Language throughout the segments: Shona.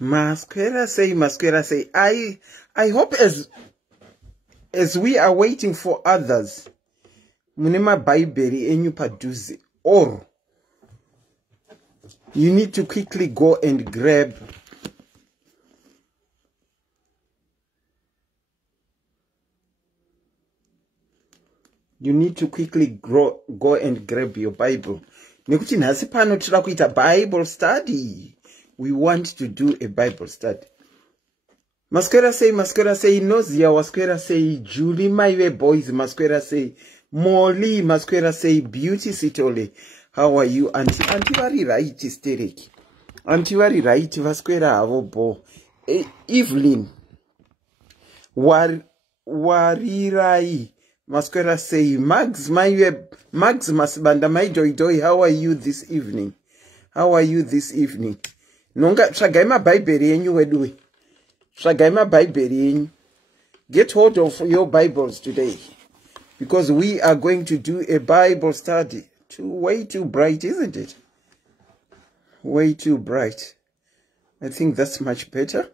Masquera say, I hope as we are waiting for others, munema Bible enyu paduze, or you need to quickly go and grab go and grab your Bible. Nekuti nhasi pano tira kuita Bible study. We want to do a Bible study. Masquera say, Nozia, Masquera say, Julie, my boys, Masquera say, Molly, Masquera say, Beauty Sitole. How are you, Auntie? Auntie, very right, Stereki. Auntie, very right, Masquera, Avobo. Evelyn. Warirai. Masquera say, Mags, Masbanda, my doy, how are you this evening? How are you this evening? Nonga Shagaima Bible yenyu wedwe. Shagaima Bible yenyu. Get hold of your Bibles today, because we are going to do a Bible study. Way too bright, isn't it? Way too bright. I think that's much better.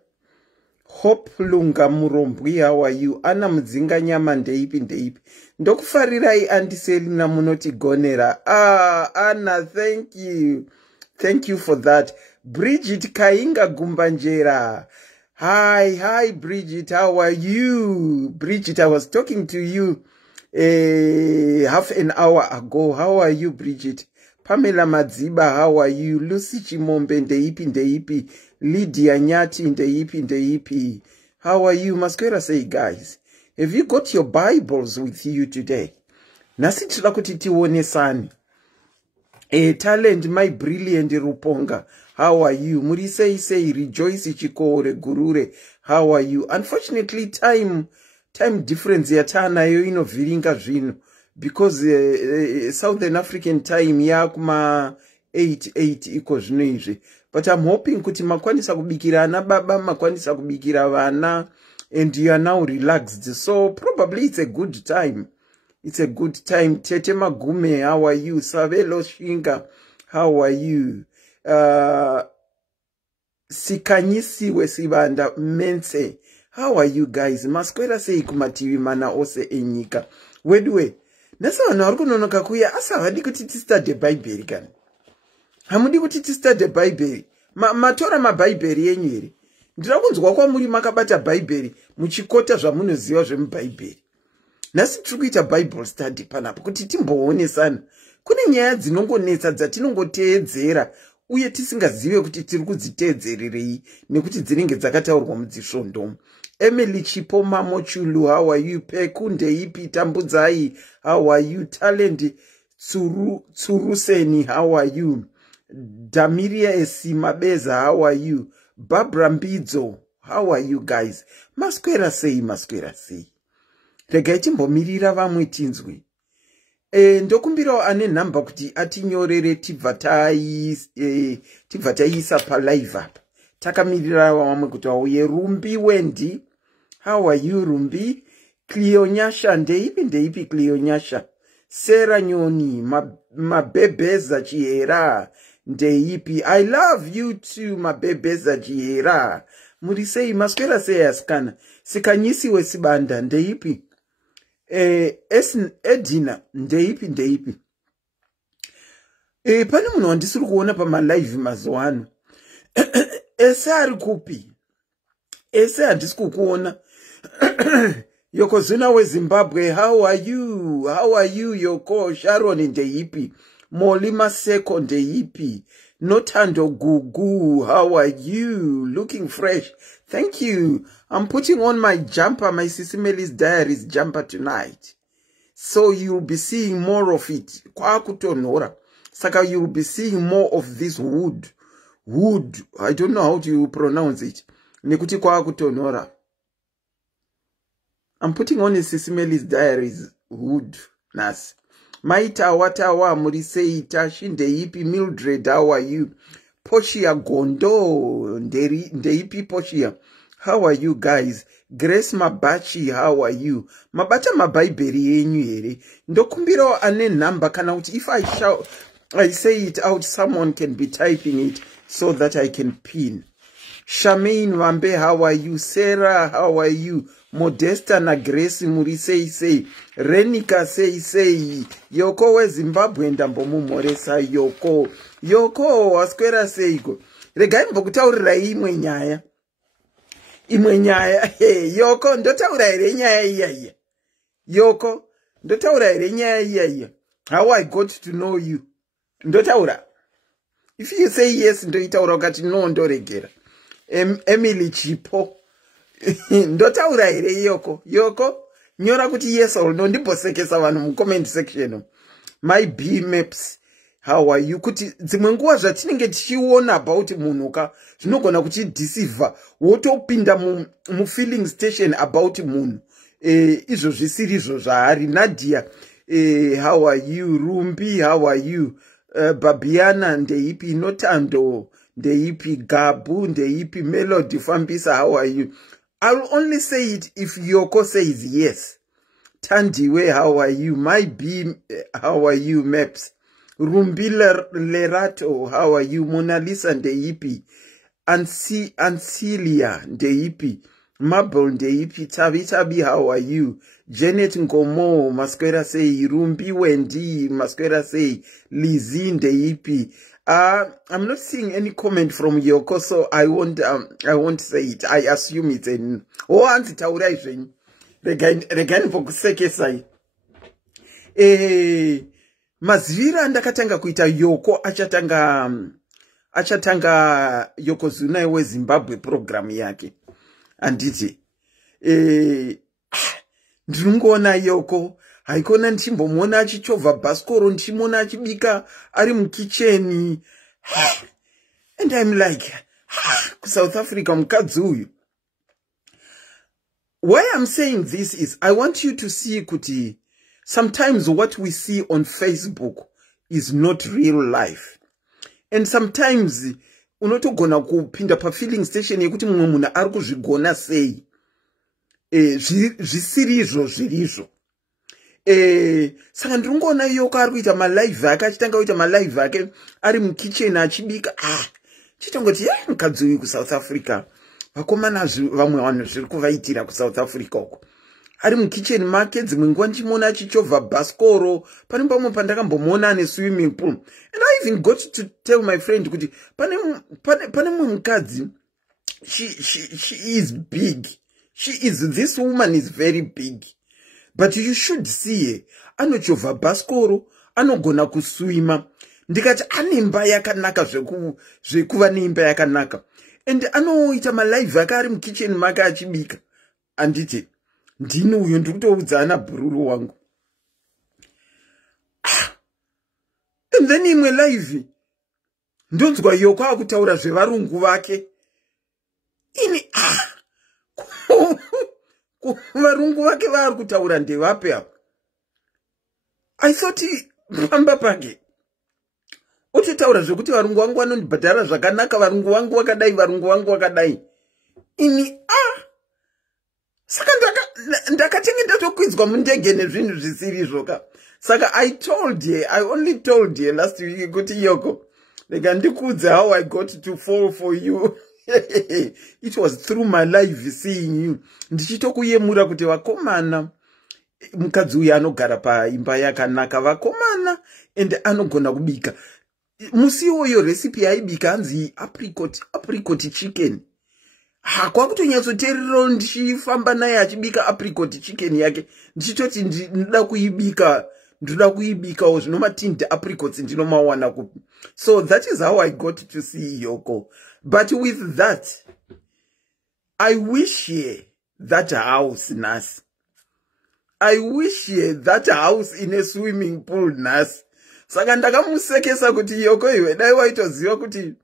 Hope lunga murombwi, how are you? Ana mzinga nyama ndeipi. Ndokufarirai andiselina munoti gonera. Anna, thank you. Thank you for that. Bridget Kainga Gumbanjera. Hi, Bridget. How are you? Bridget, I was talking to you half an hour ago. How are you, Bridget? Pamela Madziba, how are you? Lucy Chimombe ndeipi. Lydia Nyati ndeipi. How are you? Masquera say, guys, have you got your Bibles with you today? Nasi tulakuti tiwone sani. Talent, my brilliant Ruponga. How are you? Murise say rejoice Chikore Gurure. How are you? Unfortunately, time difference yatana yo ino viringa zvino, because Southern African time yakuma 8 iko zvino izvi. But I'm hoping kuti makwanisa kubikira ana baba, makwanisa kubikira vana, and you are now relaxed. So probably it's a good time. It's a good time. Tete Magume, how are you? Savelo Shinga, how are you? Sikanyisi Wesibanda Mense, how are you guys? Masquera say kumativi mana ose enyika. Wedwe, nasa wanaruku nonoka kuya asa wadi kutitista de Bible kan. Hamudi kutitista de Bible. Matora ma Bible yenyeri. Ndirakunzwa kwa muri makabata Bible, muchikota zvamunoziva zvemuBible. Nasi tikuita Bible study panapo kuti timboonesana. Kune nyaya dzinongonetsa dzatinongoteedzera uye tisingazive kuti tiri kudziteedzererei nekuti dzinenge dzakataurwa mudzisvondo. Emily Chipo Mamochulu, how are you? Pekunde ipi Tambudzai, how are you? Talent Tsuruseni, how are you? Damiria Esimabeza, how are you? Barbara Mbidzo, how are you guys? Masquera say. Regai timbomirira vamwe tinzwi. Ndokumbirawo ane namba kuti atinyorere tibvataisa palive apa. Takamirira vamwe kuti vauye. Rumbi Wendi, how are you Rumbi? Cleonyasha ndeipi Cleonyasha. Sarah Nyoni, Mabebeza Chiera ndeipi. I love you too Mabebeza Chiera. Murisei Masquera say askana. Sikanyisi Wesibanda ndeipi. Edina ndeipi. Pane munhu wandisiri kuona pamalive mazuwano. Ese ari kupi? Ese handisi kukuona. Yokozuna weZimbabwe, how are you? How are you Yoko? Sharon ndeipi. Molly Maseko ndeipi. Notando Gugu, how are you? Looking fresh. Thank you. I'm putting on my jumper, my SIS MELLY's Diaries jumper tonight. So you'll be seeing more of it. Kwa kutonora. Saka you'll be seeing more of this wood. hood. I don't know how to pronounce it. Nekuti kwa kutonora. I'm putting on a SIS MELLY's diaries. Hood. Nas. Maita watawa muriseita shindeipi Mildred. How are you? Poshia Gondo. Ndeipi Poshia. How are you guys? Grace Mabachi, how are you? Mabata mabaiberi yenyu here. Ndokumbiro ane number kana uti. If I say it out, someone can be typing it so that I can pin. Shamaine Wambe, how are you? Sarah, how are you? Modesta na Grace muri say. Renika say. Yoko we Zimbabwe ndambo mumoresa Yoko. Yoko waskwera seiko. Regai mbokutaurira imwe nyaya. Imwe nyaya. Yoko ndotaura ire nyaya iya. Yoko ndotaura ire nyaya iya. How I got to know you. Ndotaura. If you say yes, ndoitaura ukati no ndoregera. Emily Chipo. Ndotaura ire Yoko. Yoko, nyora kuti yes or no, ndiposekesa vanhu mu comment section. My B maps. How are you? Kuti dzimwe nguva zvatinenge tichiona about munhu ka zvinogona kuti deceive wotopinda mu filling station about munhu. Izvo zvisiri izvo zvaari. Nadia, how are you? Rumbi, how are you? Babiana ndeipi? Notando ndeipi? Gabu ndeipi? Melody Fambisa, how are you? I'll only say it if Yoko says yes. Tandiwe, how are you? My B, how are you? Maps. Rumbi Lerato, how are you? Mona Lisa ndeipi? Ancilia ndeipi? Mabel ndeipi? Tabi, how are you? Janet Ngomo, Masquera say. Rumbi Wendy, Masquera say. Lizzie ndeipi? I'm not seeing any comment from Yoko, so I won't say it. I assume it's an anti tauraizven. Regan fokusekesai. Mazvira ndakatanga kuita Yoko achatanga Yokozuna we Zimbabwe program yake. Anditi ndinongona Yoko haikona ndichimbomona achichovha bhasikoro ndichimona achibika ari mukitcheni. And I'm like, South Africa mukadzi uyu. Why I'm saying this is I want you to see kuti sometimes what we see on Facebook is not real life. And sometimes unotogona kupinda pa filling station yekuti mumwe munhu ari kuzvigona sei. Zvisiri izvo zvirizvo. Saka ndinongona Yoko ari kuita malive ake achitanga kuita malive ake ari mukitchen achibika. Chitongoti mukadzi uyu kuSouth Africa. Vakomana vamwe vanhu zviri kuvaitira kuSouth Africa uko. Ari mukitchen make dzimwe nguva ndichimona achichovha bhasikoro. Pane pamwe pandakambomona ane swimming pool. And I even got to tell my friend kuti pane mumwe mukadzi, she is big. This woman is very big. But you should see her. Anochovha bhasikoro, anogona kuswima. Ndikati anemba yakanaka zvekuva neimba yakanaka. And anoita malive ake ari mukitchen make achibika. Anditi ndino uyo ndikutoudza bhururu wangu. And then imwe live ndonzwa Yoko akutaura zvevarungu vake. Ini varungu vake vari kutaura ndevapi apa? I thought pamba pake ototaura zvekuti varungu vangu vanondibhadhara zvakanaka, varungu vangu vakadai. Ini saka ndakatenge ndatokwidzwa mundege nezvinhu zvisiri zvoka. Saka I only told her last week kuti Yoko, rega ndikudze how I got to fall for you. It was through my life seeing you. Ndichitokuyemura kuti vakomana mukadzi uyu anogara paimba yakanaka, vakomana and anogona kubika. Musiwo yo recipe yaibika anzi apricot chicken. Kwakutonyatsoteerera ndichifamba naye achibika apricot chicken yake. Ndichitoti ndinoda kuibikawo zvino matindi apricots ndinomawana kupi. So that is how I got to see Yoko. But with that, I wish her that house, Nas. I wish her that house in a swimming pool, Nas. Saka ndakamusekesa kuti Yoko iwe dai waitoziva kuti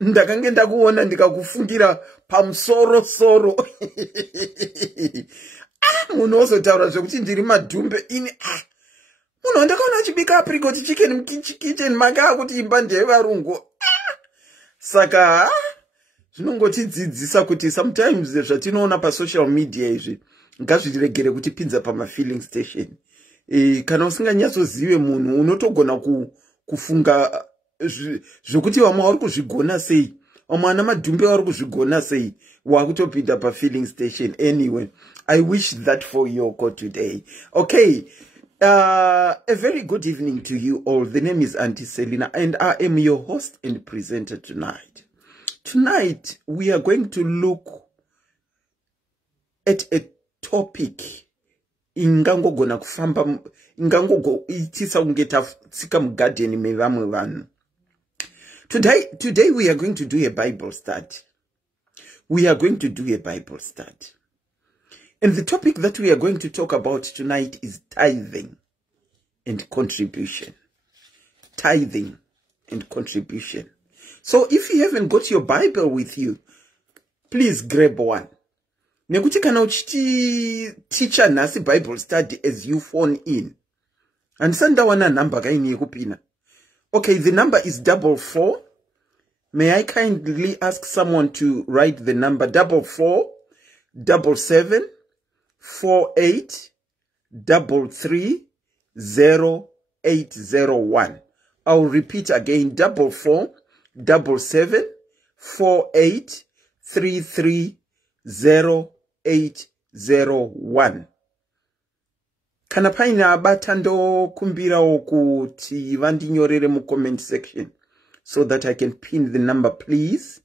ndakange ndakuona ndikakufungira pamusoro munhu ozotaura zvekuti ndiri madhumbe ini munhu ndakaona achibika apricot chicken mukitchen make akuti imba ndeyevarungu saka zvinongotidzidzisa kuti sometimes zvatinoona pasocial media izvi ngazviregere kutipinza pamafeeling station. Kana usinganyatsozive munhu unotogona kufunga zvokuti vamwe vari kuzvigona sei, vamwe ana madhumbe vari kuzvigona sei, wakutopinda pafeeling station. Anyway, I wish that for your call today. Okay, a very good evening to you all. The name is Auntie Selina and I am your host and presenter tonight. Tonight we are going to look at a topic ingangogona kufamba ingangogoitisa kunge tatsika mugarden mevamwe vanhu. Today we are going to do a Bible study. We are going to do a Bible study. And the topic that we are going to talk about tonight is tithing and contribution. Tithing and contribution. So if you haven't got your Bible with you, please grab one. Nekuti kana uchiti teacher nasi Bible study as you phone in. And send one number kaini yekupina. Okay, the number is 44. May I kindly ask someone to write the number 44 77 48 33 0801. I'll repeat again 44 77 48 33 0801. Kana paina abata ndokumbirawo kuti vandinyorere mu comment section so that I can pin the number, please.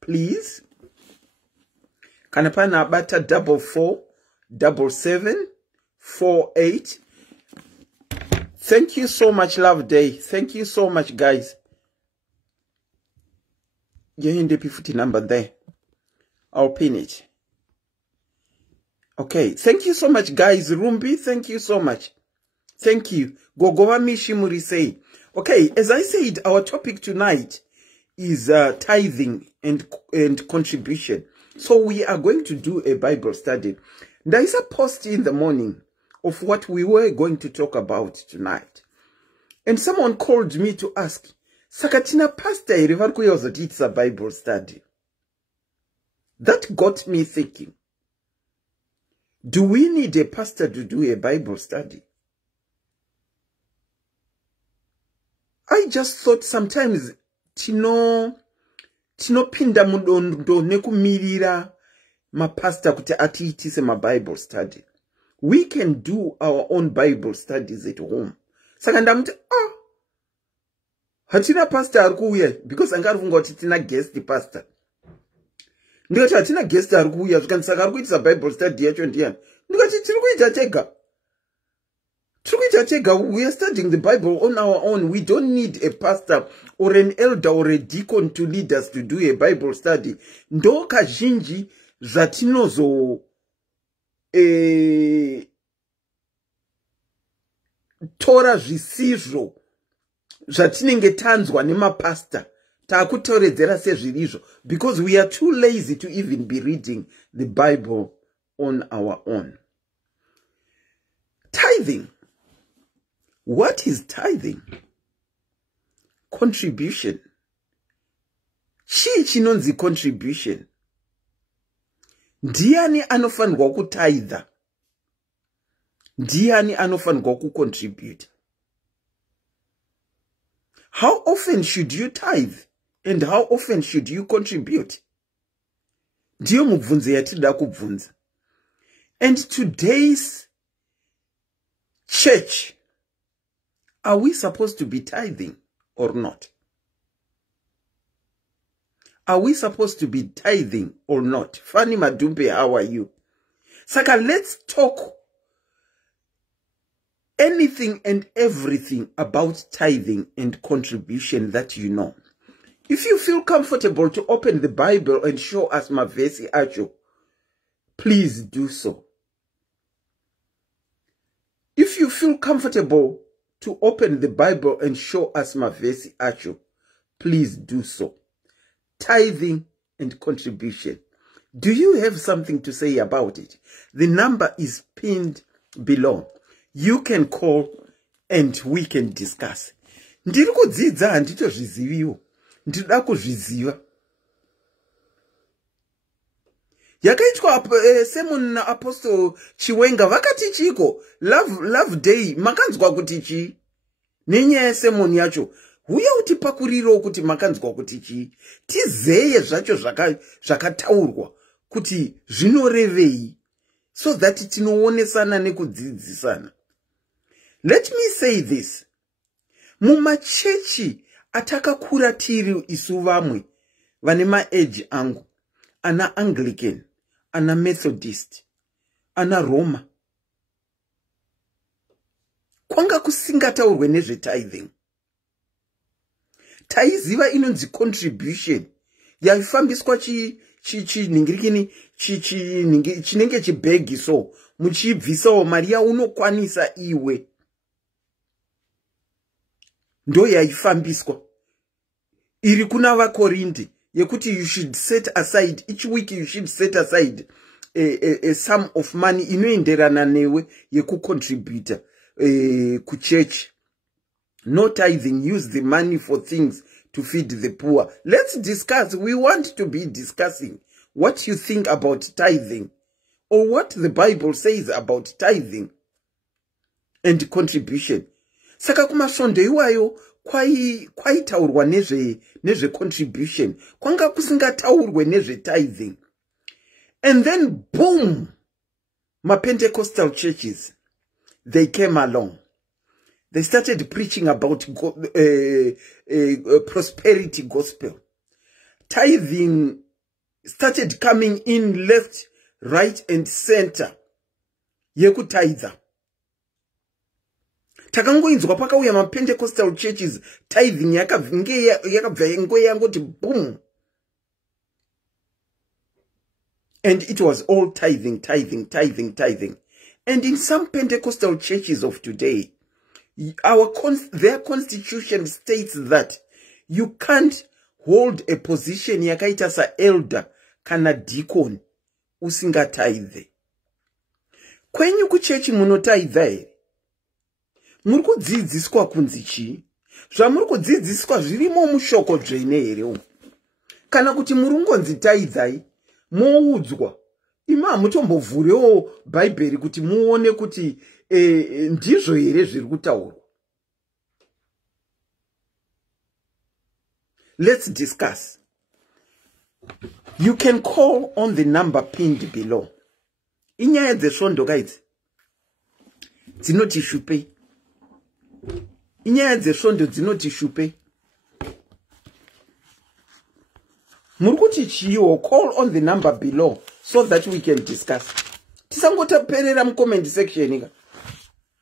Please. Kana paina abata 44 77 48. Thank you so much, Love Day. Thank you so much, guys. Yehinde pifuti number there. I'll pin it. Okay, thank you so much, guys. Rumbi, thank you so much. Thank you. Gogowa Mishimuri say. Okay, as I said, our topic tonight is tithing and contribution. So we are going to do a Bible study. There is a post in the morning of what we were going to talk about tonight. And someone called me to ask, Sakatina pastor, it's a Bible study. That got me thinking. Do we need a pastor to do a Bible study? I just thought sometimes tino pinda mudondo nekumirira ma pastor kuti atiitise ma Bible study. We can do our own Bible studies at home. Saka ndamuti hatina pastor ari kuuya because angari funga kuti tina guest pastor. Ndikati hatina guest ari kuuya zvikanisa ari kuitisa Bible study yacho ndiyani. Ndikati tiri kuita tega. We are studying the Bible on our own. We don't need a pastor or an elder or a deacon to lead us to do a Bible study. Ndo kazhinji zvatinozo tora zvisizvo zvatinenge tanzwa nemapastor takutoredzera sezvirizvo because we are too lazy to even be reading the Bible on our own. Tithing. What is tithing? Contribution. Chii chinonzi contribution? Ndiani anofanirwa kutitha? Ndiani anofanirwa kucontribute? How often should you tithe? And how often should you contribute? Ndiyo mubvunzo yatida kubvunza. And today's church, are we supposed to be tithing or not? Are we supposed to be tithing or not? Fanny Madumbe, how are you? Saka, let's talk anything and everything about tithing and contribution that you know. If you feel comfortable to open the Bible and show us mavesi acho, please do so. If you feel comfortable to open the Bible and show us mavesi acho, please do so. tithing and contribution. Do you have something to say about it? The number is pinned below. You can call and we can discuss. Ndiri kudzidza handitozviziviwo. Ndinoda kuzviziva. Yakaitwa sermon na Apostle Chiwenga vakati chiko love day makanzwa kuti chi nenyaya sermon yacho huya utipakuriro kuti makanzwa kuti chi tizeye zvacho zvakataurwa kuti zvinorevei so that tinoonesana nekudzidzisana. Let me say this. Mumachechi atakakura tiri isu vamwe vane maage angu, ana Anglican, ana Methodist, ana Roma, kwanga kusingataurwe nezve tithing. Taiziva inonzi contribution yaifambiswa chinenge chibhegi so muchibvisawo mari yaunokwanisa iwe. Ndo yaifambiswa iri kuna vaKorinde yekuti you should set aside each week, you should set aside a sum of money inoenderana newe yekucontributa kuchurch. No tithing, use the money for things to feed the poor. Let's discuss. We want to be discussing what you think about tithing or what the Bible says about tithing and contribution. Saka kumasvondo iwayo kwaitaurwa nezve contribution, kwanga kusingataurwe nezve tithing. And then boom, my Pentecostal churches, they came along. They started preaching about prosperity gospel. Tithing started coming in left, right, and center. Yekutitha. Takangoinzwa pakauya ma Pentecostal churches, tithing yakabva yangoti boom. And it was all tithing. And in some Pentecostal churches of today, their constitution states that you can't hold a position yakaita sa elder kana deacon usingatithe. Kwenyu kuchechi munotitha here? Muri kudzidziswa kunzi chi? Zvamuri kudzidziswa zvirimo mushoko dzvene here? Kana kuti murungonzi tithai moudzwa ima mutombovhurewo Bhaibheri kuti muone kuti ndizvo here zviri kutaurwa. Let's discuss. You can call on the number pinned below. Inyaya dzesvondo guys dzinoti shupe. Inyaya dzesvondo dzinoti shupe. Murukuti chiyo, call on the number below so that we can discuss. Tisangoperera mu comment section.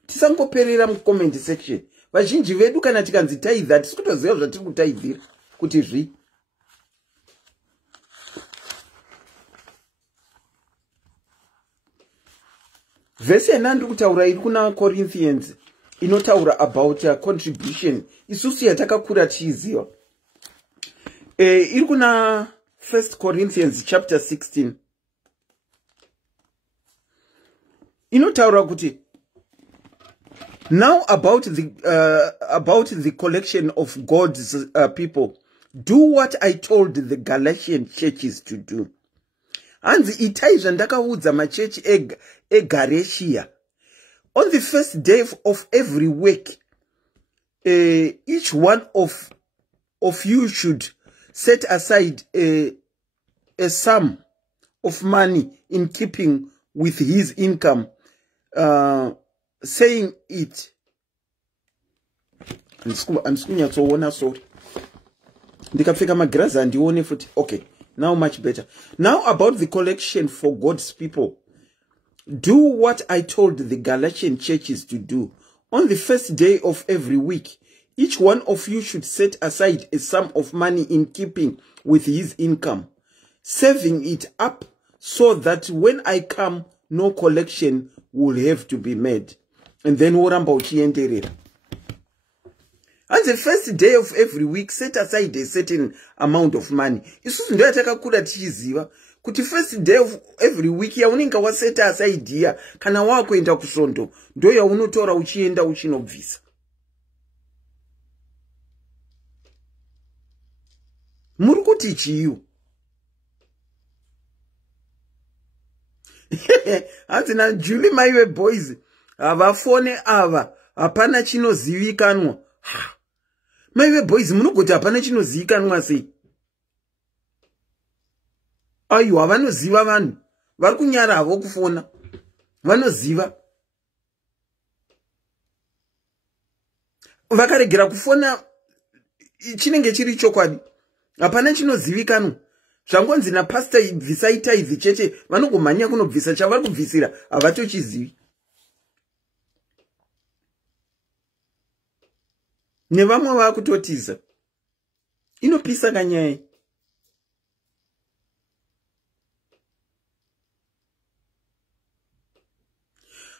Tisangoperera mu comment section. Vazhinji vedu kana tikanzi tithe tisikutoziva zvatiri kutaithira kuti zvi. Vese yanandiri kutaura iri kuna Corinthians inotaura about contribution. Isusu yatakakura tichiziva. Iri kuna 1 Corinthians chapter 16. Inotaura kuti now about the collection of God's people. Do what I told the Galatian churches to do. Hanzi itai zvandakaudza machechi eGalatia. On the first day of every week, each one of you should set aside a sum of money in keeping with his income, saying it. Sorry. Okay, now much better. Now about the collection for God's people. Do what I told the Galatian churches to do. On the first day of every week, each one of you should set aside a sum of money in keeping with his income, saving it up so that when I come, no collection will have to be made. And then what about Chienderera? On the first day of every week, set aside a certain amount of money. Isusu ndo yatakakura tichiziva kuti first day of every week yaunenge waseta aside here kana wakuenda kusvondo ndo yaunotora uchienda uchinobvisa. Muri kuti chiyu. Hanzina Julie maiwe boys avafone ava hapana chinozivikanwa. Maiwe boys munogoti hapana chinozivikanwa sei? Aiwa vanoziva vanhu vari kunyara havo kufona vanoziva vakaregera kufona chinenge chiri chokwadi hapana chinozivikanwa zvangonzi napastor bvisai tithe chete vanongomhanya kunobvisa chavari kubvisira havatochizivi nevamwe vakutotiza inopisa kanyaya.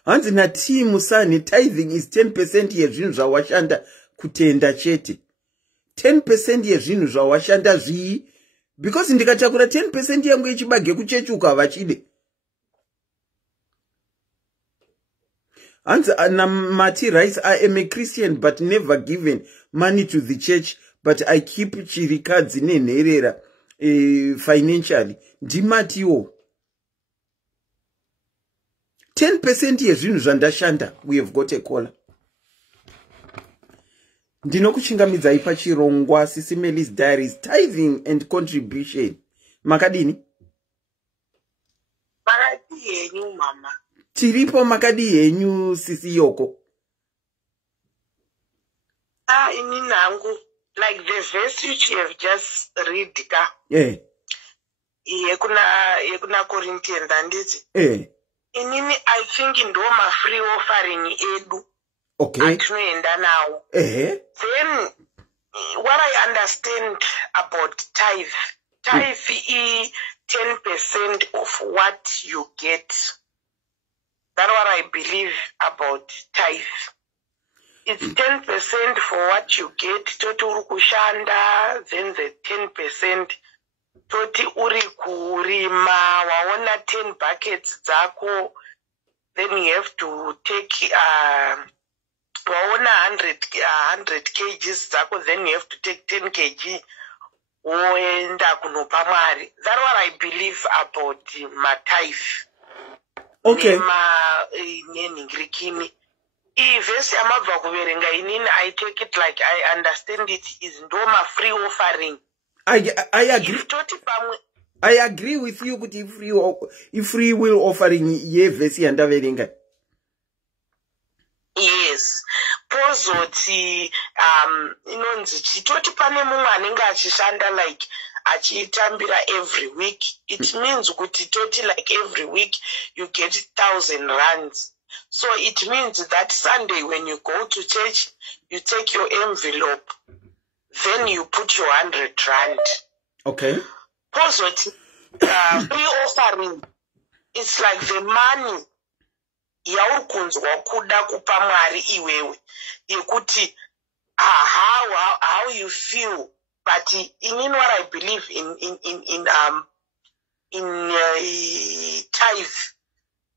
Hanzi na timu sani tithing is 10% yezvinhu zvawashanda kutenda chete. 10% yezvinhu zvawashanda zvii because ndikatakura 10% yangu ichibage kuchechuka vachide. Hanzi na Mati writes, I am a Christian but never given money to the church, but I keep chirikadzi nenherera financially. Ndimatiwo 10% yezvinhu zvandashanda, we have got a caller. Ndinokuchingamidzai pachirongwa SIS MELLY's diaries, tithing and contribution. Makadini? Makadi yenyu mama. Tiripo makadi yenyu sisi yoko. Ini nangu, like the verse which you have just read, ka. Eh. Yekuna Corinthians anditi. Eh. Inini, I think ndo ma free offering edu. Okay. Atinoenda now. Eh. Then, what I understand about tithe is 10% of what you get. That's what I believe about tithe. It's 10% for what you get. Toti uri kushanda, then the 10%. Toti uri kurima, waona 10 buckets zako, then you have to take waona 100 kgs zako, then you have to take 10 kg woenda kunopa Mwari. That's what I believe about my tithe. Okay. Verse amabva kuverenga inini, I take it like I understand it is ndoma free offering. I agree. I agree with you kuti if free will offering ye verse yandaverenga. Yes. Pozoti inonzi chitoti pane mumwe anenge achishanda like achitambira every week. It means kuti toti like every week you get 1,000 rands. So it means that Sunday when you go to church, you take your envelope, then you put your 100 rand. Okay. Pozoti free offering, it's like the money yaukunzwa kuda kupa Mwari iwewe. Yekuti how you feel, but in what I believe in tithe.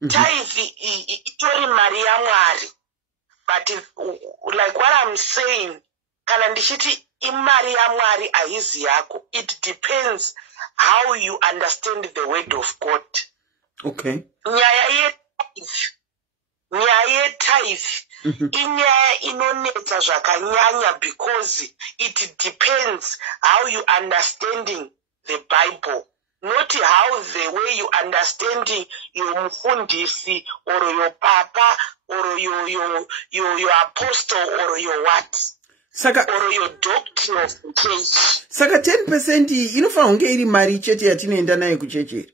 Tithe itori mari ya Mwari, but like what I'm saying, kana ndichiti imari ya Mwari aizi yako. It depends how you understand the word of God. Okay. Nyaya tithe inyaya inonetsa zvakanyanya because it depends how you understanding the Bible, not how the way you understanding your mufundisi or your papa or your apostle or your what. Saka, or your doctrine of the church. Saka 10% inofana hunge iri mari chete yatinoenda nayo kucheche.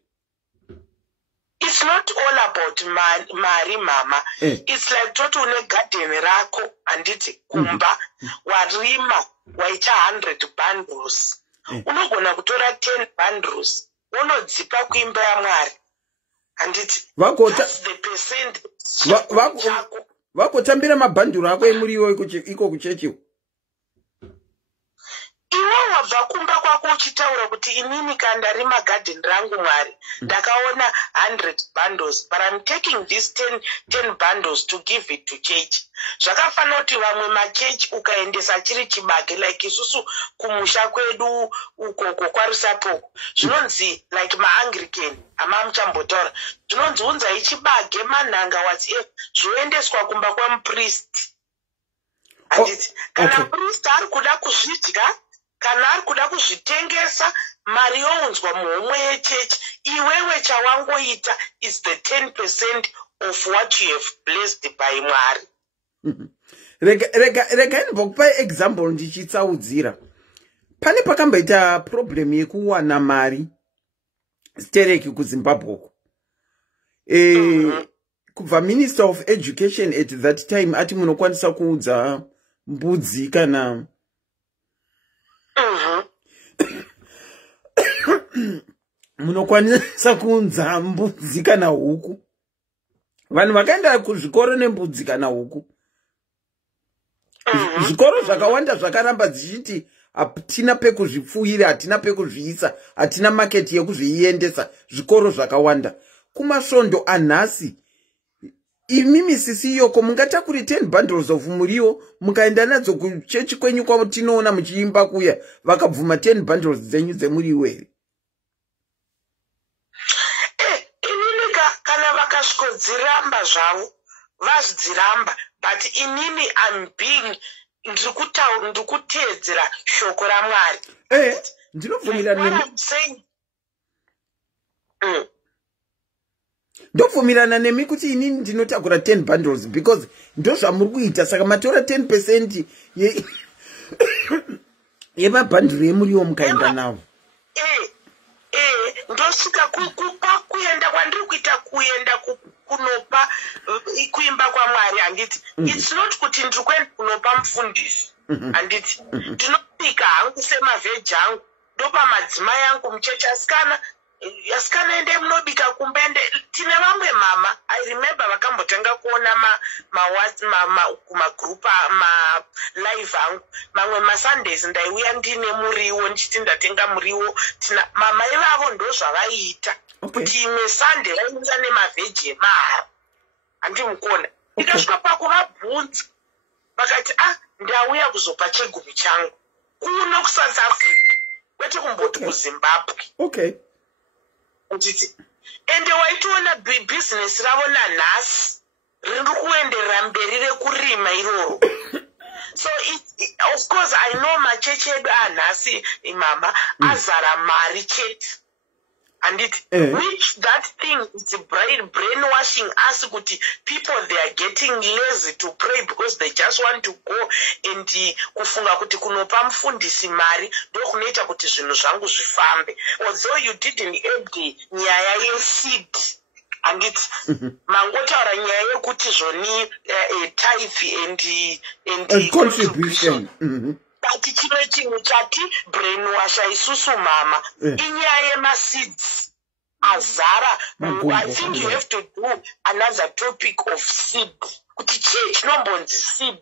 It's not all about mari mama. It's like toto une garden rako anditi kumba warima waita 100 bundles. Unogona kutora 10 bundles. Unodzipa kuimba ya Mwari. Anditi that's the percent. Vakotambira mabhanduru ako emuriwo iko kucheche. iwe wabva kumba kwako uchitaura kuti inini kandarima garden rangu Mwari ndakaona 100 bundles but I'm taking these 10 bundles to give it to church. Zvakafanira kuti vamwe machechi ukaendesa chiri chibage like isusu kumusha kwedu ukoko kwarusapo zvinonzi like maanglican amamuchambotaura zvinonzi unzai chibage manhanga wati zvoendeswa kumba kwamupriest. Handiti kana priest ari kuda kuzvidya kana ari kuda kuzvitengesa mari younzwa muhomwe yechechi iwewe chawangoita is the 10% of what you have blessed by Mwari. Rega ndikupa example ndichitsaudzira. Pane pakamboita problem yekuwana mari stereki kuZimbabwe. Kubva Minister of Education at that time ati munokwanisa kuudza mbudzi kana munokwanisa kuunza mbudzi kana huku. Vanhu vakaenda kuzvikoro nembudzi kana huku. Zvikoro zvakawanda zvakaramba dzichiti hatina pekuzvipfuira, hatina pekuzviisa, hatina market yekuzviendesa. Zvikoro zvakawanda kumasvondo anhasi imimi sisi yoko mungatakuri 10 bundles of muriwo mukaenda nadzo kuchechi kwenyu kwavo tinoona muchiimba kuya vakabvuma 10 bundles dzenyu dzemuriwo here. Inini kana vakasvikodziramba zvavo vazvidziramba but inini I'm being ndikuteedzera shoko raMwari. Ndinobvumirana ndobvumirana nemi kuti inini ndinotakura 10 bundles because ndozvamuri kuita saka matora 10% yemabhandle emuriwo mukaenda nawo. Ndosvika kuenda kwandiri kuita kuenda kunopa kuimba kwaMwari handiti it's not kuti ndiri kuenda kunopa mufundisi handiti ndinopika hangu semavheji angu ndopa madzimai angu muchechi asikana ende munobika kumbende tine vamwe mama I remember vakambotanga kuona kumagroup live angu mamwe masundays ndaiuya ndine muriwo ndichiti ndatenga muriwo tina mama ivavo ndo zvavaiita kuti imwe Sunday vaiuya nemavheji emahara handimukona ndikasvika pakuvabvunza vakati ndauya kuzopa chegumi changu kuno kuSouth Africa kwete kumboti kuZimbabwe. Ende waitoona business ravo nanhasi riri kuenderera mberi rekurima iroro. So of course I know machechi edu anhasi mama azara mari chete. And which that thing is brainwashing us kuti people they are getting lazy to pray because they just want to go and kufunga kuti kunopa mufundisi mari ndo kunoita kuti zvinhu zvangu zvifambe. Although you didn't add nyaya yeseed and mangotaura nyaya yekuti zvoni tithe and contribution. But chino chinhu chati brainwasha isusu mama inyaya yemaseeds azara. I think you have to do another topic of seed kuti church nombonzi seed.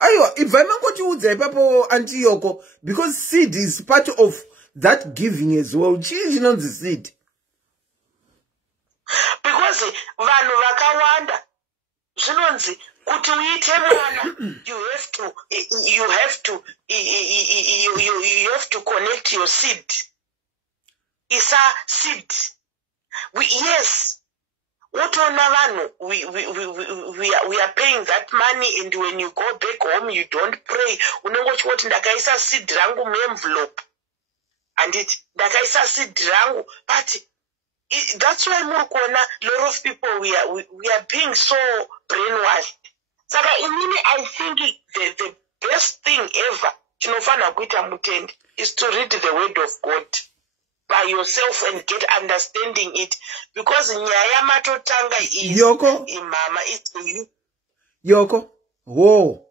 Aiwa ibva mangotiudza ipapo Antiyoko because seed is part of that giving as well. Chii chinonzi seed? Because vanhu vakawanda zvinonzi kuti uite mwana you have to connect your seed. Isa seed. Yes. Utona vanhu we are paying that money and when you go back home you don't pray. Unongochoti ndakaisa seed rangu muenvelope. And ndakaisa seed rangu but that's why murikuona a lot of people we are being so brainwashed. Saka inini I think the best thing ever chinofana kuita mutendi is to read the word of God by yourself and get understanding it because nyaya matotanga is Yoko imama it's you. Yoko whoa.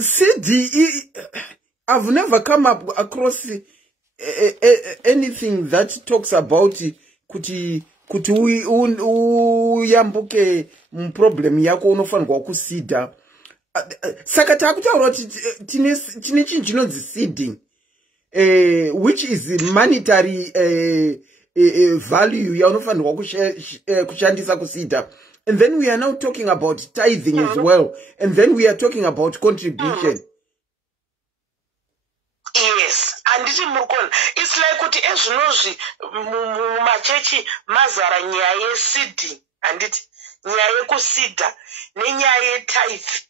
CD I've never come up across anything that talks about kuti uyambuke problem yako unofanirwa kusida. saka takutaura kuti tine chinhu chinonzi seeding, which is monetary value yaunofanirwa kushandisa kuseeda. And then we are now talking about tithing as well. And then we are talking about contribution. Yes, and it's like kuti ezvinozvi mumachechi mazara nyaya yeseeding, and nyaya yekuseeda nenyaya yetithe,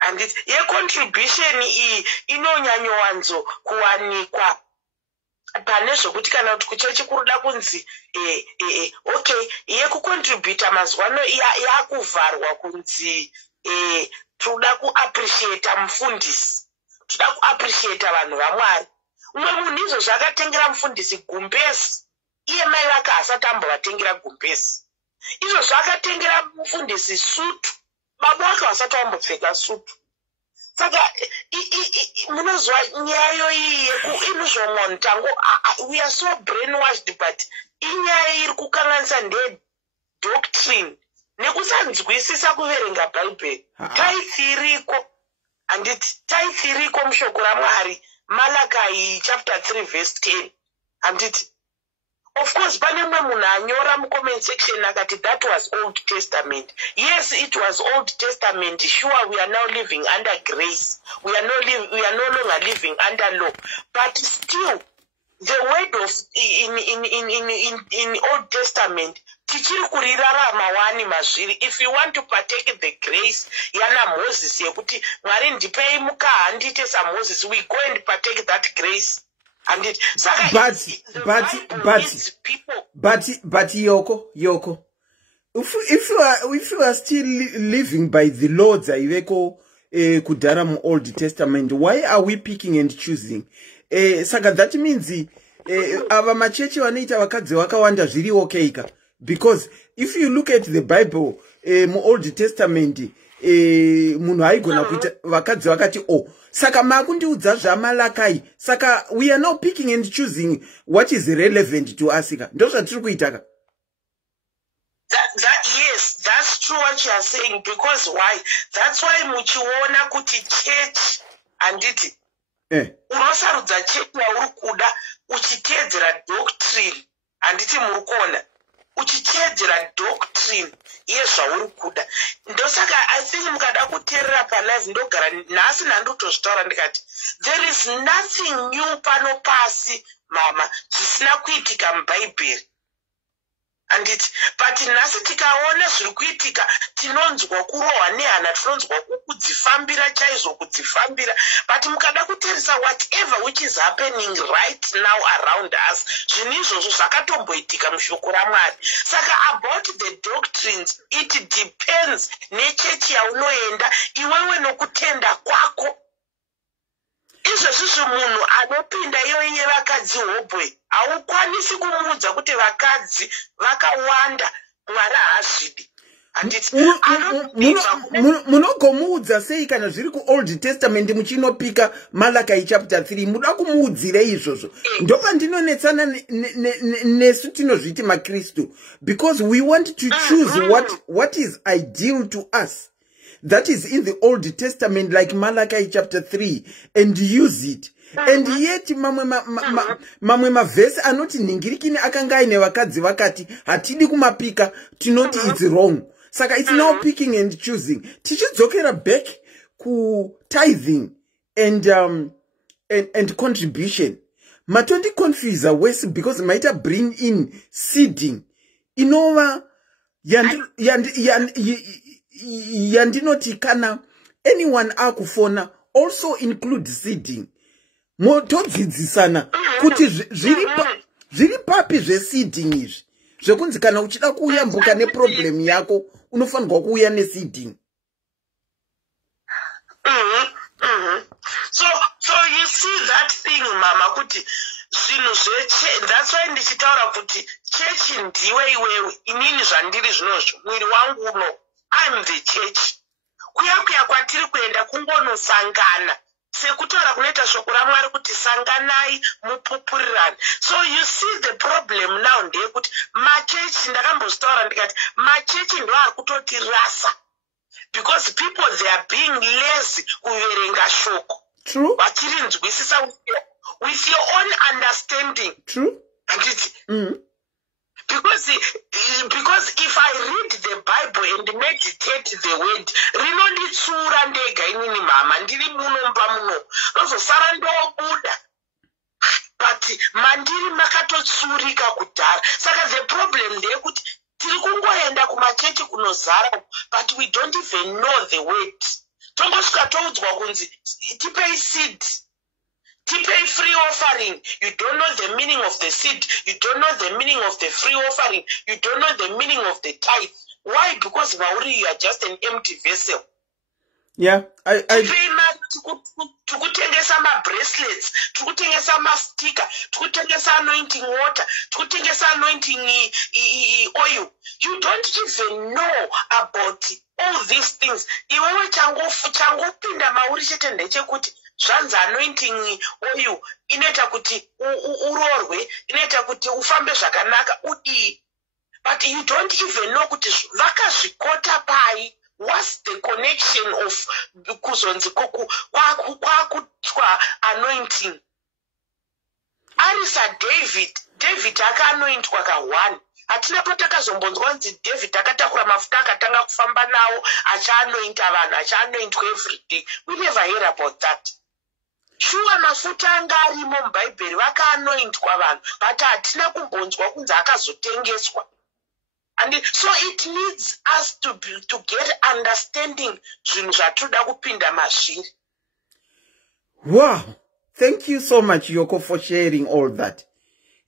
and yecontribution iyi inonyanyowanzo kuwanikwa pane zvokuti kana kuti kuchechi kuruda kunzi okay yekucontributa mazuwano yakuvharwa kunzi toda kuappreciate mufundisi, toda kuappreciate vanhu vaMwari. Umwe munhu izvo zvakatengera mufundisi gumbezi, iye mai vake hasati ambovatengera gumbezi. Izvo zvakatengera mufundisi sutu, baba vake vasati vambopfeka sutu. Saka munozwa nyayo iyi inozvomwa mutango, we are so brainwashed, but inyaya iri kukanganisa ndedoctrine nekusanzwisisa kuverenga bhaibheri. Tithe iriko, handiti tithe iriko mushoko raMwari, Malachi chapter 3 verse 10, handiti. Of course, pane mwe munhu anyora mucomment section akati that was Old Testament. Yes, it was Old Testament. Sure, we are now living under grace. We are no longer living under law. But still, the word of in Old Testament, tichiri kurirarama wani mazviri. If you want to partake the grace yana Moses yekuti Mwari ndipei mukaha ndiite saMoses, we go and partake that grace. And it, so but Yoko, if you are still living by the laws aiveko kudhara mu Old Testament, why are we picking and choosing? Saka that means ava machechi vanoita vakadzi vakawanda zviri okaika, because if you look at the Bible mu Old Testament munhu aigona kuita vakadzi vakati saka makundiudza zvaMalakai, saka we are now picking and choosing what is relevant to us. Ndo zvatiri kuita. Yes, that's true what you are saying, because why? That's why muchiona kuti church anditi unosarudza church yauri kuda uchiteedzera doctrine, anditi muri kuona uchiteedzera doctrine yezvauri kuda. Ndosaka I think mukada kuteerera palive ndogara nhasi ndandotozvitaura ndikati there is nothing new pano pasi mama zvisina kuitika mubhaibheri. Anditi, but nhasi tikaona zviri kuitika tinonzwa kurohwa nehana, tinonzwa kudzifambira chaizvo kudzifambira. But mukada kuteeresa whatever which is happening right now around us, zvinhu izvozvo zvakatomboitika mushoko raMwari. Saka about the doctrines, it depends nechechi yaunoenda iwewe nokutenda kwako. Izvozvo munhu anopinda iyoiye vakadzi hobwe haukwanisi kumuudza kuti vakadzi vakawanda Mwari haazvidi. Munogomuudza sei kana zviri kuOld Testament muchinopika Malachi chapter 3? Muda kumuudzirei izvozvo? Ndopandinonetsana nesu tinozviti maKristu, because we want to choose what is ideal to us. That is in the Old Testament, like Malachi chapter 3, and use it. And yet, mamwe mavhesi anoti ningirikini akangai nevakadzi vakati hatidi kumapika, tinoti it's wrong. Saka it's now picking and choosing. Tichidzokera back ku tithing and contribution. Matondi confuse wese because maita bring in seeding. Inova yandinoti kana anyone akufona also include seeding. Motodzidzisana kuti zviri papi zveseeding izvi zvekunzi kana uchida kuyambuka neproblem yako unofanirwa kuuya neseeding. So you see that thing mama kuti zvinhu zveche, that's why ndichitaura kuti chechi ndiwe iwewe, inini zvandiri zvinozvo mwiri wangu uno, I'm the church. Kuya kwatiri kuenda kungonosangana sekutaura kunoita shoko raMwari kuti sanganai mupupurirane. So you see the problem now ndeyekuti machechi, ndakambozvitaura ndikati machechi ndo ari kutotirasa. because people, they are being lazy kuverenga shoko. True. With your own understanding. True. And it's, because if I read the Bible and meditate the word, rinonditsura ndega inini mama ndiri muno mpamuno rozosara ndobuda. But mandiri makatotsurika kudhara. Saka the problem ndeyekuti tiri kungoenda kumachechi kunozara, but we don't even know the word. Tongosvika toudzwa kunzi tipei seed, tipei free offering. You don't know the meaning of the seed. You don't know the meaning of the free offering. You don't know the meaning of the tithe. Why? Because Mauri, you are just an empty vessel. Yeah, tukutengesa ma bracelets, tukutengesa ma sticker, tukutengesa anointing water, tukutengesa anointing oil. You don't even know about all these things. Iwewe changopinda Mauri chete ndechekuti zvanzi anointing oil inoita kuti urorwe, inoita kuti ufambe zvakanaka udii. But you don't even know kuti vakazvikota pai. What's the connection of kuzonzi kwakutwa anointing? Arisa David akaanointwa ka1. Hatina potakazombonzwa nzi David akatakura mafuta akatanga kufamba nawo achaanointa vanhu, achaanointwa every day. We never hear about that. Shuwa mafuta anga arimo muBhaibheri vakaanointwa vanhu, but hatina kumbonzwa kunzi akazotengeswa. And so it needs us to get understanding. Wow. Thank you so much, Yoko, for sharing all that.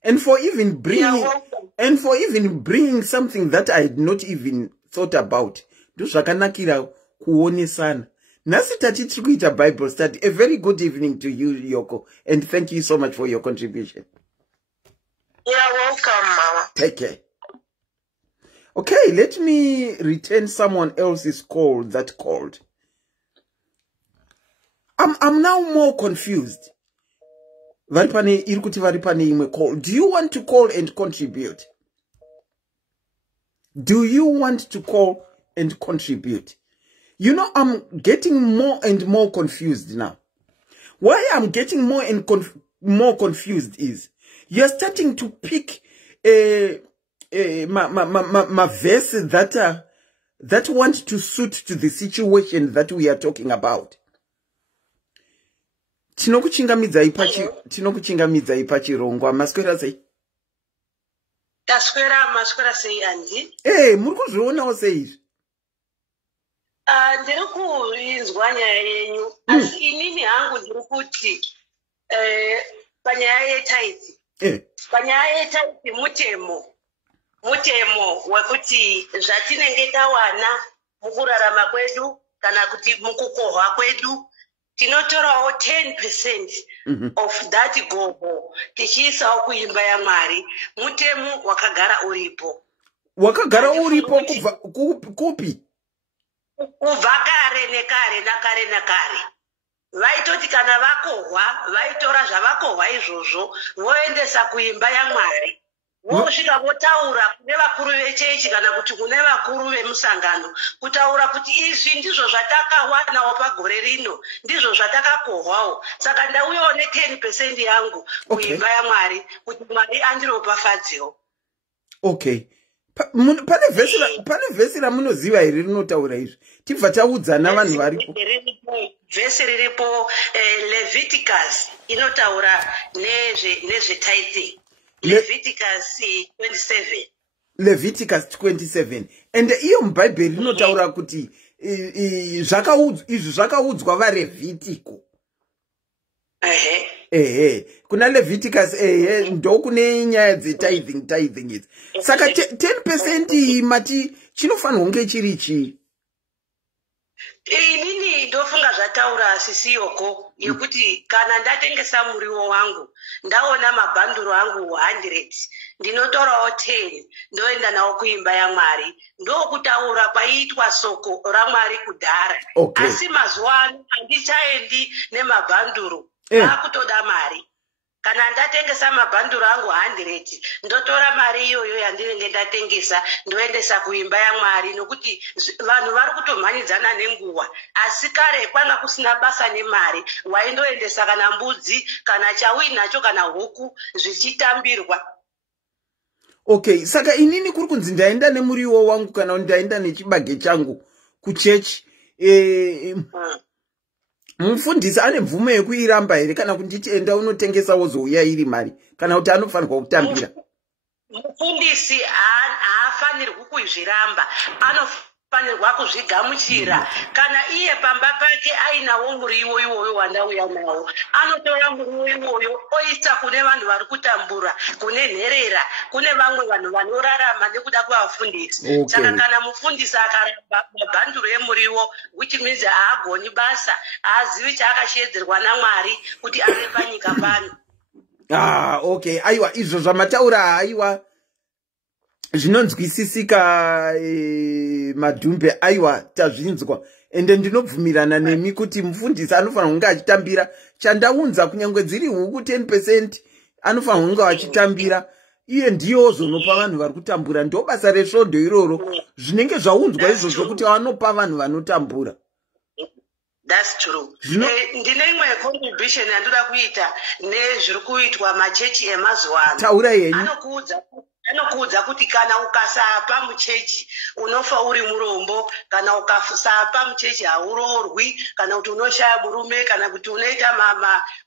And for even bringing something that I had not even thought about. Zvakanakira kuonesana. Nasi tati tiri kuita Bible study. A very good evening to you, Yoko. And thank you so much for your contribution. You're welcome, Mama. Take care. Okay, let me return someone else's call that called. I'm now more confused. Varipane irikuti varipane imwe call. Do you want to call and contribute? Do you want to call and contribute? You know, I'm getting more and more confused now. Why I'm getting more and more confused is you're starting to pick my verses that want to suit to the situation that we are talking about. Tinokuchingamidzai pachirongwa maswera sei? Maswera sei andi? Muri kuzvionawo sei? Ndiri kuinzwa nyaya yenyu, asi inini hangu ndiri kuti panyaya yetithe. Panyaya yetithe mutemo wekuti zvatinenge tawana mukurarama kwedu kana kuti mukukohwa kwedu tinotorawo 10% of that gogo tichiisawo kuimba yaMwari. Mutemo wakagara uripo. Wakagara uripo kupi? Kubva kare nekare nakare nakare. Vaitoti kana vakohwa vaitora zvavakohwa izvozvo voendesa kuimba yaMwari. Vosvika votaura kune vakuru vechechi kana kuti kune vakuru vemusangano kutaura kuti izvi ndizvo zvatakawanawo pagore rino, ndizvo zvatakakohwawo. Saka ndauyawo ne10% yangu kuimba yaMwari kuti Mwari andiropafadzewo. Okay. Pane vhesi ramunoziva here rinotaura izvi? Tibva taudzana vanhu varipo. Vhesi riripo Leviticus inotaura nezve tithing. Leviticus 27. Leviticus 27. And iyo muBhaibheri rinotaura kuti izvi zvakaudzwa vaRevhitiko. Kuna Leviticus ndo kune nyaya tithing idzi. Saka 10% mati chinofanirwa kunge chiri chii? Inini ndofunga zvataura sisiyoko yekuti kana ndatengesa muriwo wangu ndaona mabhanduro angu 100 ndinotorawo 10 ndoenda nawo kuimba yaMwari. Ndokutaura kwaiitwa soko raMwari kudhara. Asi mazuva ano handichaendi nemabhanduro. Vakutoda mari. kana ndatengesa mabhanduru angu 100 ndotora mari iyoyo yandinenge ndatengesa ndoendesa kuimba yaMwari, nokuti vanhu vari kutomhanyidzana nenguva. Asi kare kwanga kusina basa nemari, waindoendesa kana mbudzi kana chauyi nacho kana huku zvichitambirwa. Okay, saka inini kuri kunzi ndaenda nemuriwo wangu kana ndaenda nechibage changu kuchechi. Mufundisi ane mvumo yekuiramba here kana kuti ndichienda unotengesa wozouya iri mari kana kuti anofanirwa kutambira? Mufundisi haafanirwi kuizviramba, anofanirwa kuzvigamuchira. Kana iye pamba pake ainawo muriwo iwoyo wandauya nawo, anotora muriwo iwoyo oisa kune vanhu vari kutambura, kune nherera, kune vamwe vanhu vanorarama nekuda kwavafundisi. Saka kana mufundisi akaramba mabhanduru emuriwo, which means haagoni basa, haazivi chaakashedzerwa naMwari kuti ave panyika pano. Okay, aiwa, izvo zvamataura aiwa zvinonzwisisika. Madhumbe, aiwa, tazvinzwa. Ende ndinobvumirana nemi kuti mufundisi anofanira kunge achitambira chandaunza, kunyangwe dziri huku 10% anofanira kunge achitambira. Iye ndiyo zonopa vanhu vari kutambura, ndo basa resvondo iroro. Zvinenge zvaunzwa izvozvo kuti vanopa vanhu vanotambura. That's true. Ndine imwe contribution yandoda kuita nezviri kuitwa machechi emazuva ano. Taura yenyu. Anokuudza kuti kana ukasapa muchechi unofa uri murombo, kana ukasapa muchechi hauroorwi, kana kuti unoshaya murume, kana kuti unoita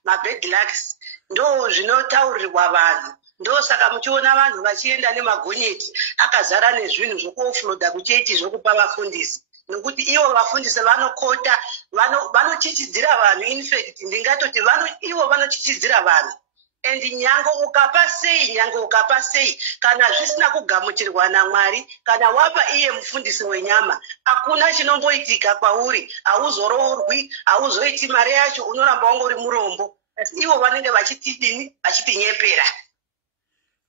mabad lucks. Ndo zvinotaurirwa vanhu. Ndo saka muchiona vanhu vachienda nemagonyeti akazara nezvinhu zvokuofloda kuchechi zvokupa vafundisi. Nokuti ivo vafundisi vanokota, vanochichidzira vanhu. In fact, ndingatoti ivo vanochichidzira vanhu. And nyango ukapa sei, kana zvisina kugamuchirwa naMwari, kana wapa iye mufundisi wenyama, hakuna chinomboitika kwauri, hauzoroorwi, hauzoiti mari yacho, unoramba wangu uri murombo. Asi ivo vanenge vachitidini, vachitinyepera.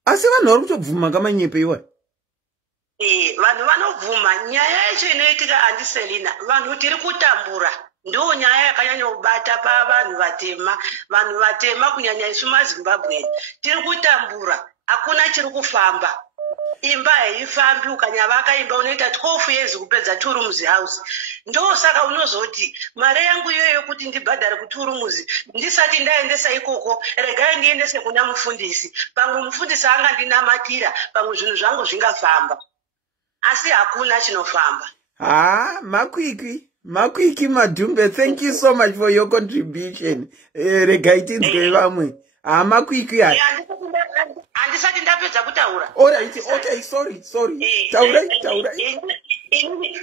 Asi vanhu vari kutobvuma kamanyepe iwe. Vanhu vanobvuma. Nyaya yacho inoitika andiselina, vanhu tiri kutambura. Ndo nyaya yakanyanya kubata pavanhu vatema. Vanhu vatema kunyanya isu maZimbabwe tiri kutambura, hakuna chiri kufamba. Imba haifambi, ukanyavaka imba unoita 12 years kupedza 2 rooms house. Ndo saka unozoti mari yangu iyoyo kuti ndibhadhare ku 2 rooms ndisati ndaendesa ikoko, regai ndiendese kuna mufundisi. Pamwe mufundisi anga ndinamatira, pamwe zvinhu zvangu zvingafamba. Asi hakuna chinofamba. Makwiki Madhumbe, thank you so much for your contribution. Regai tinzwe vamwe. Makwiki hai. Andisati ndapedza kutaura. Alright, okay, sorry. Taura.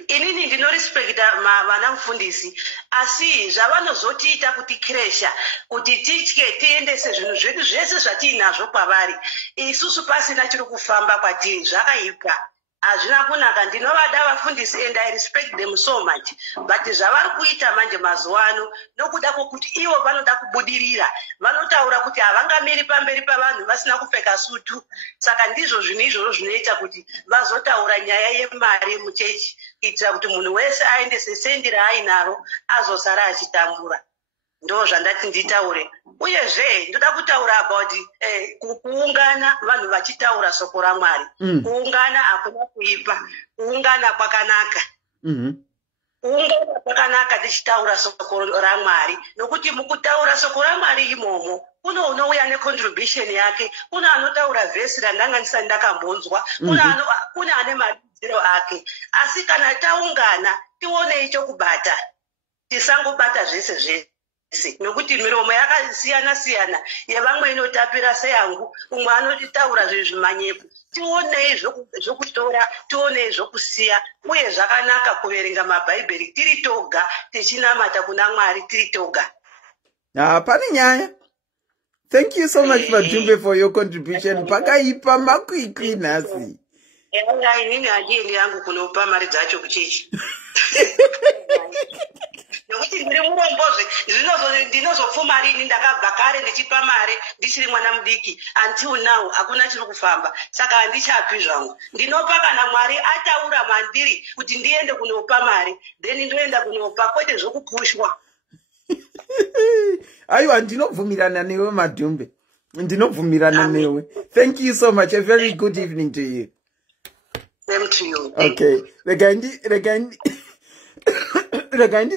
Inini ndinorespekta vana mufundisi, asi zvavanozotiita kuti kresha, kuti titye tiendese zvinhu zvedu zvese zvatiinazvo kwavari, isusu pasina chiri kufamba kwatiri, zvakaipa. Hazvina kunaka. Ndinovada vafundisi and I respect them so much. But zvavari kuita manje mazuva ano, nokuda kwokuti ivo vanoda kubudirira, vanotaura kuti havangamiri pamberi pavanhu vasina kupfeka sutu. Saka ndizvo zvinhu izvozvo zvinoita kuti vazotaura nyaya yemari muchechi, kuitira kuti munhu wese aendese sendi raainaro azosara achitambura. Ndo zvandati nditaure. Uyezve ndoda kutaura about kuungana vanhu vachitaura soko raMwari. Kuungana hakuna kuipa, kuungana kwakanaka. Kuungana kwakanaka tichitaura soko raMwari, nokuti mukutaura soko raMwari imomo kuno unouya necontribution yake, kuna anotaura vhesi randanga ndisati ndakambonzwa, kuna ane madziro ake. Asi kana taungana tione icho kubata, tisangobata zvese zvese. Nokuti miromo yakasiyana-siyana, yevamwe inotapira seyangu, umwe anotaura zvimanyepo. Tionei zvokutora, tionei zvokusiya, uye zvakanaka kuverenga mabhaibheri tiri toga, tichinamata kuna Mwari tiri toga. Pane nyaya. Thank you so much Madhumbe for your contribution. Pakaipa makwikwi nhasi. Inini handiendi yangu kunopa mari dzacho kuchechi. Nokuti ndiri murombozve, ndinozopfuma rini ndakabva kare ndichipa mari ndichiri mwana mudiki. Until now hakuna chiri kufamba, saka handichapi zvangu. Ndinopa kana Mwari ataura mandiri kuti ndiende kunopa mari, then ndoenda kunopa, kwete zvokupushwa. Aiwa, ndinobvumirana newe Madhumbe. Ndinobvumirana newe. Thank you so much. A very good evening to you. Same to you. Okay. Regandi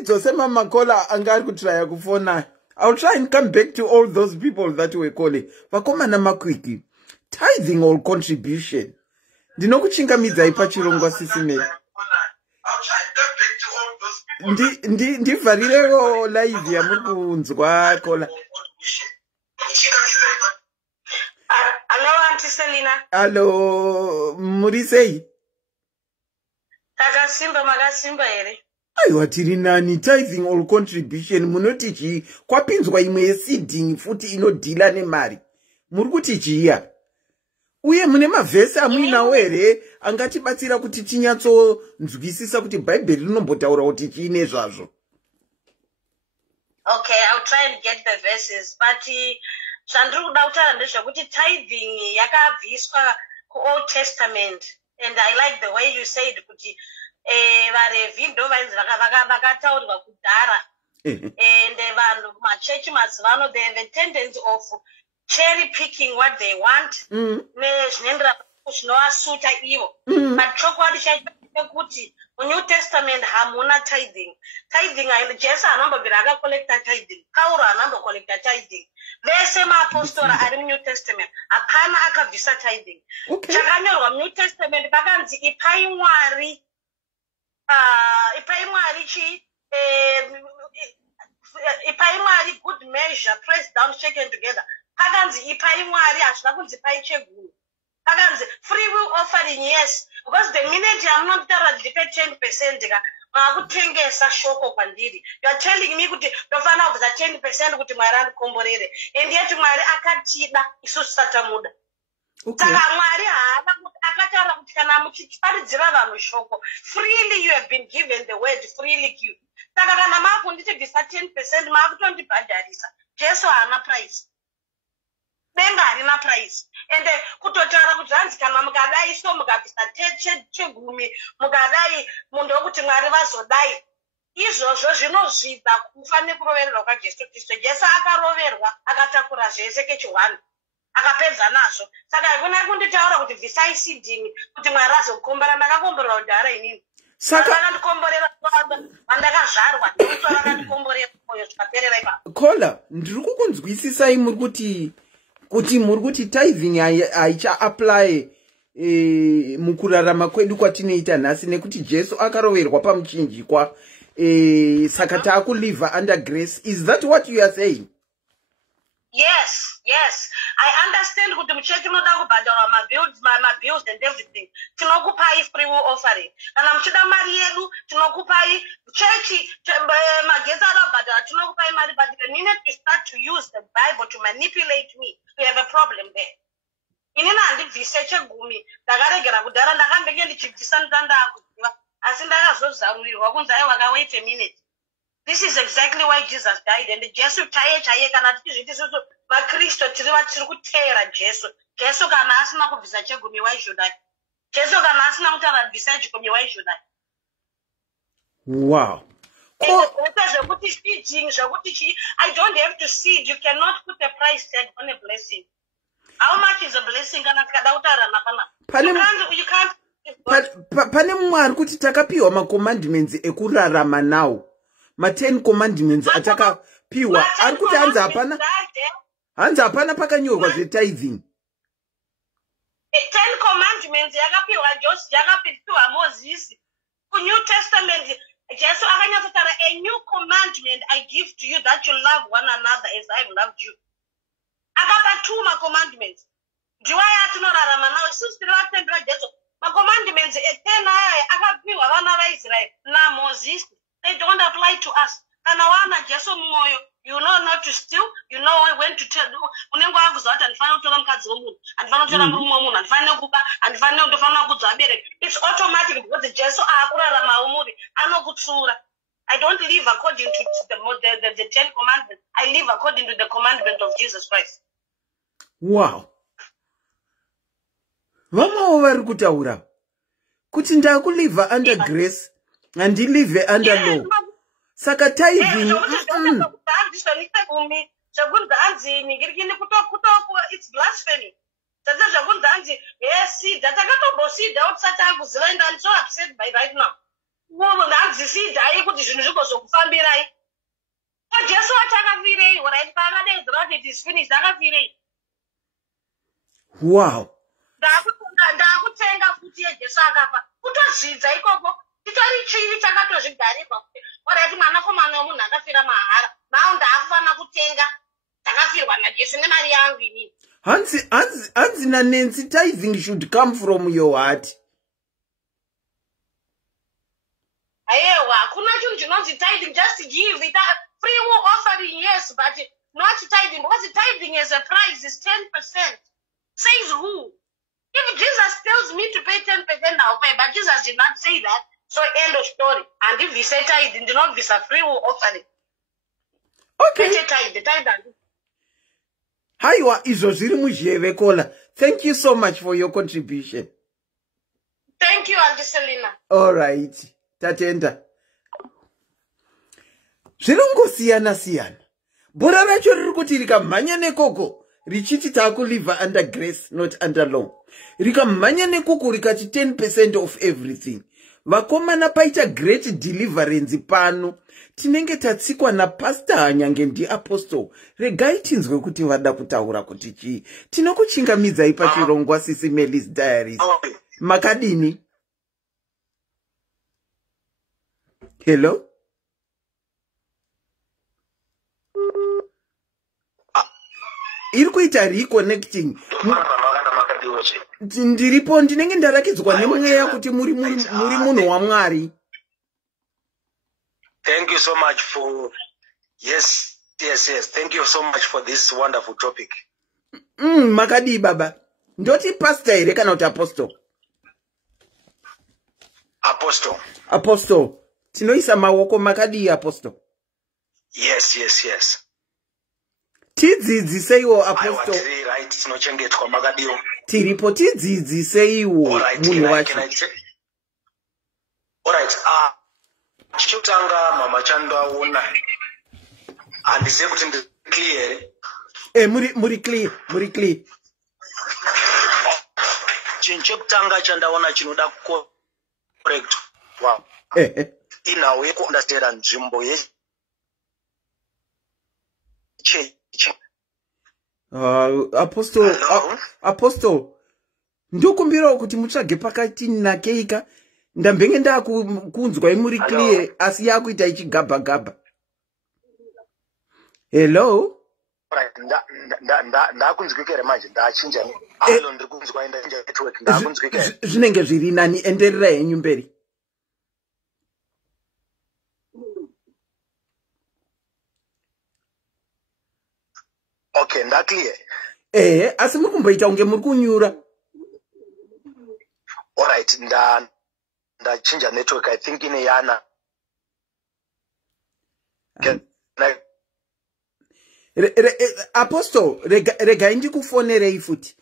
Josema Makola angari kutraya kufona. I'll try and come back to all those people that were calling. Vakoma na makwiki. Tithing or contribution. Ndinokuchingamidza ipachirongwa SIS MELLY. I'll try and come back to all those people. Ndivharireo live ya muri kunzwa kola. Hello, Auntie Selina. Hello, muri sei? Magasimba here. Aiwa tiri nani. Tithing or contribution munoti chii kwapinzwa imwe yeseeding futi inodhila nemari. Muri kuti chiya. Uye mune mavhesi amuinawo here angatibatsira kuti tinyatsonzwisisa kuti Bhaibheri rinombotaura kuti chiine zvazvo. Okay, I'll try and get the verses, but zvandiri kuda kutaura ndezvekuti tithing yakabviswa kuOld Testament, and I like the way you said kuti vaRevhi ndo vainzi vakataurirwa kudhara, and vanhu machechi mazivano they have a tendency of cherry picking what they want nezvinoendera zvinovasuta ivo, but chokwadi chekuti muNew Testament hamuna tithing. Jesu anambobvira akakolekta tithing, Pauro anambokolekta tithing, vese maapostora ari muNew Testament hapana akabvisa tithing. Chakanyorwa muNew Testament pakanzi ipai Mwari good measure, pressed down, shaken together. Pakanzi ipai Mwari, hazvina kunzi pai cheguru. Pakanzi free will offering, yes, because the minute I'm not telling you pay 10%, makutengesa shoko kwandiri. You are telling me kuti ndofana kubvisa 10% kuti Mwari andikomborere, and yet Mwari akatida isusu satamuda. Saka Mwari haana kuti akataura kuti kana muchiparidzira vanhu shoko, freely you have been given the word, freely give. Saka kana makunditi bvisa 10% makutondibhadharisa. Jesu haana price. Denga harina price. And kutotaura kuti hanzi kana mukadai so mukabvisa chegumi mukadai munhu wekuti Mwari vazodai. Izvozvo zvinozvidza kufa nekurovererwa kwaJesu Kristu. Jesu akaroverwa akatakura zvese kechiwanhu akapedza nazvo. Saka hakuna kunditaura kuti bvisai seeding kuti Mwari azokukombora. Ndakakomborerwa kudhara inini. Saka vakandikomborera vandakazvarwa ndikuti vakandikomborera moyo zvikaperera ipapo. Kola, ndiri kukunzwisisai muri kuti muri kuti tithing haicha apply mukurarama kwedu kwatinoita nhasi nekuti Jesu akaroverwa pamuchinjikwa, saka taakulive under grace. Is that what you are saying? Yes. I understand kuti muchechi munoda kubhadharwa mabills and everything. Tinokupai free will offering. Kana muchida mari yedu tinokupai. Chechi magetsi anobhadhara tinokupai mari, but the minute you start to use the Bible to manipulate me, we have a problem there. Inini handibvise chegumi ndakaregera kudhara ndakambenge ndichibvisa ndandakuziva asi ndakazozarurirwa kunzi aiwa wait a minute. This is exactly why Jesus died, and Jesu chaiye kana tichizviti maKristu tiri kuteera Jesu. Jesu kana asina kubvisa chegumi, why should I? Jesu kana asina kutaura bvisa chegumi, why should I? Wow. I don't have to seed. You cannot put a price tag on a blessing. How much is a blessing? You can't. Pane Mwari kuti takapiwa macommandments ekurarama nawo. 10 commandments atakapiwa. Ari kuti hanzi hapana pakanyorwa zvetithing. 10 commandments yakapiwa yakapiwa Moses. New Testament Jesu akanyatsotaura, a new commandment I give to you, that you love one another as I've loved you. Akapa 2 commandments. Ndiwaya atinorarama nawo isusu tiri vatendera Jesu. Commandments 10 aya akapiwa vana vaIsraeri naMoses. They don't apply to us. Kana wana Jesu mwoyo, you know not to steal, you know when to tell. Unengo akuza kuti andifana kutora mukadzi womunhu, andifana kutora murume womunhu, andifana kuba, andifana ndofana kudza abereki. It's automatic because Jesu akurarama umuri anokutsura. I don't live according to the 10 commandments. I live according to the commandment of Jesus Christ. Wow. Vamwe vari kutaura kuti ndakulive under grace and live under law. Saka tithing Shagun Danzi, Nigirkin Kuto, it's blasphemy. Tata Shagun Danzi, yes, see, that I got to see outside I was land and so upset by right now. Woman Danzi, see, I could so family. But just what I have viré, what I found out it is finished, I have viré. Wow. Ndakutenga futi yejesakapa kutozvidza ikoko titori chii chakatozvigaripa orati mwanakomana womunhu akafira mahara mau ndaakufana kutenga takafirwa najesu nemari yangu inini hanzi nanensi tithing should come from your heart. aiwa hakuna chinhu chinonzi tithing, just give it free will offering, yes, but not tithing, because tithing as a price is 10%. Says who? If Jesus tells me to pay 10%, I'll pay. But Jesus did not say that. So end of story. And if we say tithing, do not be a free will offering. Okay. Haiwa izo ziri mujeve kola. Thank you so much for your contribution. Thank you, Auntie Selina. All right. Tatenda. Zvirongosiyana. Bora racho riri kuti rikamhanya nekoko. Richiti taku live under grace, not under law. Rikamhanya nekuku rikati 10% of everything. Vakomana paita great deliverance pano. Tinenge tatsikwa na pastor hanyange ndi apostle. Regai tinzwe kuti vada kutaura kuti chii. Tinokuchingamidza ipa chirongwa SIS MELLY's diaries. Makadini. Hello? Iri kuita reconnecting. Ndiripo ndinenge ndarakidzwa nemweya kuti muri munhu waMwari. Thank you so much for yes. Thank you so much for this wonderful topic. Makadi baba. Ndoti pastor ere kana kuti apostle? Apostle. Tinoisa maoko makadi apostle. Yes. Tidzidziseiwo apostle. Right, tinochengetwa makadiwo. Tiripo tidzidziseiwo munhu wacho. Alright, chitanga mama chandaona. Andise kuti ndi clear. Muri clear. Chinchekutanga chandaona chinoda correct. Wow. Inawe ku understand nzvimbo ye Apostle, ndokumbirawo kuti mutsvage pakati nakeika. Ndambenge ndakunzwa muri clear asi yakuita ichigabha. Hello? Ndakunzwikere manje ndachinja. Alo ndiri kunzwa enda chinja network ndakunzwikere. Zvinenge zviri nani, enderera henyu mberi. Okay, clear. Asi muri kumboita unge muri kunyura. Alright, ndachinja network, I think ine yana. Apostle, regai ndikufonerei futi.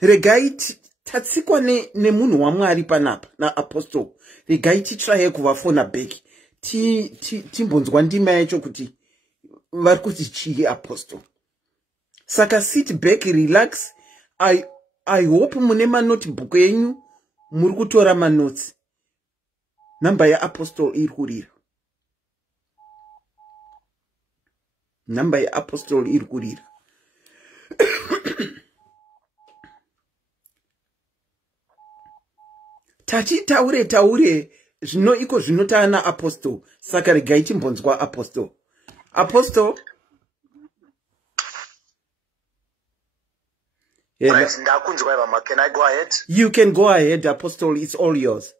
Regai tatsikwa nemunhu waMwari panapa na apostle. Regai titraye kuvafona back. Timbonzwa ndima yacho kuti vari kuti chii apostle. Saka sit back, relax. I hope mune manotebook yenyu muri kutora manotes. Namba ya apostle iri kurira. Tati taure zvino iko zvinotana apostle. Saka regai timbonzwa apostle. Yes, can I go ahead? You can go ahead, apostle. It's all yours.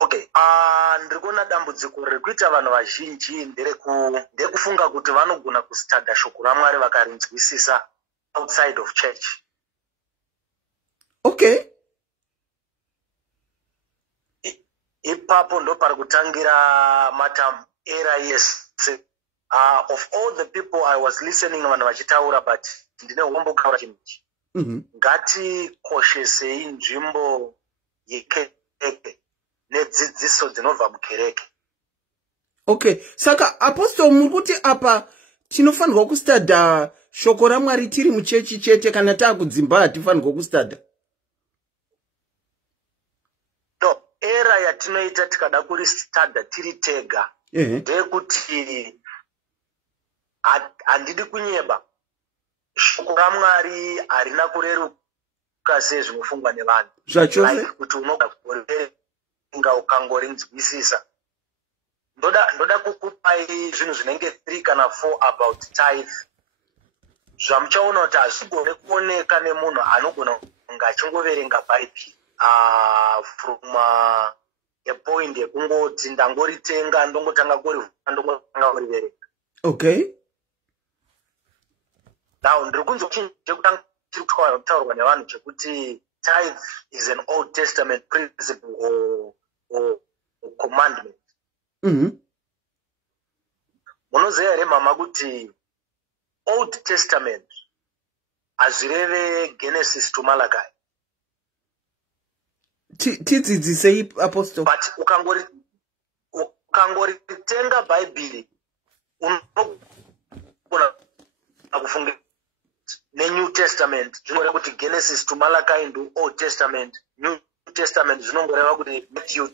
Okay. Ndirikuona dambudziko riri kuita vanhu vazhinji ndekufunga kuti vanogona kustada shoko raMwari vakarinzwisisa outside of church. Okay. Ipapo ndo pari kutangira matam era yese. Of all the people I was listening vanhu vachitaura, but ndine hombo kutaura chinhu ichi. Ngati koshesei nzvimbo yekereke nedzidziso dzinobva mukereke. Okay, saka apostle mukuti apa tinofanirwa kustada shoko raMwari tiri muchechi chete kana takudzimba hatifanirwa kustada? No, era yatinoita tikada kuristada tiri tega ndeyekuti handidi kunyeba. Shoko raMwari harina kureruka sezvinofungwa nevanhu. Zvachose kuti unoga kuverenga ukangorinzwisisa. Ndoda kukupai zvinhu zvinenge 3 kana 4 about tithe. Zvamuchaona kuti hazvigone kuoneka nemunhu anogona kunge achingoverenga bhaibheri from a point yekungoti ndangoritenga ndongotanga kuriverenga. Okay. Now ndiri kunzwa chekutanga chiri kutaurwa nevanhu chekuti tithe is an Old Testament principle or commandment. Munoziva here mama kuti Old Testament hazvireve Genesis to Malachi. Tidzidzisei apostle. But ukangoritenga bhaibheri unogona kufunga neNew Testament zvinoreva kuti Genesis to Malachi ndo Old Testament. New Testament zvinongoreva kuti Matthew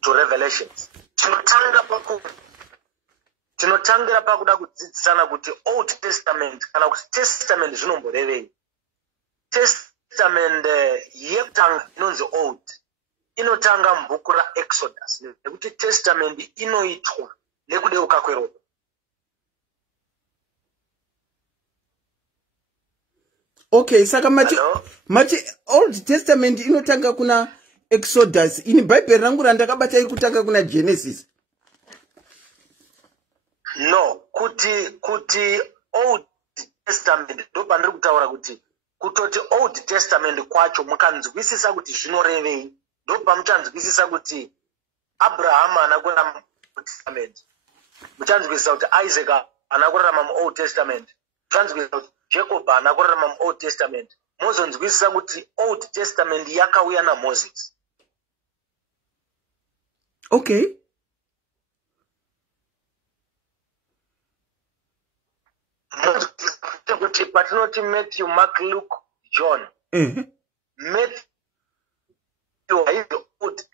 to Revelations. Tinotangira pakuda kudzidzisana kuti Old Testament kana kuti Testament zvinomborevei. Testament yekutanga inonzi Old inotanga mubhuku raExodus nekuti Testament inoitwa nekudeuka kweropa. Okay, saka mati Old Testament inotanga kuna Exodus. Ini Bible rangu randakabata ikutanga kuna Genesis. No, kuti Old Testament ndo pandiri kutaura kuti kutoti Old Testament kwacho mukanzwisisa kuti zvinorevei ndo pamuchanzwisisa kuti Abraham anakurarama mu Testament. Muchanzwisisa kuti Isaac anakurarama mu Old Testament. Muchanzwisisa kuti Jacob anakurarama mu Old Testament. Mozonzwisisa kuti Old Testament yakauya naMoses. Okay. Kuti patinoti Matthew, Mark, Luke, John. Matthew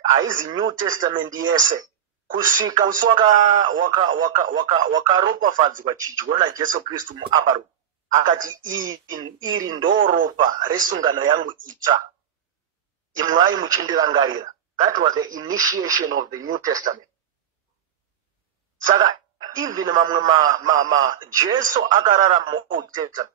haizi New Testament yese. Kusvika musi wakaropafadzwa chidyo naJesu Kristu muAbharama. Akati iri ndo ropa resungano yangu itsva. Imwai muchindirangarira. That was the initiation of the New Testament. Saka even mamwe Jesu akararama mu Old Testament.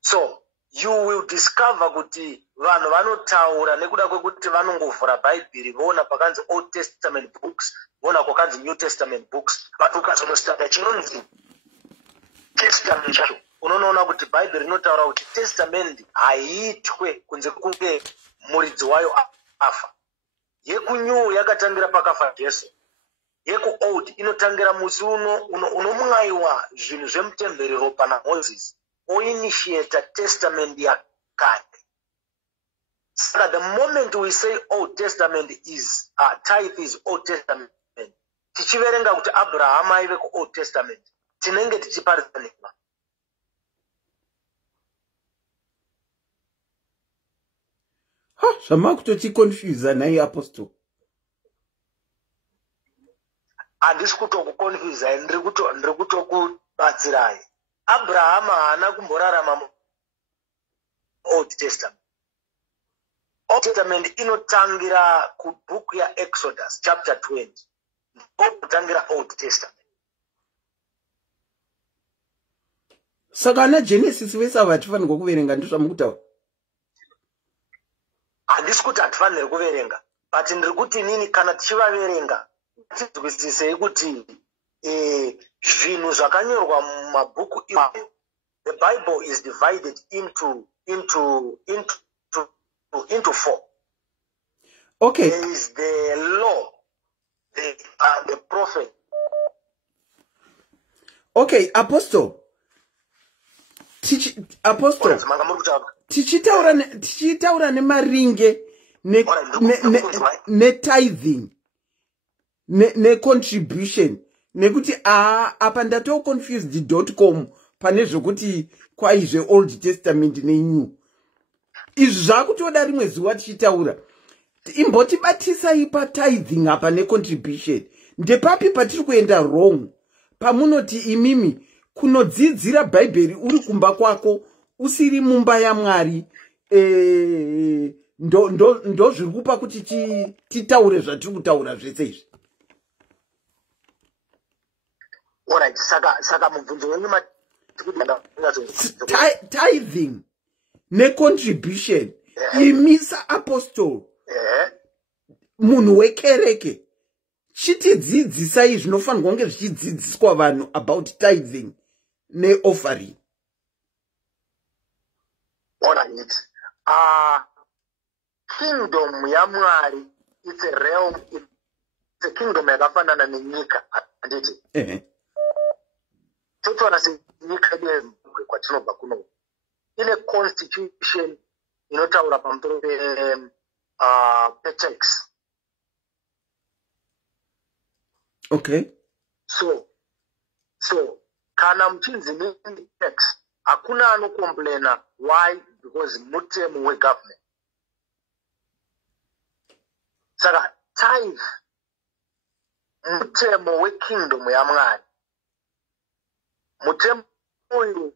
So you will discover kuti vanhu vanotaura nekuda kwekuti vanongovhura bhaibheri voona pakanzi Old Testament books, voona kwakanzi New Testament books, but ukazonostata chinonzi Testament chacho unoona kuti bhaibheri rinotaura kuti Testament haiitwe kunze kunge muridzi wayo afa. Yeku-New yakatangira pakafa Jesu. Yeku-Old inotangira musi unomwayiwa zvinhu zvemutemberi ropa naMoses. Oinitiate Testament yakare. So the moment we say Old Testament is tithe is Old Testament, tichiverenga kuti Abraham aive ku-Old Testament, tinenge tichiparidzanikwa. Zvamakutoti confuse naye apostle. Handisi kutokuconfuse, ndiri kutokubatsirai. Abraham haana kumborarama mu Old Testament. Old Testament inotangira kubhuku yaExodus chapter 20. Inotangira Old Testament. Saka na Genesis vese hatifanirwa kuverenga ndizvamukutaura. Handisi kuti hatifaniri kuverenga, but ndiri kuti nini kana tichivaverenga tinzwisisei kuti zvinhu zvakanyorwa mumabhuku iwayo. The Bible is divided into 4. Okay. There is the law, the prophet. Okay, apostle. Apostle. tichitaura nemaringe netithing necontribution nekuti apa ndatoconfused.com pane zvokuti kwaizve Old Testament neNew. Izvi zvakutoda rimwe zuva tichitaura. Imbotibatisai patithing apa necontribution. Ndepapi patiri kuenda wrong? Pamunoti imimi kunodzidzira Bhaibheri uri kumba kwako usiri mumba yaMwari, ndo zviri kupa kuti titaure zvatiri kutaura zvese izvi. Alright, saka mubvunzo wenyu tithing necontribution, imisa apostle, munhu wekereke, chitidzidzisai zvinofanirwa kunge zvichidzidziswa vanhu about tithing neoffering. Alright. Kingdom ya Mwari, it's a realm, it's a kingdom yakafanana nenyika, anditi? Totora senyika ine kwatinobva kuno. Ine constitution inotaura pamusoro pe-tax. Okay. So kana muchinzi tax, hakuna anocomplaina. Why? Because mutemo wegovernment. Saka tithe mutemo wekingdom yaMwari. Mutemo uyu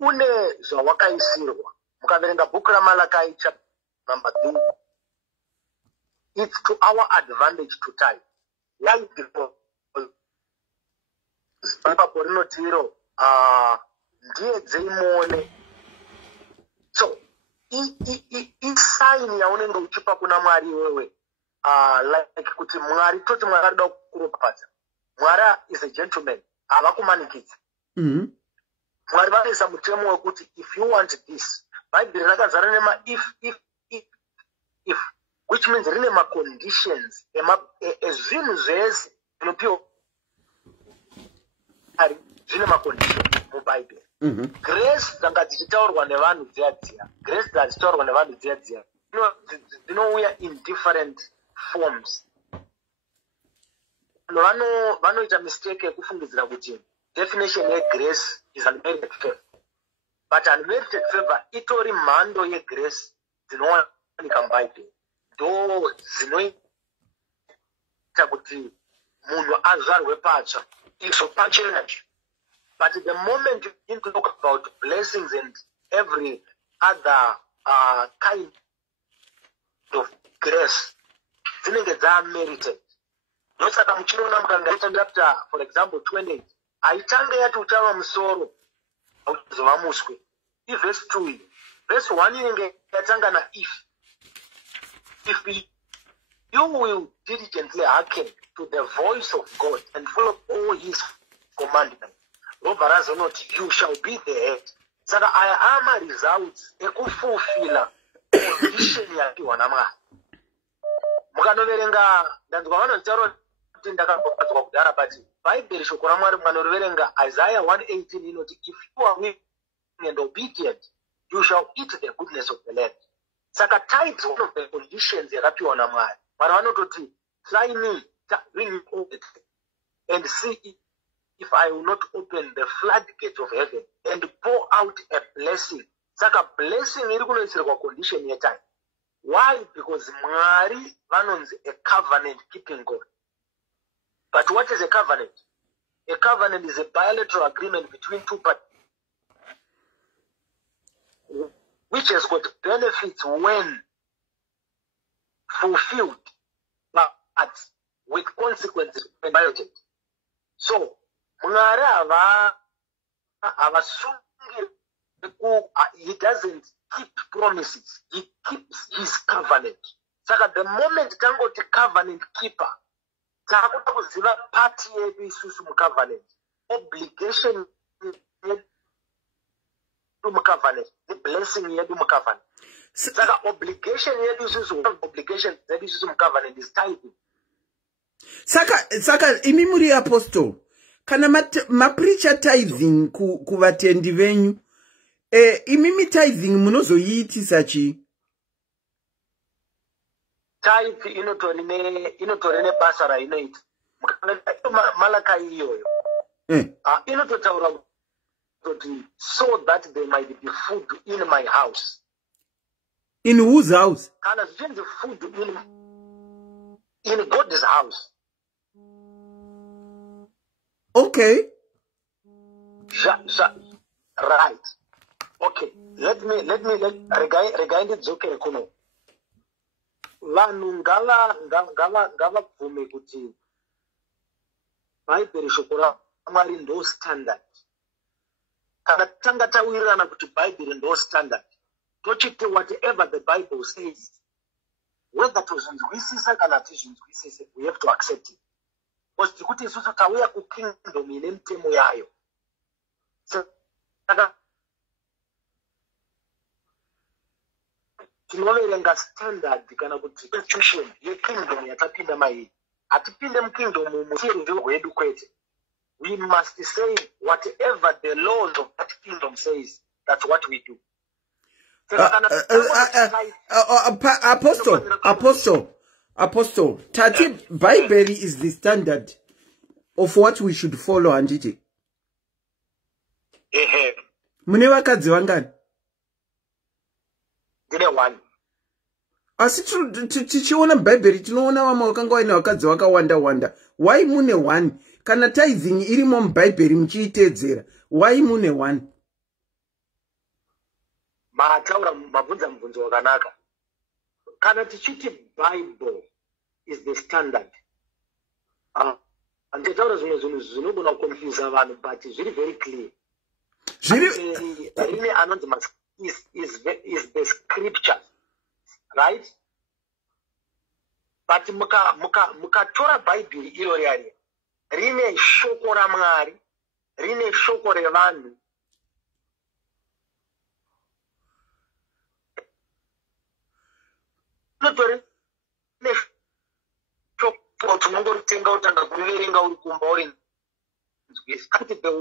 une zvawakaisirwa. Mukaverenga bhuku raMalakai chapter number 3. It's to our advantage to tithe. Why? Because ipapo rinotiro ndiye dzeimone. So isaini yaunenge uchipa kuna Mwari wewe, like kuti Mwari toti Mwari arida kukuropafadza. Mwari is a gentleman, havakumanikidza. Mwari vanoisa mutemo wekuti if you want this, Bhaibheri rakazara nema if, which means rine ma-conditions, zvinhu zvese zvinopiwa zvine ma-conditions muBhaibheri. Grace dzanga dzichitaurwa nevanhu dziya. Grace dzachitaurwa nevanhu dziya. Dzinouya in different forms. Vanoita mistake yekufungidzira kuti definition yegrace is unmerited favor. But unmerited favor itori mhando yegrace dzinowanika muBhaibheri. Ndo dzinoita kuti munhu azvarwe patsva, izvo pachena. But the moment you begin to talk about blessings and every other kind of grace, dzinenge dzaamerited. Nosaka muchinoona mukangaita chapter, for example, 28, aitange yati uchava musoro, uchizova muswe. Verse 2, verse 1 inenge yatanga na if you will diligently hearken to the voice of God and follow all his commandments, you shall be the head. Saka aya ama results ekufulfilla condition yapiwa naMwari. Mukanoverenga ndanzwa vanotaura kuti ndakambopadzwa kudhara pati Bhaibheri shoko raMwari mukanoverenga Isaiah 1:18 inoti if you are willing and obedient you shall eat the goodness of the land. Saka tithe is one of the conditions yakapiwa naMwari. Mwari vanototi try me, bring me all the time and see if I will not open the floodgate of heaven and pour out a blessing. Saka blessing iri kunoisirwa condition yetime. Why? Because Mwari vanonzi a covenant keeping God. But what is a covenant? A covenant is a bilateral agreement between two parties, which has got benefits when fulfilled, but with consequences when violated. So, Mwari he doesn't keep promises. He keeps his covenant. Saka the moment tangoti covenant keeper, takuta kuziva party yedu isusu mucovenant, obligation yedu mucovenant, the blessing yedu mucovenant. Saka obligation yedu isusu, obligation yedu isusu mucovenant is tithing. Saka imi muri apostle, kana mapreacher tithing kuvatendi venyu, Imimi tithing munozoiitisa chi? Tithe inotorine basa rainoita. Malakai iyoyo. Inototaura kuti so that there might be food in my house. In whose house? Kana zvichinzi food in God's house. Okay. Right. Okay. Let me regai ndidzoke kuno. Vanhu ngavabvume kuti Bible shoko raMwari ndo standard. Kana tanga tawirirana kuti Bible ndo standard, tochiti whatever the Bible says, whether tozvinzwisisa kana tizvinzwisise, we have to accept it. Because tikuti isusu tauya kukingdom ine mitemo yayo. Saka tinoverenga standard kana kuti institution yekingdom yatapinda mairi. Atipinde mukingdom mutiruviro rwedu kwete. We must say whatever the laws of that kingdom says, that's what we do. Apostle, Tati Bible is the standard of what we should follow, anditi. Mune vakadzi vangani? Ndine one. Asi tichiona Bible tinoona vamwe vakanga vaine vakadzi vakawanda. Why mune one? Kana tithing irimo muBhayibheri muchiiteedzera, why mune one? Mataura mabvunza mubvunzo wakanaka. Kana tichiti Bible is the standard. Anditaura zvimwe zvinhu zvinogona kukonfuse vanhu, but zviri very clear. Rine anonzi is the scripture, right? But mukatora Bible iro riari, rine shoko raMwari, rine shoko revanhu. The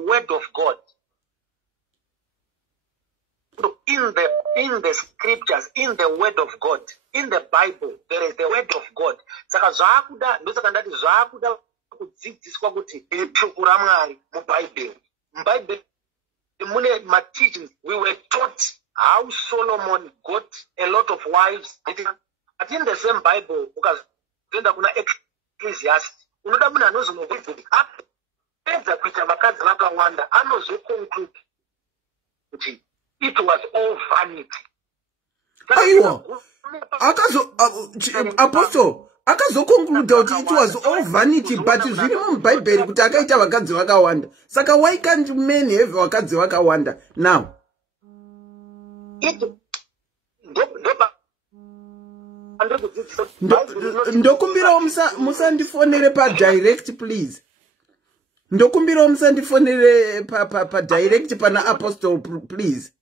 word of God. In the scriptures, in the word of God, in the Bible, there is the word of God. Saka zvakuda ndosaka ndati zvakuda kudzidziswa kuti shoko raMwari muBhayibheri. MuBhayibheri mune teachings. We were taught how Solomon got a lot of wives. But in the same Bible, ukazoenda kuna Ecclesiastes, unoda munhu anozonovhudza kuti apedza kuita vakadzi vakawanda, anozoconclude kuti it was all vanity. Aiwa. Apostle, akazoconclude kuti it was all vanity, but zvirimo muBhayibheri kuti akaita vakadzi vakawanda. Saka why can't men have vakadzi vakawanda now? Ndokumbira musandifonere pa direct please. Ndokumbira musandifonere pa direct pana Apostle please.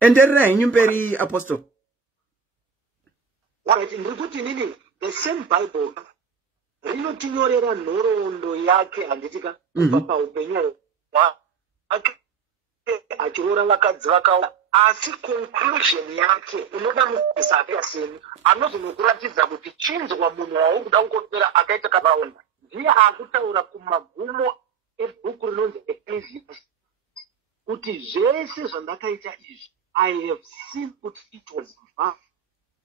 Enderera henyu mberi Apostle. Alright, ndikuti nini the same Bible rinotinyorera nhoroondo yake handitika kubva paupenyu hwake achiroora vakadzi vakawanda. Asi conclusion yake unoda muisapia seni anozonokuratidza kuti chinzwa munhu wauri kuda kungopera akaita kavawanda. Ndiye akutaura kumagumo ebhuku rinonzi Ecclesiastes kuti zvese zvandakaita izvi I have seen kuti it was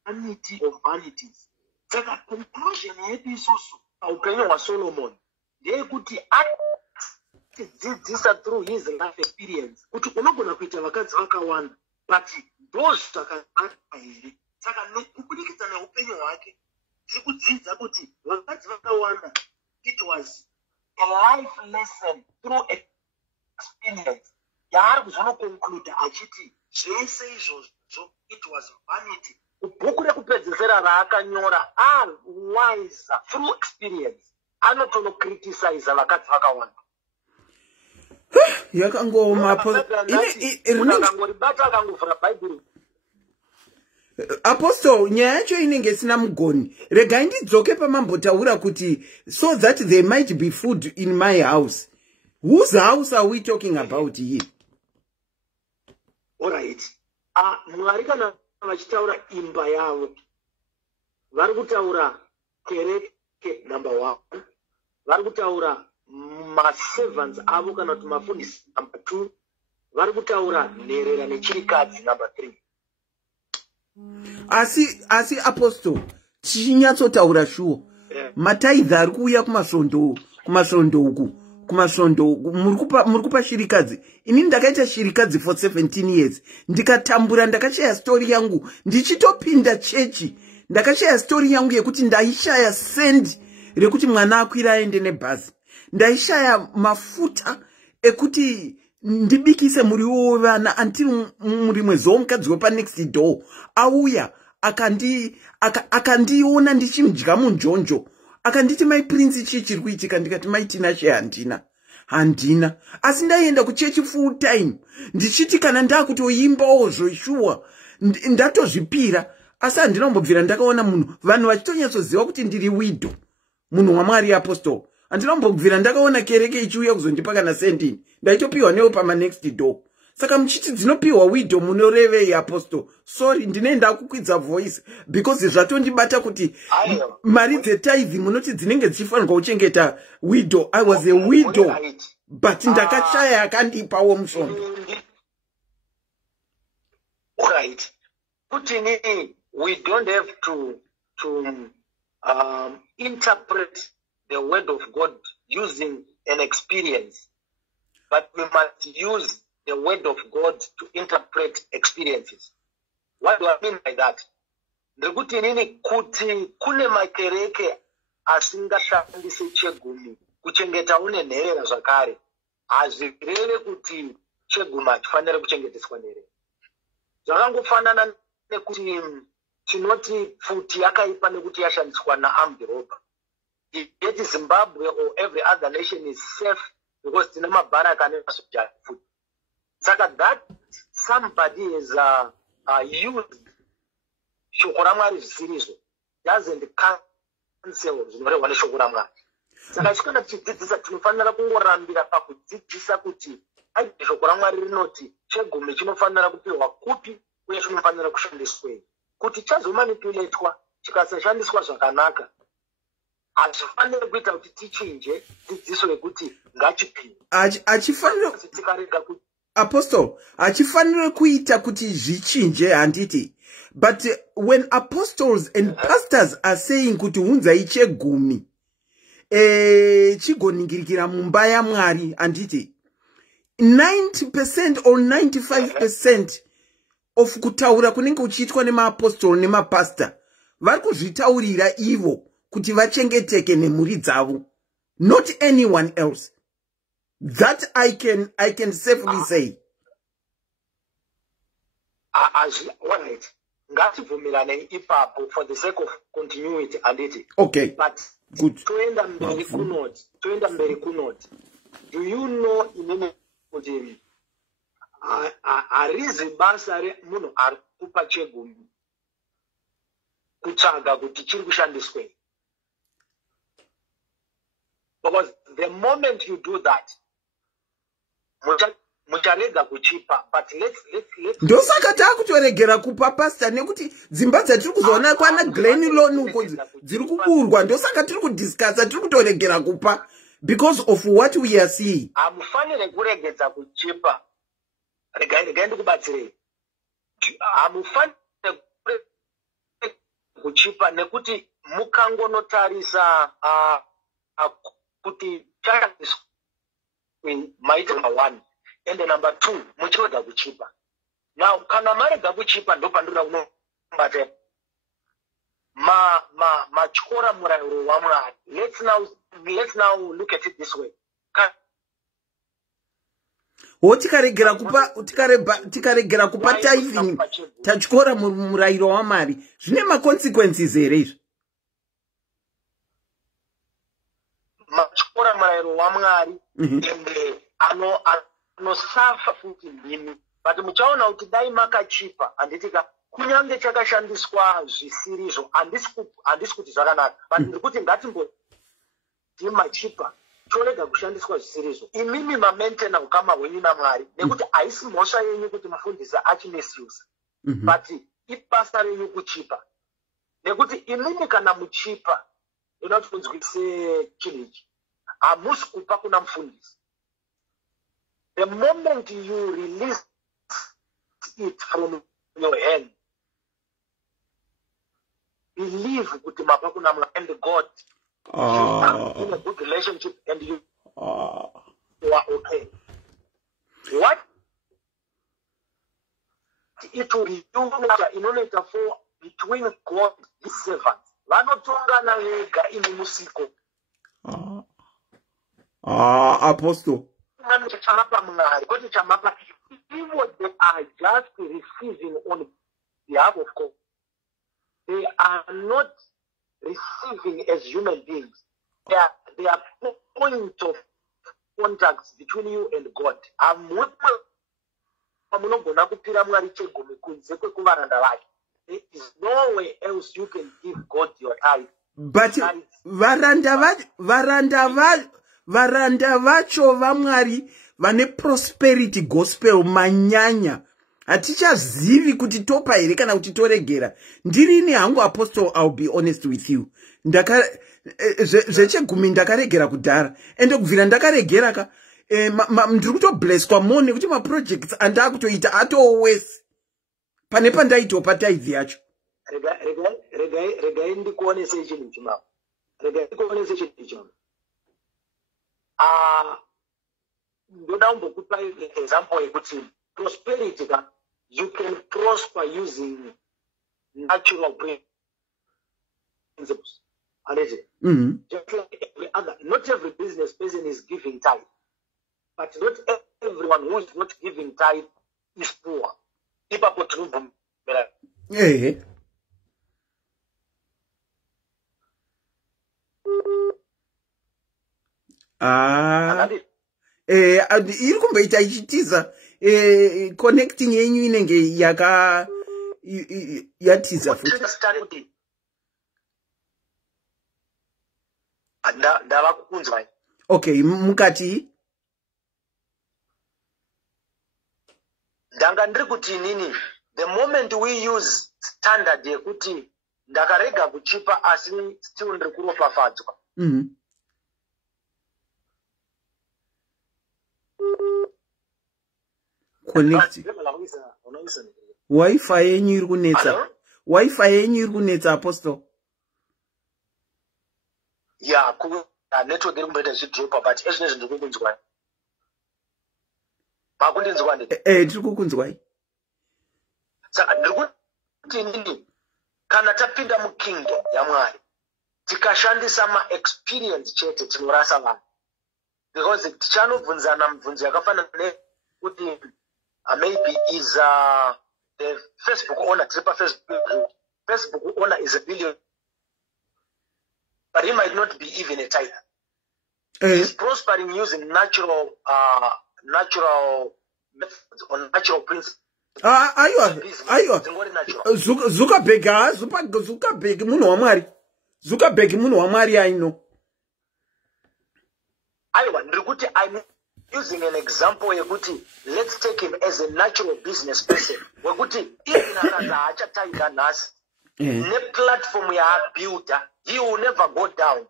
vanity of vanities. Saka conclusion yedu isusu paupenyu hwaSolomon ndeyekuti atidzidzisa through his life experience kuti unogona kuita vakadzi vakawanda, but those zvakanaka here. Saka kubudikidza neupenyu hwake tiri kudzidza kuti vakadzi vakawanda, it was a life lesson through experience yaari kuzonoconclude achiti zvese izvozvo it was vanity. Bhuku rekupedzisira raakanyora wise through experience anotonocriticize vakadzi vakawanda. Yakangoma akangoribata akangovhura Bhaibheri. Apostle, nyaya yacho inenge isina mugoni. Regai ndidzoke pamambotaura kuti so that there might be food in my house. Whose house are we talking about here? Alright. Mwari kana vachitaura imba yavo vari kutaura kereke number 1, vari kutaura maservants avo kana kuti mafundisi number 2, vari kutaura nherera nechirikadzi number 3. asi apostle tichinyatsotaura shuwo mataidha ari kuuya kumasvondo uku muri kupa shirikadzi. Ini ndakaita shirikadzi for 17 years ndikatambura, ndakashaya story yangu ndichitopinda chechi, ndakashaya story yangu yekuti ndaishaya sendi rekuti mwana akwira aende nebhazi, ndaishaya mafuta ekuti ndibikise muriwo wevana until muri mwezi womukadzi wepa next door auya akandiona ndichimudya munjonjo, akanditi mai prince chiri kuitika, ndikati mai Tinashe handina, asi ndaienda kuchechi full time ndichiti kana ndakuti uimbawo zvoishuwa ndatozvipira, asi handinombobvira ndakaona vanhu vachitonyatsoziva kuti ndiri widow, munhu waMwari apostle. Handinombobvira ndakaona kereke ichiuya kuzondipa kana sendini, ndaitopiwa newo pama next door. Saka muchiti dzinopiwa widow munorevei apostle? Sorry, ndinenda kukwidza voice because zvatondibata kuti mari dzetithe munoti dzinenge dzichifanirwa kuchengeta widow. I was a widow but ndakashaya yakandipawo musvondo. Alright. Kutini, we don't have to interpret the word of God using an experience, but we must use the word of God to interpret experiences. What do I mean by that? Ndikuti nini kuti kune makereke asingashandise chegumi kuchengeta une nherera zvakare, hazvireve kuti chegumi hachifanire kuchengeteswa nherera. Zvakangofanana nekuti tinoti pfuti yakaipa nekuti yashandiswa naarmed robber. Yet Zimbabwe or every other nation is safe because tina mabaraka nemasoja futi. Saka that somebody is used shoko raMwari zvisirizo doesn't cancel zvinorehwa neshoko raMwari. Saka chikanda tichidzidzisa tinofanira kungorambira pakudzidzisa kuti shoko raMwari rinoti chegumi chinofanira kupiwa kupi uye chinofanira kushandiswei. Kuti chazomanipuletwa chikasashandiswa zvakanaka, hachifanire kuita kuti tichinje dzidziso yekuti ngachipiwe. Apostle, hachifanire kuita kuti zvichinje handiti. But when apostles and pastors are saying kuti hunzai chegumi chigoningirikira mumba yaMwari handiti, 90% or 95% of kutaura kunenge kuchiitwa nemaapostol nemapasta vari kuzvitaurira ivo kuti vachengeteke nemhuri dzavo, not anyone else. That I can safely say. Alright. Ngatibvumirane ipapo for the sake of continuity anditi. Okay. But good. Toenda mberi kunoti. Do you know inene kuti arizi basa remunhu ari kupa chegumi kutsvaga kuti chiri kushandiswei? Because the moment you do that, mucharega kuchipa. But let's ndosaka takutoregera kupa pastor nekuti dzimba dzatiri kuzoona kwana Glen Loan uko dziri kuburwa, ndosaka tiri kudiscussa, tiri kutoregera kupa because of what we are seeing. Hamufanire kuregedza kuchipa. Regai ndikubatsirei. Hamufanire kuchipa nekuti mukangonotarisa kuti chashandiswa maite number 1 and number 2 muchiroda kuchipa. Now kana marega kuchipa ndopandura unombata machikora murayiro waMwari. Let's now look at it this way. tikaregera kupa tithing tachikora murayiro waMwari, zvine maconsequences here izvi? Machikora murayiro waMwari ende anosafa futi ndimi. But muchaona kuti dai makachipa handitika kunyange chakashandiswa zvisirizvo handisi kuti zvakanaka. But ndikuti ngatimboti machipa chorega kushandiswa zvisirizo. Imimi mamaintenance kama wenyu naMwari nekuti haisi mhosva yenyu kuti mufundisi achimisuse. But ibasa renyu kuchipa. Nekuti imimi kana muchipa inotinzwise chinhu ichi. Hamusi kupa kuna mufundisi. The moment you release it from your hand, believe kuti mapa kuna Mwari and God. You are in a good relationship and you are okay. What it will be in order for between God and his servants. Vanotongana vega imi musiko. Apostle. People they are just receiving on behalf of God. They are not receiving as human beings. They are point of contacts between you and God. There is no way else you can give God your tithe. But varanda vacho vaMwari vane prosperity gospel manyanya. Hatichazivi kuti topa here kana kuti toregera. Ndirini hangu Apostle, I'll be honest with you. Zvechegumi ndakaregera kudhara. Ende kubvira ndakaregera ka ndiri kutoblesswa mone kuti maprojects andakutoita atowesi pane pandaitopa tithe yacho. Regai ndikuonese chinhu chimwe. Regai ndikuonese chinhu chimwe. Ndoda kumbokupa example yekuti prosperity you can prosper using natural principles. Just like every other, not every business person is giving tithe, but not everyone who is not giving tithe is poor. Iri kumboita ichitiza connecting yenyu inenge yatiza futi. Ndava kukunzwa. Okay, mukati ndanga ndiri kuti nini, the moment we use standard yekuti ndakarega kuchipa asi still ndiri kuropafadzwa. Connect. Wi-Fi yenyu iri kunetsa. Wi-Fi yenyu iri kunetsa Apostle. Yeah, network iri kumboita zvidropa but ezvinezvi ndiri kukunzwai. Makundinzwa ndini? Tiri kukunzwai. Saka ndiri kuti nini, kana tapinda mukingdom yaMwari tikashandisa ma-experience chete tinorasa vanhu. Because tichanobvunzana mibvunzo yakafanana nekuti maybe is the Facebook owner, Facebook owner is a billion, but he might not be even a tither. He's prospering using natural methods or natural principles. Zuckerberg munhu waMwari. Zuckerberg munhu waMwari I know. I'm using an example yekuti let's take him as a natural business person. Wekuti even akaza achataida nhasi ne platform yaabuilda, he will never go down.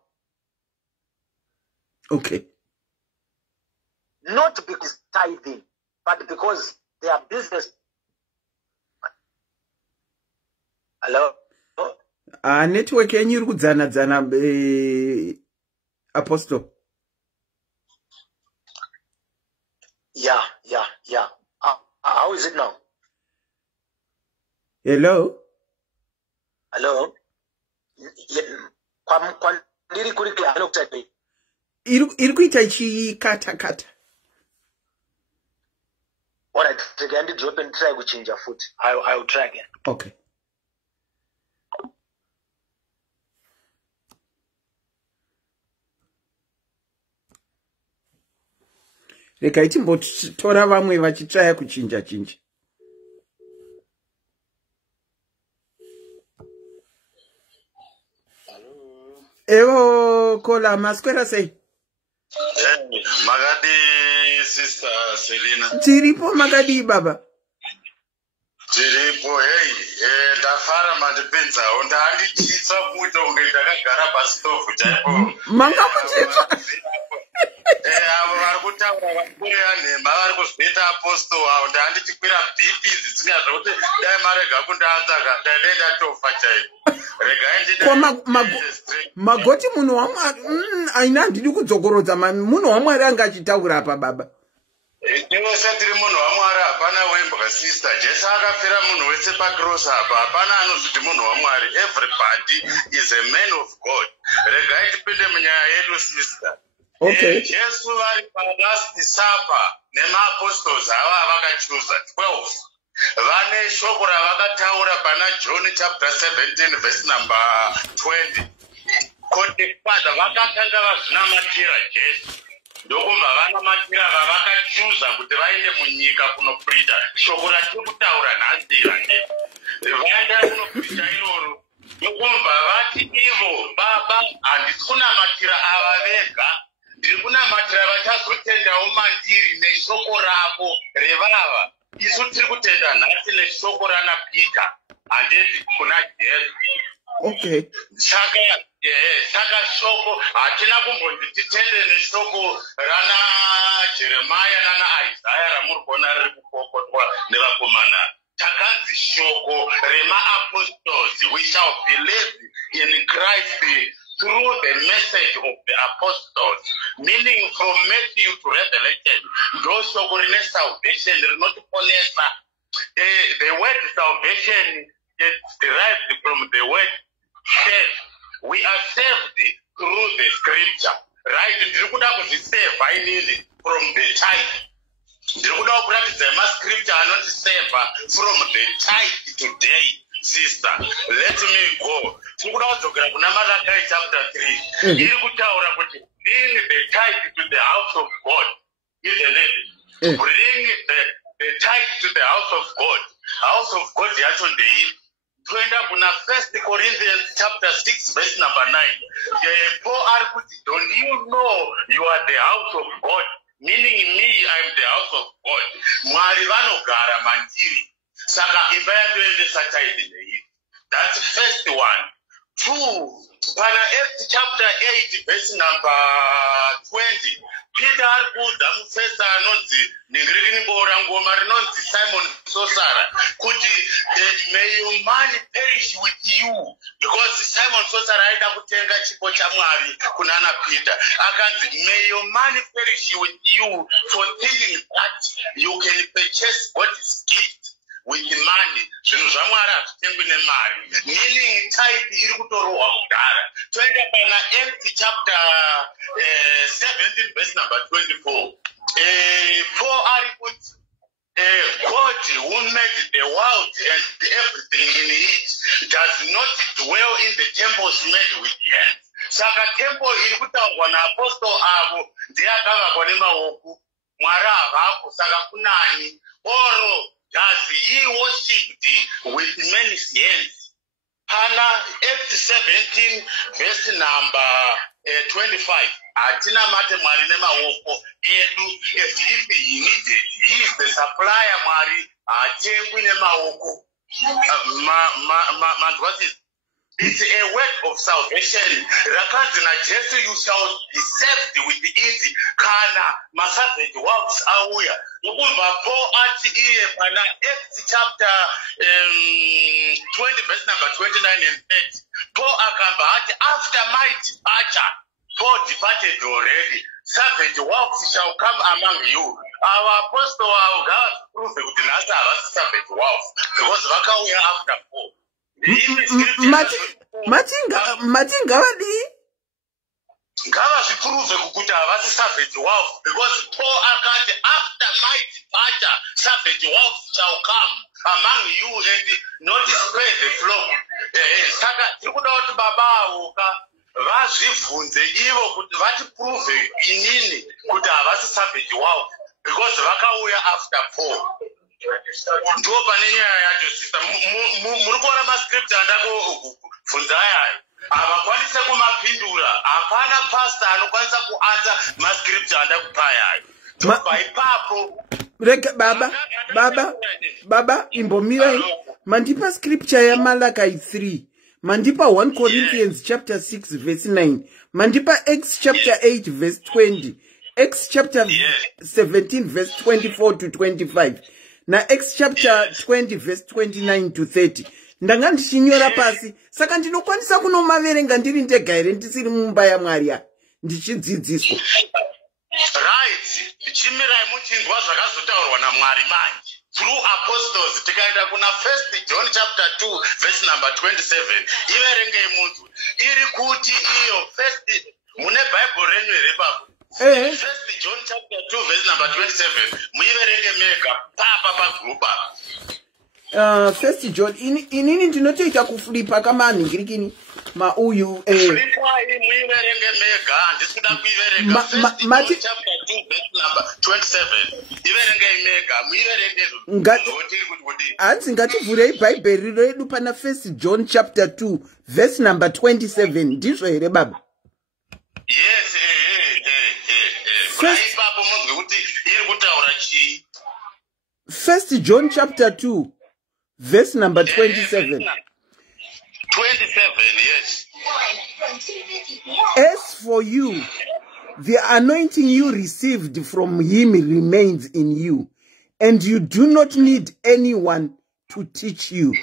Okay. Not because tithing, but because they are business. Hello? Network yenyu iri kudzana Apostle. Yeah. How is it now? Hello? Kwandiri kuri clear anokutai. Iri kuita ichikata. Alright, again did drop and try kuchinja foot. I will try again. Okay. Reka itimbotora vamwe vachitraya kuchinja. Evo kola maswera sei? Magadi, Sister Selina. Tiripo Magadi Baba. Tiripo, hey, ndafara mandipinza undandichitsa kuti unge ndakagara pasitofu chaipo. Manga muchitsa. Avo vari kutaura vakurira nhema vari kuzviita apostol avo ndandichikwira BP dzisinga zvokuti dai marega kundaanzaka dai ndatofa chaipo. Regai magoti munhu waMwari aina ndiri kudzokorodza munhu waMwari anga achitaura apa baba. Tiwese tiri munhu waMwari hapana wembwa sister. Jesu akafira munhu wese pacross apa hapana anozviti munhu waMwari. Everybody is a man of God. Regai tipinde munyaya yedu sister. Okay. Jesu vari palast supper nemaapostles ava vakachuza 12. Vane shoko ravakataura pana John chapter 17 verse number 20. Kuti Father vakatanga vazvinamatira Jesu. Ndokumva vanamatira vavakachuza kuti vaende munyika kunoprita shoko ratiri kutaura nhasi iri. Vaenda kunoprita iroro. Ndokumva vati ivo Baba handisi kunamatira ava vega. Ndiri kunamatira vachazotendawo mandiri neshoko rako revava. Isu tiri kutenda nhasi neshoko rana Peter handeti kuna Jesu. Okay. Saka shoko hatina kumbonzi titende neshoko rana Jeremiah nana Isaiah ramuri kuona riri kukokotwa nevakomana. Takanzi shoko rema-apostles. We shall believe in Christ through the message of the apostles, meaning from Matthew to Revelation. Those shoko rine salvation rinotiponesa. The word salvation is derived from the word save. We are saved through the scripture, right? Ndiri kuda kuzviseva inini from the tithe. Ndiri kuda kuratidza scripture anotiseva from the tithe today, sister. Let me go. Tiri kuda kudzokera kuna Malachi chapter 3. Iri kutaura kuti bring the tithe to the house of God. Isn't it? Bring the tithe to the house of God. House of God yacho ndeiri. Tuenda kuna 1 Corinthians chapter 6 verse number 9. Paul argued, don't you know you are the house of God? Meaning me, I am the house of God. Mwari vanogara mandiri. Saka imba yatoendesa tithe ndeiri. That's the first one. 2, pana Acts chapter 8 verse number 20. Peter arikuudza mufesa anonzi ningirikini boora ngoma rinonzi Simon Sosara kuti may your money perish with you, because Simon Sosara aida kutenga chipo chaMwari kunana Peter. Akanzi may your money perish with you for thinking that you can purchase God's gift with money. Zvinhu zvaMwari hazvitengwi nemari. Meaning tithe iri kutorohwa kudhara. Toenda pana Acts chapter 17 verse number 24. Paul arikuti God who made the world and everything in it does not dwell in the temples made with hands. Saka temple iri kutaurwa naapostol avo ndeyakavakwa nemaoko. Mwari havako, saka kunani. Oro does he worshipped with many hands? Pana Acts 17 verse number 25. Atina mate Mwari nemaoko edu as if he needed. He is the supplier Mwari atengwi nemaoko. What is? It's a word of salvation. Rakanzi na Jesu, you shall be saved with it. Kana masavage works auya. Ukumva Paul ati iye pana Acts chapter 20 verse number 29 and 30. Paul akamba ati after my departure, Paul departed already. Savage works shall come among you. Our apostle our God prove kuti nasa havasi savage works because vakauya after Paul. Matinga vadi ngavazviprove kukuti havasi savage wolf, because Paul akati after my departure savage wolf shall come among you and not spare the flock. Saka tiri kuda kuti baba avoka vazvibvunze ivo kuti vatiprove inini kuti havasi savage wolf, because vakauya after Paul. Ndo pane nyaya yacho sister. Muri kuona mascripture andakubvunza ayayo. havakwanise kumapindura. Hapana pastor anokwanisa kuanza mascripture andakupayayo. Tobva ipapo rega baba imbomira mandipa scripture ya Malachi 3, mandipa 1 Corinthians chapter 6 verse 9, mandipa Acts chapter 8 verse 20, Acts chapter 17 verse 24 to 25, na Acts chapter 20 verse 29 to 30. Ndanga ndichinyora pasi, saka ndinokwanisa kunomaverenga ndiri ndega here ndisiri mumba yaMwari ya ndichidzidziswa. Right, chimirai muchinzwa zvakazotaurwa naMwari manje through apostles. Tikaenda kuna 1 John chapter 2 verse number 27, iverengei munzwe iri kuti iyo first mune Bible renyu here papo. 1 John chapter 2 verse number 27 muiverenge mega papa pagroup apa. 1 John inini ndinotoita kuflipa kama anhingirikini mauyu flipai muiverenge mega ndisikuda kuiverenga. 1 John chapter 2 verse number 27 iverenge mega muiverenge hanzi ngativhurei bhaibheri redu pana 1 John chapter 2 verse number 27 ndizvo here baba? Yes, ipapo munzwe kuti iri kutaura chii. 1 John chapter 2 verse number 27. 27, yes. As for you, the anointing you received from him remains in you, and you do not need anyone to teach you.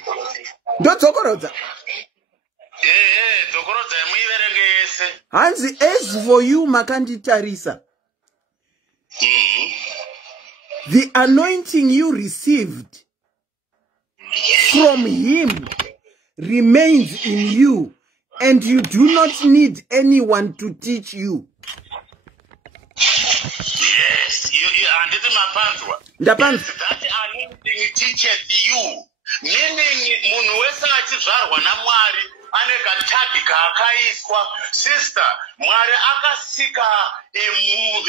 Hanzi, as for you, Makandi Tarisa, the anointing you received from him remains in you, and you do not need anyone to teach you. Yes, that anointing teaches you. Meaning, munhu wese achizvarwa naMwari ane katagi kaakaiswa. Sister, Mwari akasika heaven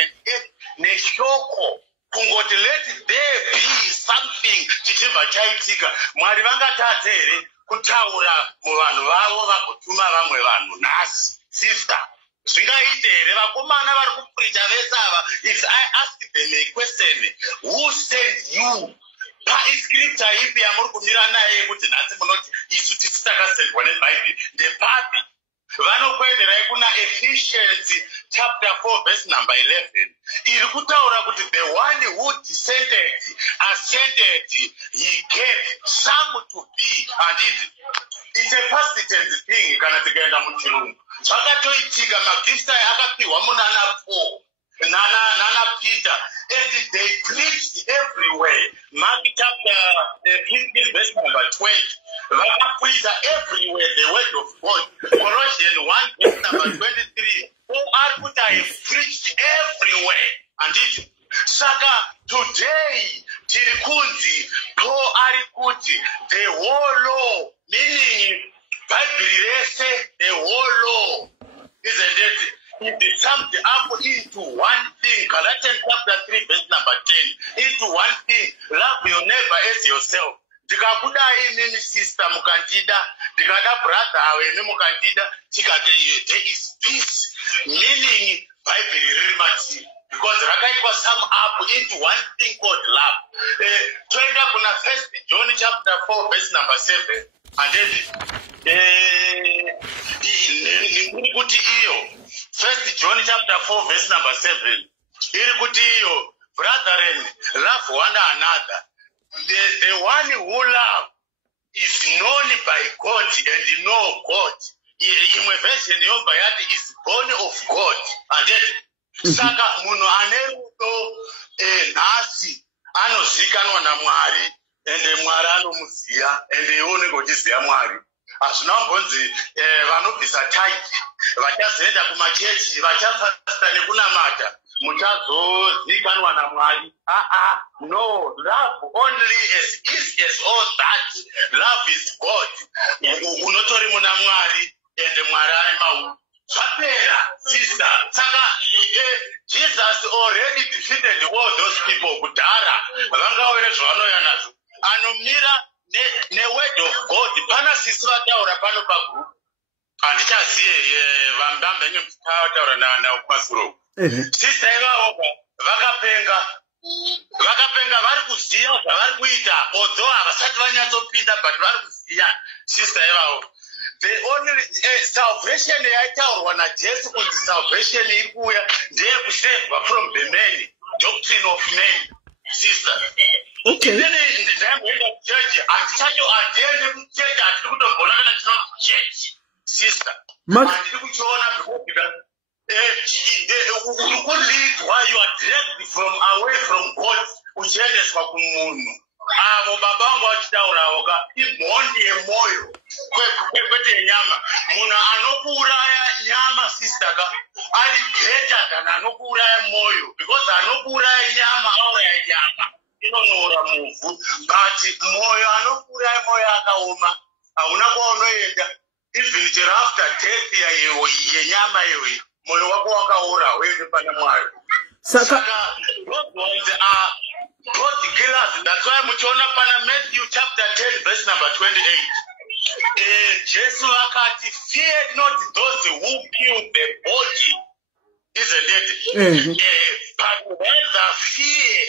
and earth neshoko kungoti let there be something chichibva chaitika. Mwari vangatadze here kutaura muvanhu vavo vagotuma vamwe vanhu nhasi? Sister, zvingaite here? Vakomana vari kupreacha vese ava, if I ask them a question, who sent you? Paiscripture ipi yamuri kumira naye kuti nhasi munoti isu tisi takasendwa nebhaibheri ndepapi? Vanokuenderai kuna Ephesians chapter 4 verse number 11 iri kutaura kuti the one who descended ascended, he gave some to be, and it's a past tense thing. Kana tikaenda muchirungu zvakatoitika, magifts akapiwa munana Paul nana Peter, and they preached everywhere. Mark chapter 15 verse number 20, vakapreacha everywhere the word of God. Colossians 1 verse number 23, who are put I have preached everywhere. And it saka today tiri kunzi Paul ari kuti the whole law, meaning Bible rese, the whole law, isn't it? It is summed up into one thing. Galatians chapter 3 verse number 10, into one thing: love your neighbor as yourself. Ndikakudai inini sister mukandida, ndikada brother aweni mukandida, tikati there is peace, meaning Bible riri matiri, because rakaitwa sum up into one thing called love. Toenda kuna 1 John chapter 4 verse number 7, and then kuti iyo 1 John chapter 4 verse number 7 iri kuti iyo, brethren, love one another. The one who love is known by God and know God. Imwe version yobva yati is born of God. And then saka munhu ane rudo nhasi anozikanwa naMwari, and Mwari anomuziya, and ione kuchiziya Mwari. Hazvina kumbonzi vanobvisa tithe vachazoenda kumachechi vachafasta nekunamata muchazozikanwa naMwari. No, love only as easy as all that. Love is God. Unotori muna Mwari, and Mwari ari mauri. Zvapera, sister. Saka Jesus already defeated all those people kudhara. Vangaone zvavanoya nazvo. Anomira the word of God sisi vataura pano pagroup handichaziye vambambenyu taura nao kumasuro sisa ivavo vakapenga vari kuziva zvavari kuita although havasati vanyatsopinda but vari kuziva sisa ivavo. The only salvation yaitaurwa najesu kunzi salvation iri kuuya ndeyekusevhwa from the man doctrine of man sister. Inini ndamboenda kuchechi handiendi kuchechi handiri kutombona kana chinonzi chechi sister handiri kuchiona because uri kuleadwa you are dragged from away from God uchiendeswa kumunhu avo baba vangu vachitaurawo ka imhondi yemwoyo kwete yenyama. Munhu anokuuraya nyama sister ka ari better than anokuuraya mwoyo because anokuuraya nyama auraya nyama inonora muvhu but mwoyo anokuuraya mwoyo akaoma hauna kwaunoenda even chero after death yenyama iyoyi mwoyo wako wakaora uende pana Mwari. Saka those ones are both killers. That's why muchiona pana Matthew chapter 10 verse number 28. Jesu akati, fear not those who kill the body, isn't it? But rather fear,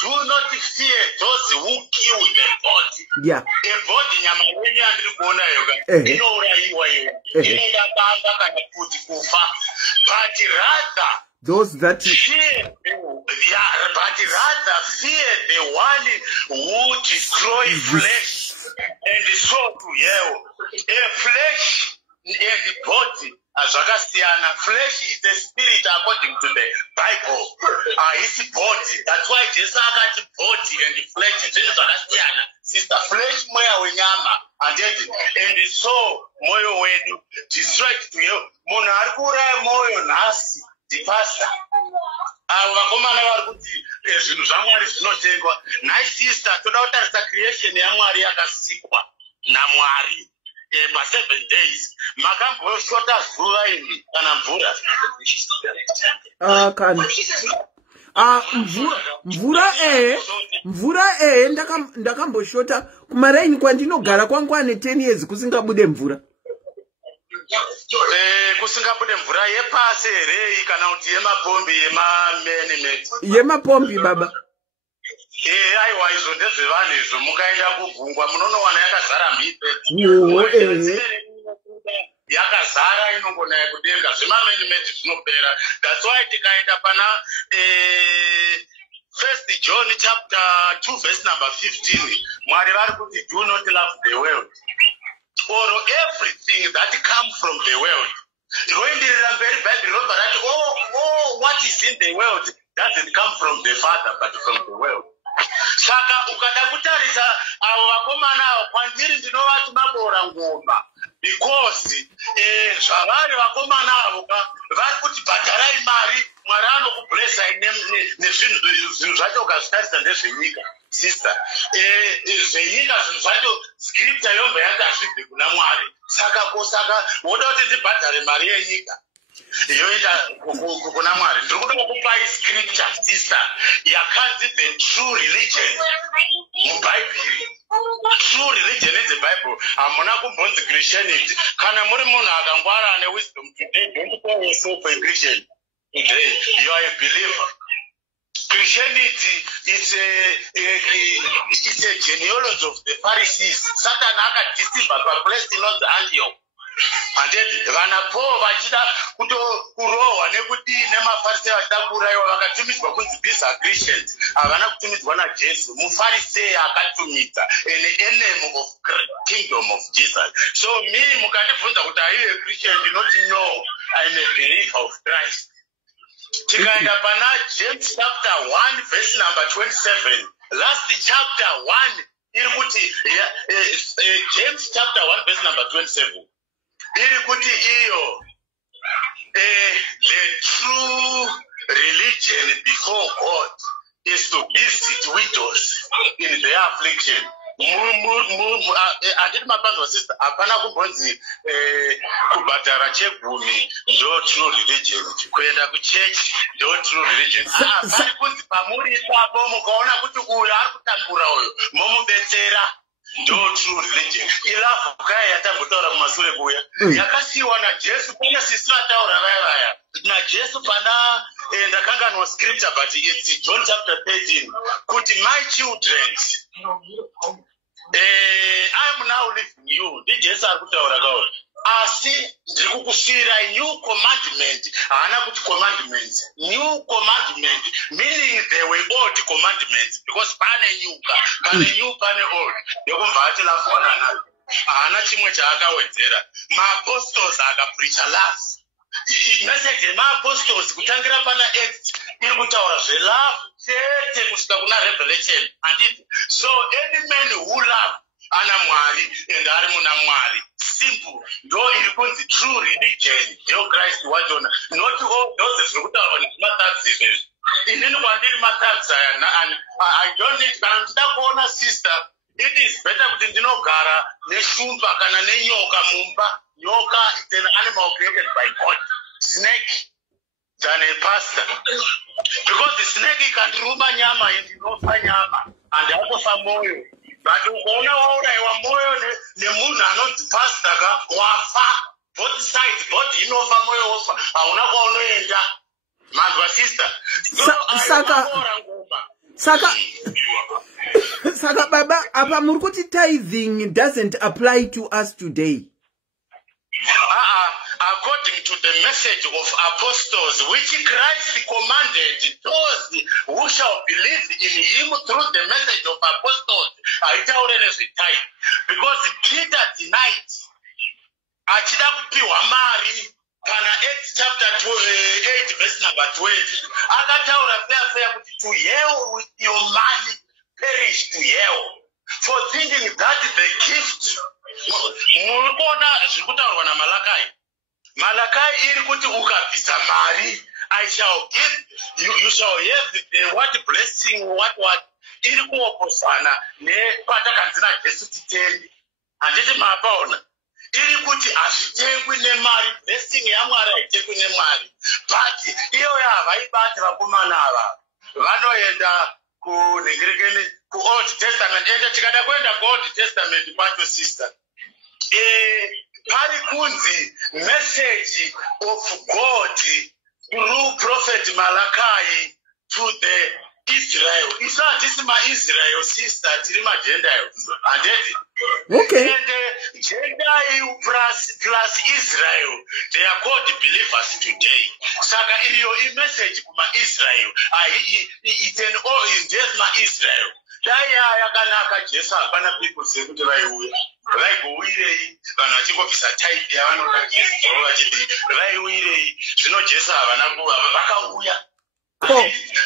do not fear those who kill the body. Yeah. A body nyama yenye andiri kuona yoga inouraiwa iyo inoda banga kana kuti kufa, but rather those that fear, but rather fear the one who destroys flesh and soul to hell. Flesh and body zvakasiyana. Flesh is the spirit according to the Bible. It's body. That's why Jesus akati body and flesh zvinhu zvakasiyana. Sister, flesh mweya wenyama and soul mwoyo wedu destroyed to hell. Munhu ari kuuraya mwoyo nhasi ndipasta avo vakomana vari kuti zvinhu zvaMwari zvinotengwa. Nhai sister, toda kutarisa creation yaMwari yakasikwa naMwari pa7 days. Makamboshota zuva ini kana mvura mvura ndakamboshota kumaraini kwandinogara kwangu ane 10 years kusingabude mvura. Kusingabude mvura yepasi here kana kuti yemapombi yemamene yemapombi baba. Aiwa izvo ndezvevanhu izvo. Mukaenda kugungwa munonowana yakazara mhipe yakazara inongonaya kudenga zvemamene zvinopera. That's why tikaenda pana 1 John chapter 2 verse number 15 Mwari vari kuti do not love the world or everything that comes from the world. Roenderera mberi Bible robva rati what is in the world doesn't come from the Father but from the world. Saka ukada kutarisa avo vakomana avo kwandiri ndinovati mabora ngoma because zvavari vakomana avo vari kuti bhadharai mari Mwari anokublessai nezvinhu zvacho ukazvitarisa ndezvenyika sister. Zvenyika zvinhu zvacho scripture yobva yakazvibve kuna Mwari. Saka woda kuti ndibhadhare mari yenyika yoenda kuna Mwari. Ndiri kuda kukupai scripture sister yakanzi the true religion mubhaibheri. True religion in the Bible. Hamuna kumbonzi Christianity. Kana muri munhu akangwara ane wisdom today, don't call yourself a Christian. Today you are a believer. Christianity is a genealogy of the Pharisees. Satan akadeceive perplexed in the Antioch. And then vana Paul vachida kurohwa nekuti nemaFarisei vachida kuuraiwa vakatumidzwa kunzi these are Christians. Havana kutumidzwa naJesu. Mufarisei akatumidza an enemy of kingdom of Jesus. So me mukandibvunza kuti are you a Christian? Do not know I'm a believer of Christ. Tikaenda pana James chapter 1 verse number 27. Last chapter 1 iri kuti James chapter 1 verse number 27. Iri kuti iyo the true religion before God is to visit widows in their affliction. Anditi mapanzwa sister, hapana kumbonzi kubhadhara chegumi ndo true religion, kuenda kuchechi ndo true religion. Pari kunzi pamuri ipapo mukaona kuti uyu ari kutambura uyu momubetsera. ndo true religion. Ilafu kaya yatambotaura kumasure kuya. Yakasiwa na Jesu kuna sisi ataura vaya. Na Jesu pana ndakanganwa scripture but it's John chapter 13. Kuti my children, I am now leaving you. Ndi Jesu akutaura kauri. Asi ndiri kukusira new commandment. Haana kuti commandments. New commandment meaning they were old commandments because pane new pane old. Yokumvati lafona na. Haana chimwe chaakawedzera. Ma-apostles akapreacha love. Message ma-apostles kutangira pana Acts iri kutaura zvelove chete kusvika kuna Revelation. So any man who love ana Mwari and ari muna Mwari. Simple. Though it becomes the true religion, Joe Christ wajona. Not all those who kutaura taxes. Inini kwandiri matax I don't need kana sister. It is better kuti ndinogara neshumba kana nenyoka mumba. Nyoka is an animal created by God. Snake than a pastor. Because the snake can ruma nyama and inofa nyama. And also moyo. But unaona wa moyo ne muna not pastor ka wafa. Both sides, both inofa moyo wafa. Hauna kwa unoenda. Madwa sister. Saka baba, apa murkuti tithing doesn't apply to us today. According to the message of apostles, which Christ commanded those who shall believe in him through the message of apostles, because Peter denied, achida kupiwa mari, kana Acts chapter 8 verse number 20, akataura fair kuti to hell with your money, perish to hell, for thinking that the gift, mulibona zvikutaurwa na Malakai. Malakai iri kuti ukabvisa mari, I shall give you shall have the what blessing what iri kuopposana nepatakanzina Jesu titende. Handiti mapaona iri kuti hazvitengwi nemari, blessing yaMwari haitengwi nemari. But iyo yavaibati vakomana ava vanoenda kunhengerekeni kuOld Testament. Ende tikada kuenda kuOld Testament kwacho sister. Pari kunzi message of God through prophet Malachi to the Israel. It's not just my Israel sister, it's my Gentile. Okay. And Gentile plus Israel, they are called believers today. Saka iliyo message kuma Israel. It's an all in just my Israel. Daya yakanaka Jesu hapana people say kuti vaiuya. Vaigowirei vanhu vachingobvisa type yavanoda Jesu vachiti vaiwirei zvino Jesu havana vakauya.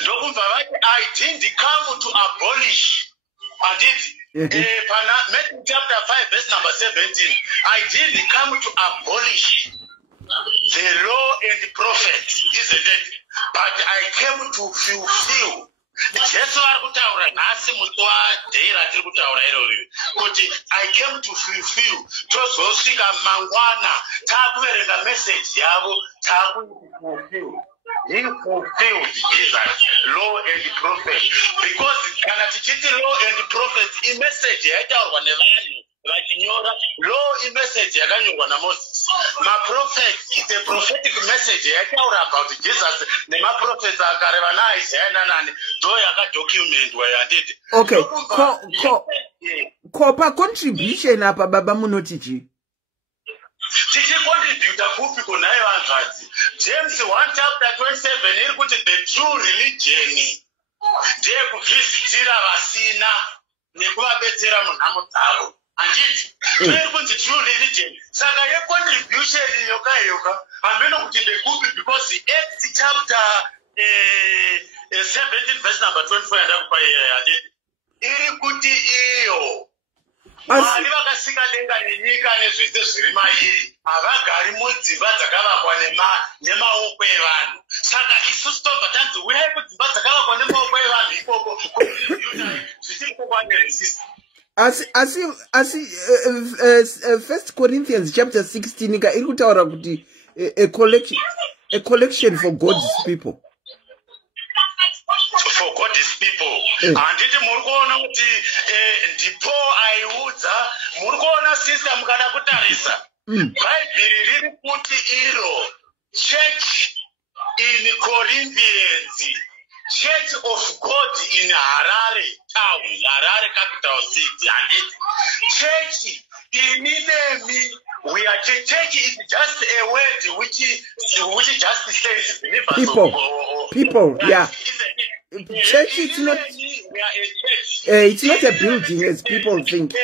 Ndokumva vati I didn't come to abolish. Pana Matthew chapter 5 verse number 17. I didn't come to abolish the law and the prophets, isn't it? But I came to fulfill. Jesu ari kutaura nhasi mutwa dheira tiri kutaura irori kuti I came to fulfill. Tozosvika mangwana takuverenga message yavo takuifulfill. He fulfilled Jesus, law and the prophet. Because kana tichiti law and the prophet a message yaitaurwa nevanhu vachinyora. Law a message yakanyorwa naMoses. Ma-prophet is a prophetic message yataura about Jesus. Nema-prophets akareva naIsaiah nanani ndo yakadocumentwa yanditi. Okay. Kopa contribution apa baba munotichi. Tichi contributor kupi kunayo anzadzi. James 1 chapter 27 iri kuti the true religion ndeye kuvhizitira vasina nekuvabetsera munhamo dzavo. Anditi iri kuti true religion. Saka yecontribution yoka hameno kuti ndekupi because Acts chapter 17 verse number 24 ndakupa anditi iri kuti iyo Mwari vakasika denga nenyika nezvese zviri mairi havagari mudzimba dzakavakwa nemaoko evanhu. Saka isusu tobva tanzi uyai kudzimba dzakavakwa nemaoko evanhu ikoko zvichiri kokwaneresisa. Asi 1 Corinthians chapter 16 iri kutaura kuti a collection for God's people. For God's people. Handiti muri kuona kuti ndipo aiudza sister mukada kutarisa bhaibheri riri kuti iro church in Corinthians, Church of God in Harare town, Harare capital city, and it church in Nemi, we are church is just a word which just says people, yeah. Church is not. It's not a building as people think.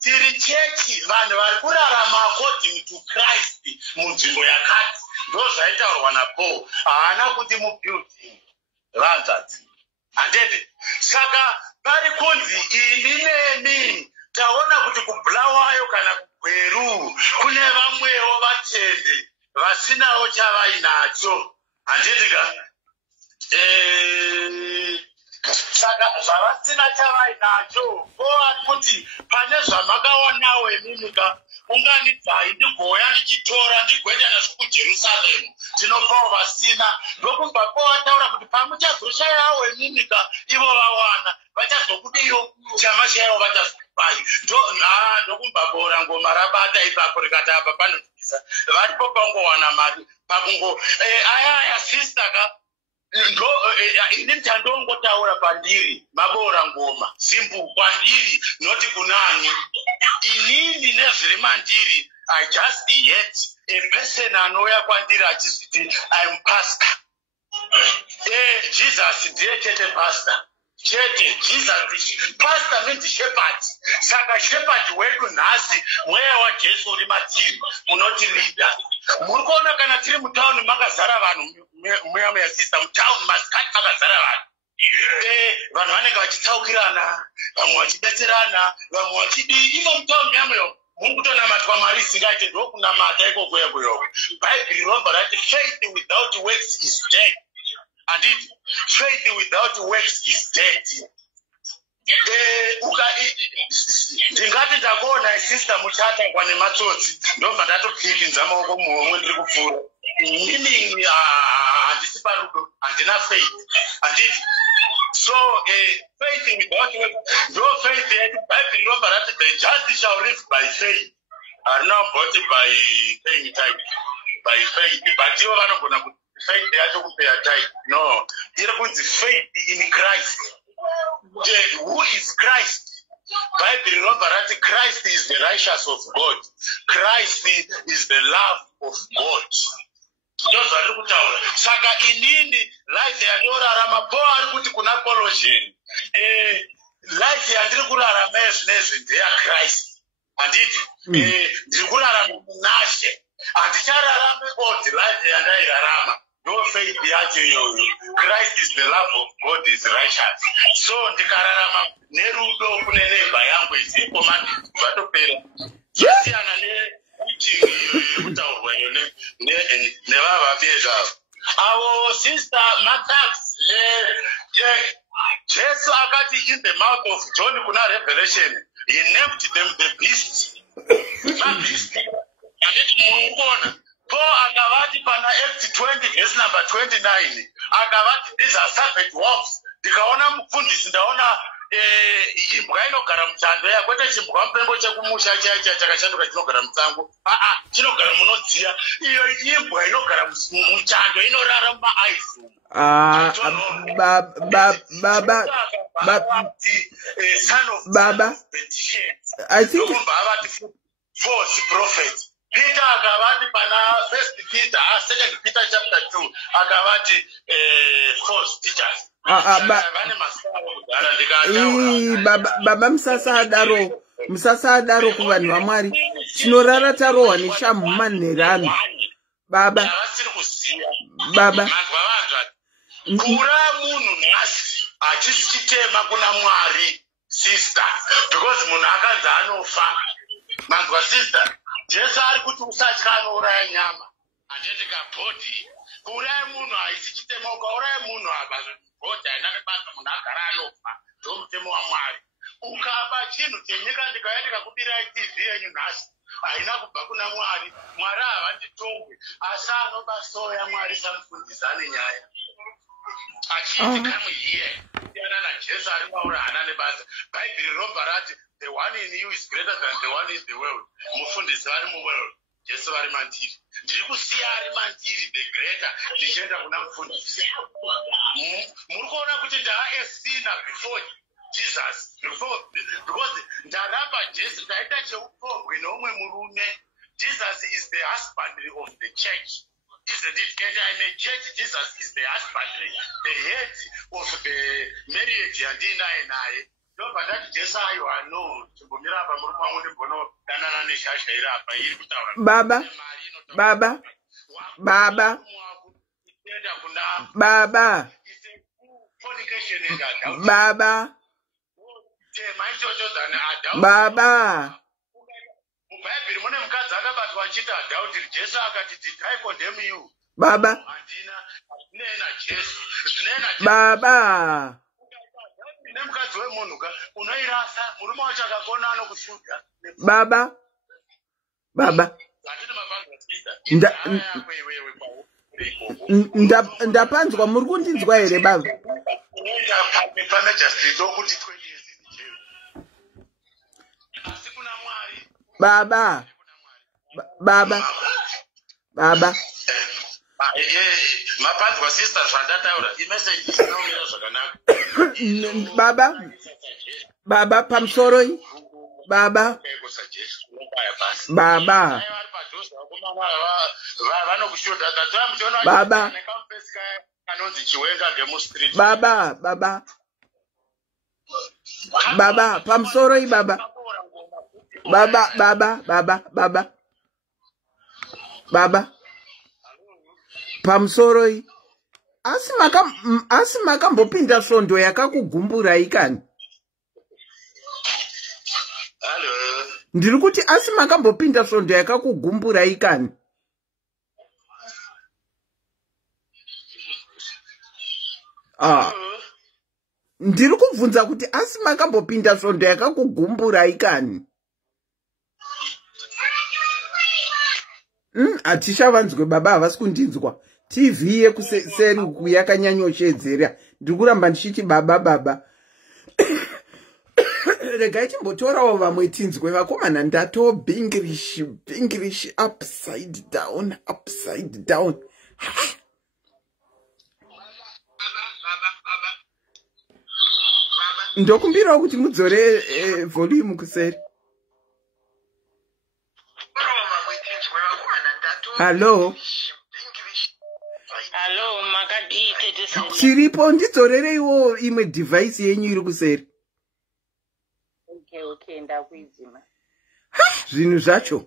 Tiri church vanhu vari kurarama according to Christ munzvimbo yakati ndozvaitaurwa naPaul haana kuti mubuilding vanzati handede saka pari kunzi ini nemi taona kuti kubulawayo kana kugweru kune vamwewo vatende vasinawo chavainacho handedika saka zvavasina chavainacho vari kuti pane zvamakaonawo emimika unganidzai ndigoya ndichitora ndigoenda nazvo kujerusaremu ndinopawo vasina ndokubva kwavataura kuti pamuchazoshayawo emimika ivo vawana vachazokudiyo chamashayawo vachazokupai ndokumba bora ngoma rabata ipapo rikati apa panobvisa varipo pangowana mari pakungo aya sister ka ini ndandongotaura pandiri mabora ngoma simple kwandiri noti kunani inini nezviri mandiri I just hate a person anouya kwandiri achizviti I'm pastor. Jesus ndiye chete pastor. Chete Jesus pastor means shepherd. Saka shepherd wedu nhasi mweya waJesu uri matiri munoti leader. Muri kuona kana tiri mutauni makazara vanhu mweya muyasisa mutauni masikati makazara vanhu. Vanhu vanenge vachitsaukirana, vamwe vachidetserana, vamwe vachidii. Imo mutauni yamweyo muri kutonamatwa Mwari isingaite ndokunamata ikoko yako. Bhaibheri rinobva rati faith without works is dead. And faith without works is dead. Ndingati ndakuona sister muchatakwa nematsotsi ndobva ndatopfipinza maoko muhomwe ndiri kupfuura. Inini handisi parudo, handina faith. Handiti. So faith without works, no faith yedu. Bhaibheri rinobva rati the just shall live by faith. Not by paying tithe. By faith. But ivo vanogona kuti faith yacho kupeya tithe. No. Iri kunzi faith in Christ. Who is Christ? Bible rinobva rati Christ is the righteousness of God. Christ is the love of God. Ndozvari kutaura. Saka inini life yandorarama Paul ari kuti kuna Colossians. Life yandiri kurarama ezvinezvi ndeya Christ. Handiti? Ndiri kurarama munashe. Handichararame old life yandairarama. No faith yacho iyoyo. Christ is the love of God is righteous. So ndikararama nerudo kune neighbor yangu isipo mani zvatopera. Zvasiyana nekutaurwa iyo nevava vezvavo. Avo sister Matax Jesu akati in the mouth of John kuna Revelation he named them the beast. Beast. Handiti muungona. Paul akavati pana Acts 20 verse number 29 akavati these are serpent wolves. Ndikaona mufundisi ndaona imbwa inogara muchando yakwete chimbwa mupengo chekumusha chakashanduka chinogara mutsango chinogara munodziya iyo imbwa inogara muchando inorara mumaifu. Baba I think false prophet. Peter akavati pana first Peter, second Peter chapter 2 akavati false teachers. Baba musasadaro kuvanhu vaMwari tinorara tarohwa nechamhumanherano baba kura munhu nhasi hachisi chitema kuna Mwari sister because munhu akanzi anofa. Manzwa sister Jesu ari kuti usatya anouraya nyama. Handiti kabhodhi. Kuuraya munhu haisi chitemo. Ukauraya munhu apa bhodhi haina nebasa munhu agara anofa. Ndomutemo waMwari. Ukapa chinhu chenyika ndikauya ndikakubirai TV yenyu nhasi haina kubva kuna Mwari. Mwari havatitongwe asi anobasoya Mwari samufundisi ane nyaya. achiti come here yana najesu ari maura hana nebasa bhaibheri robva rati the one in you is greater than the one in the world mufundisi vari muworld jesu vari mandiri ndiri kusiya ari mandiri the greater ndichienda kuna mufundisi muri kuona kuti ndaasina before Jesus because ndaramba jesu ndaita cheuporwe neumwe murume Jesus is the husbandry of the church. Isn't it? And I'm a church. Jesus is the husbandry, the head of the marriage. And I no, but that Jesus I know. Baba, Baba, Baba, Baba, Baba, Baba. Baba. Baba. Baba. Baba. Ndapanzwa muri kundinzwa here baba. Baba. Baba. Baba. Baba. Baba pamsoroi. Baba. Baba. Baba. Baba. Baba. Baba pamsoroi baba. Baba. Baba. Baba. Baba. Baba. Pamsoroi. Asi makambopinda svondo yakakugumburai kani? Ndiri kuti asi makambopinda svondo yakakugumburai kani? Ndiri kubvunza kuti asi makambopinda svondo yakakugumburai kani? Atishavanzwe baba havasi kundinzwa. TV yekuseri yakanyanyoshedzera. Ndiri kuramba ndichiti baba baba. Regai timbotorawo vamwe tinzwe vakomana ndato English upside down. Ndokumbirawo kuti mudzore volume kuseri. Hello. Hello, makadite tese. Chiripo ndidzorereiwo imwe device yenyu iri kuseri. Okay, ndakuizima. Zvinhu zvacho.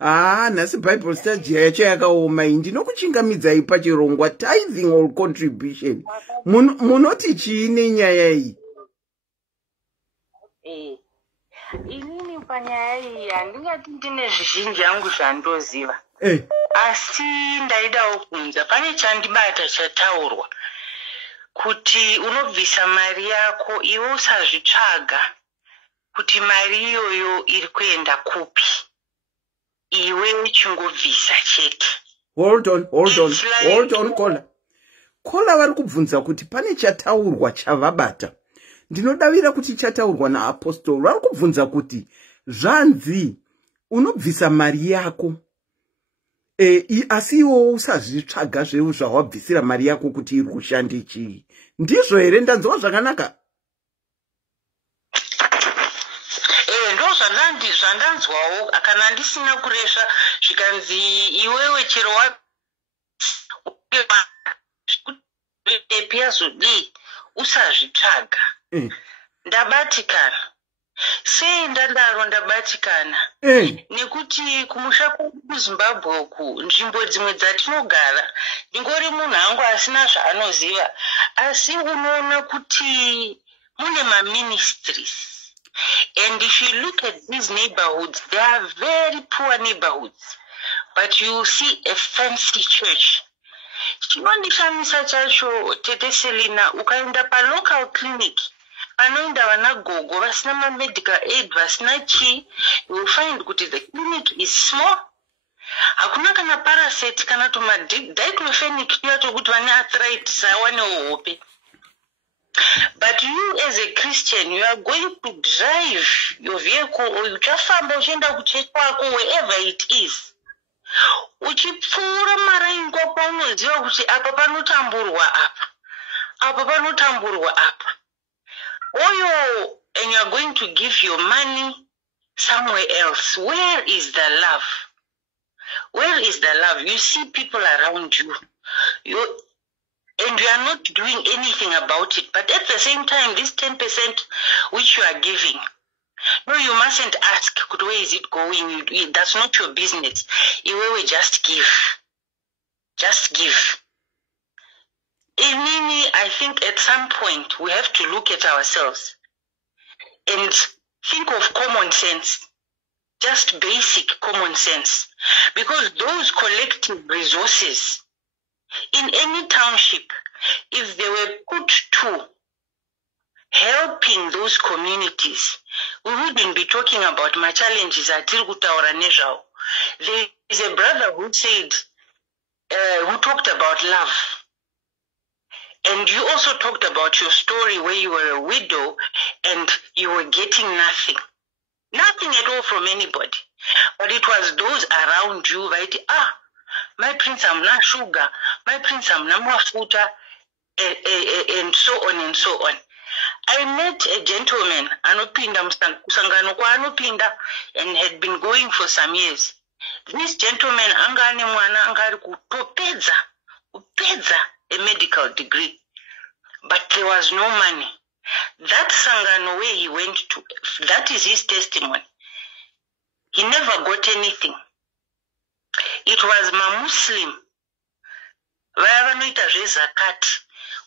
Nhasi Bible study yacho yakaoma iyi ndinokuchingamidzai pachirongwa tithing or contribution. Munoti chii nenyaya iyi? Inini panyaya iyi handingati ndine zvizhinji yangu zvandoziva. Asi ndaidawo kunza pane chandibata chataurwa kuti unobvisa mari yako iwe usazvitsvaga kuti mari iyoyo iri kuenda kupi, iwe chingobvisa chete. Hold on, kola vari kubvunza kuti pane chataurwa chavabata. Ndinodavira kuti chataurwa naapostoli. Vari kubvunza kuti zvanzi unobvisa mari yako asi iwo usazvitsvaga zvewo zvawabvisira mari yako kuti iri kushanda chii. Ndizvo here ndanzwa zvakanaka? Ndo zvandanzwawo kana ndisina kuresva zvikanzi iwewe chero yazodii usazvitsvaga. Ndabatikana. Sei ndadaro ndabatikana? Nekuti kumusha kuZimbabwe uku nzvimbo dzimwe dzatinogara ndingori munhu hangu asina zvaanoziva, asi unoona kuti mune maministries. And if you look at these neighborhoods, they are very poor neighborhoods, but you see a fancy church. Chinondishamisa chacho Tete Selina, ukaenda pa local clinic anoenda vanagogo vasina medical aid vasina chi, you will find kuti the clinic is small Hakuna kana parasite kana tuma diclofenac tuya tokuti vane arthritis awane hope. But you as a Christian, you are going to drive your vehicle or you just uchienda kuchechi kwako wherever it is. Uchipfuura maraingo paunoziva kuti apa panotamburwa apa. Apa panotamburwa apa. Oyo, and you are going to give your money somewhere else. Where is the love? Where is the love? You see people around you. And you are not doing anything about it. But at the same time, this 10% which you are giving, no, you mustn't ask, where is it going? That's not your business. You will just give. Just give. I think at some point we have to look at ourselves and think of common sense. Just basic common sense. Because those collective resources in any township, if they were put to helping those communities, we wouldn't be talking about my challenges at Tilgutaura. There is a brother who said, who talked about love. And you also talked about your story where you were a widow and you were getting nothing. Nothing at all from anybody. But it was those around you, right? My prince, I'm not sugar. My prince, I'm not mafuta, and so on and so on. I met a gentleman, and had been going for some years. This gentleman, a medical degree, but there was no money. That Sangano where he went to, that is his testimony. He never got anything. It was ma Muslim. Vanoita zvezakat.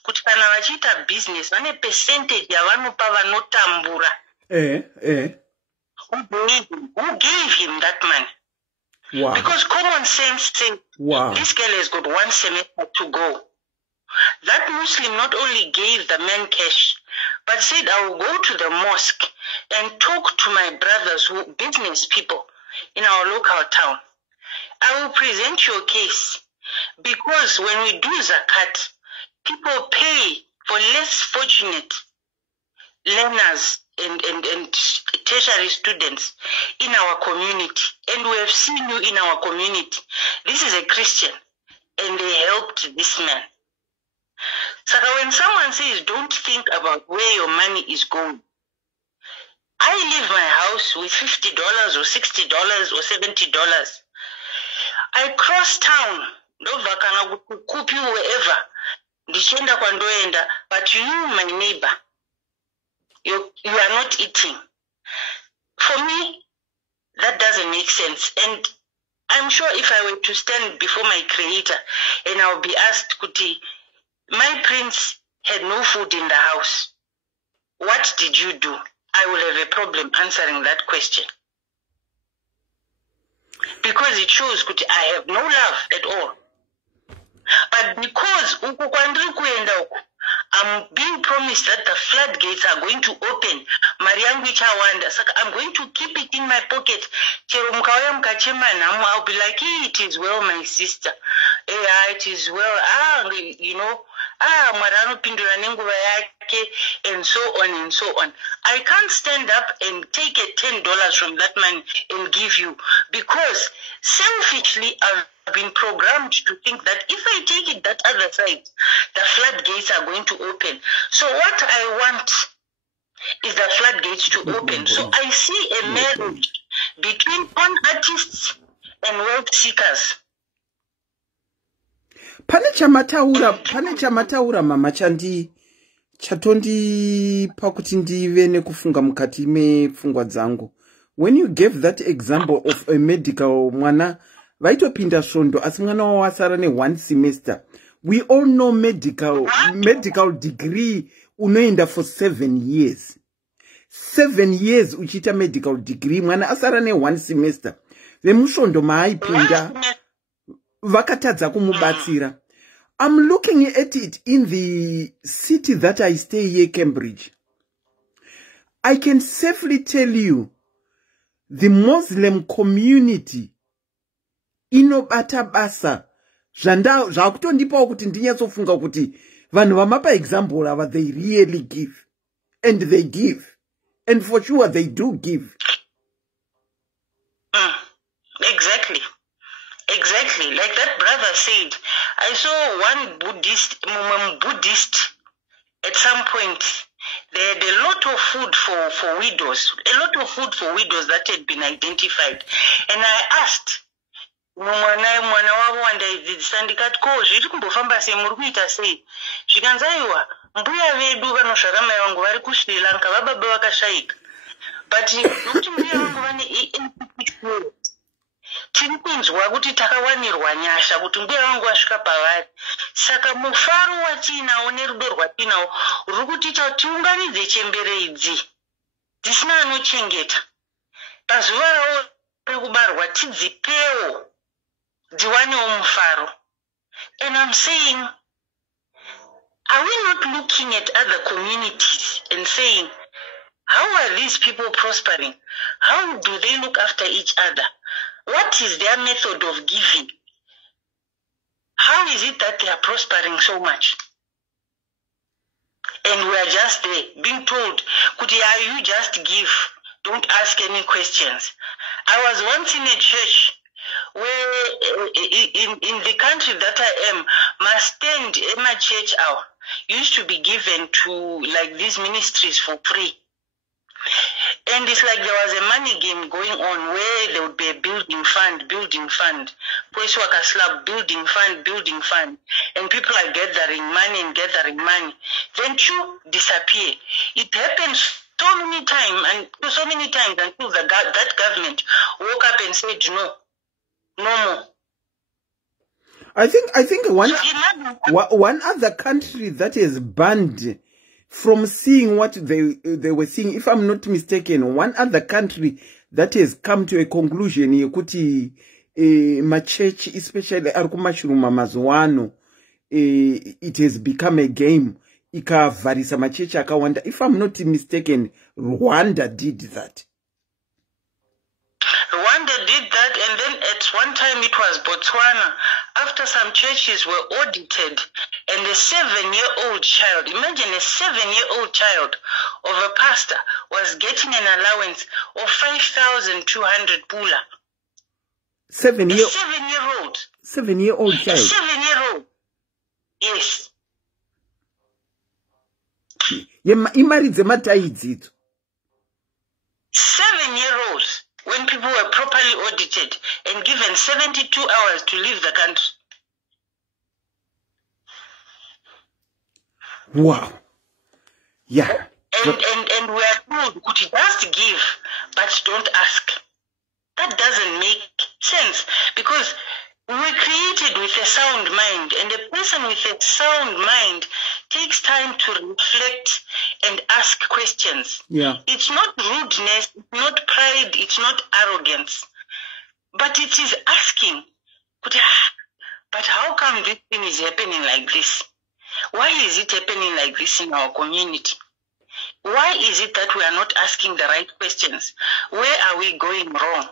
Kuti kana vachita business, vane percentage yavanopa vanotambura. Who gave him that money? Wow. Because common sense says, this girl has got one semester to go. That Muslim not only gave the man cash, but said, I will go to the mosque and talk to my brothers, business people in our local town. I will present your case. Because when we do zakat, people pay for less fortunate learners and tertiary students in our community. And we have seen you in our community. This is a Christian. And they helped this man. So when someone says, don't think about where your money is going, I leave my house with $50 or $60 or $70. I cross town, cook you wherever, but you, my neighbor, you are not eating. For me, that doesn't make sense. And I'm sure if I were to stand before my Creator and I'll be asked, Kuti, my prince had no food in the house. What did you do? I will have a problem answering that question. Because it shows that I have no love at all. But because I'm being promised that the floodgates are going to open, I'm going to keep it in my pocket. I'll be like, hey, it is well, my sister. It is well. You know, and so on and so on. I can't stand up and take $10 from that man and give you, because selfishly I've been programmed to think that if I take it that other side, the floodgates are going to open. So what I want is the floodgates to open. So I see a marriage between con artists and wealth seekers. Pane chamataura mama chatondi kuti ndive nekufunga mukati mepfungwa dzangu. When you gave that example of a medical mwana vaitopinda svondo asi mwana wasara ne1 semester. We all know medical degree unoenda for 7 years. 7 years uchita medical degree mwana asara ne1 semester. Vemusvondo maaipinda vakatadza kumubatsira. I'm looking at it in the city that I stay here, Cambridge. I can safely tell you the Muslim community inobata basa zvakutondipawo kuti ndinyatsofunga kuti vanhu vamapa example ava they really give and they give and for sure they do give. Exactly like that brother said. I saw one Buddhist at some point. They had a lot of food for widows, that had been identified, and I asked mwana wavo wandaidzidzisa ndikati ko zviri kumbofamba sei, muri kuita sei? Zvikanzaiwa mbuya vedu vanosvara mai vangu vari kuSri Lanka, vababa vakashayika, but nokuti mbuya vangu vane tiri kunzwa kuti takawanirwa nyasha kuti mbuya vangu vasvika pavari, saka mufaro watinawo nerudo rwatinawo ruri kutiita tiunganidze chembere idzi dzisina anochengeta. Pazuva ravo rekubarwa tidzipewo dziwanewo mufaro. And I'm saying, are we not looking at other communities and saying, how are these people prospering? How do they look after each other? What is their method of giving? How is it that they are prospering so much? And we are just there being told, Kutia, you just give, don't ask any questions. I was once in a church where in the country that I am, my stand in my church hour used to be given to like these ministries for free. And it's like there was a money game going on where there would be a building fund, Police worker slab, building fund, and people are gathering money. Then you disappear. It happens so many times until that government woke up and said no more. I think one other country that is banned from seeing what they were seeing, if I'm not mistaken, one other country that has come to a conclusion yekuti my church, especially arikumashuruma mazuano, it has become a game. Ikavarisa machechi akawanda. If I'm not mistaken, Rwanda did that. And then at one time it was Botswana. After some churches were audited, and a 7-year-old child, imagine a 7-year-old child of a pastor was getting an allowance of 5,200 pula. 7-year-old. 7-year-old child. A 7-year-old. Yes. Imaridze mataidzito. 7-year-olds, when people were properly audited and given 72 hours to leave the country. Wow. Yeah. And we are told, just give, but don't ask. That doesn't make sense, because we were created with a sound mind, and a person with a sound mind takes time to reflect and ask questions. Yeah. It's not rudeness, it's not pride, it's not arrogance, but it is asking, but how come this thing is happening like this? Why is it happening like this in our community? Why is it that we are not asking the right questions? Where are we going wrong?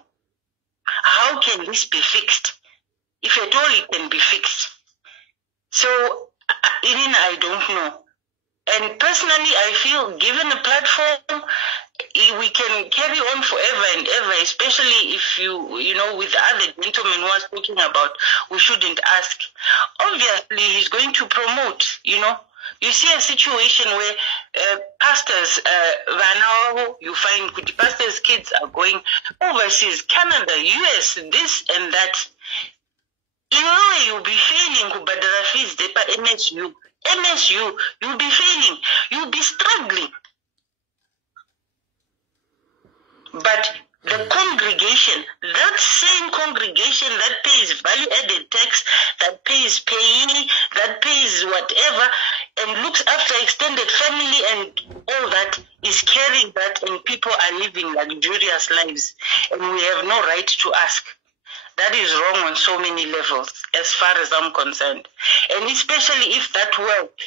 How can this be fixed? If at all it can be fixed. So, Irina, I don't know. And personally, I feel given a platform, we can carry on forever and ever, especially if you know, with the other gentleman who was talking about, we shouldn't ask. Obviously, he's going to promote, you know. You see a situation where pastors, you find pastors' kids are going overseas, Canada, US, this and that. In a way, you'll be failing kubadala fees depa MSU, you'll be failing, you'll be struggling. But the congregation, that same congregation that pays value-added tax, that pays payee, that pays whatever, and looks after extended family and all that, is carrying that, and people are living luxurious lives, and we have no right to ask. That is wrong on so many levels, as far as I'm concerned. And especially if that wealth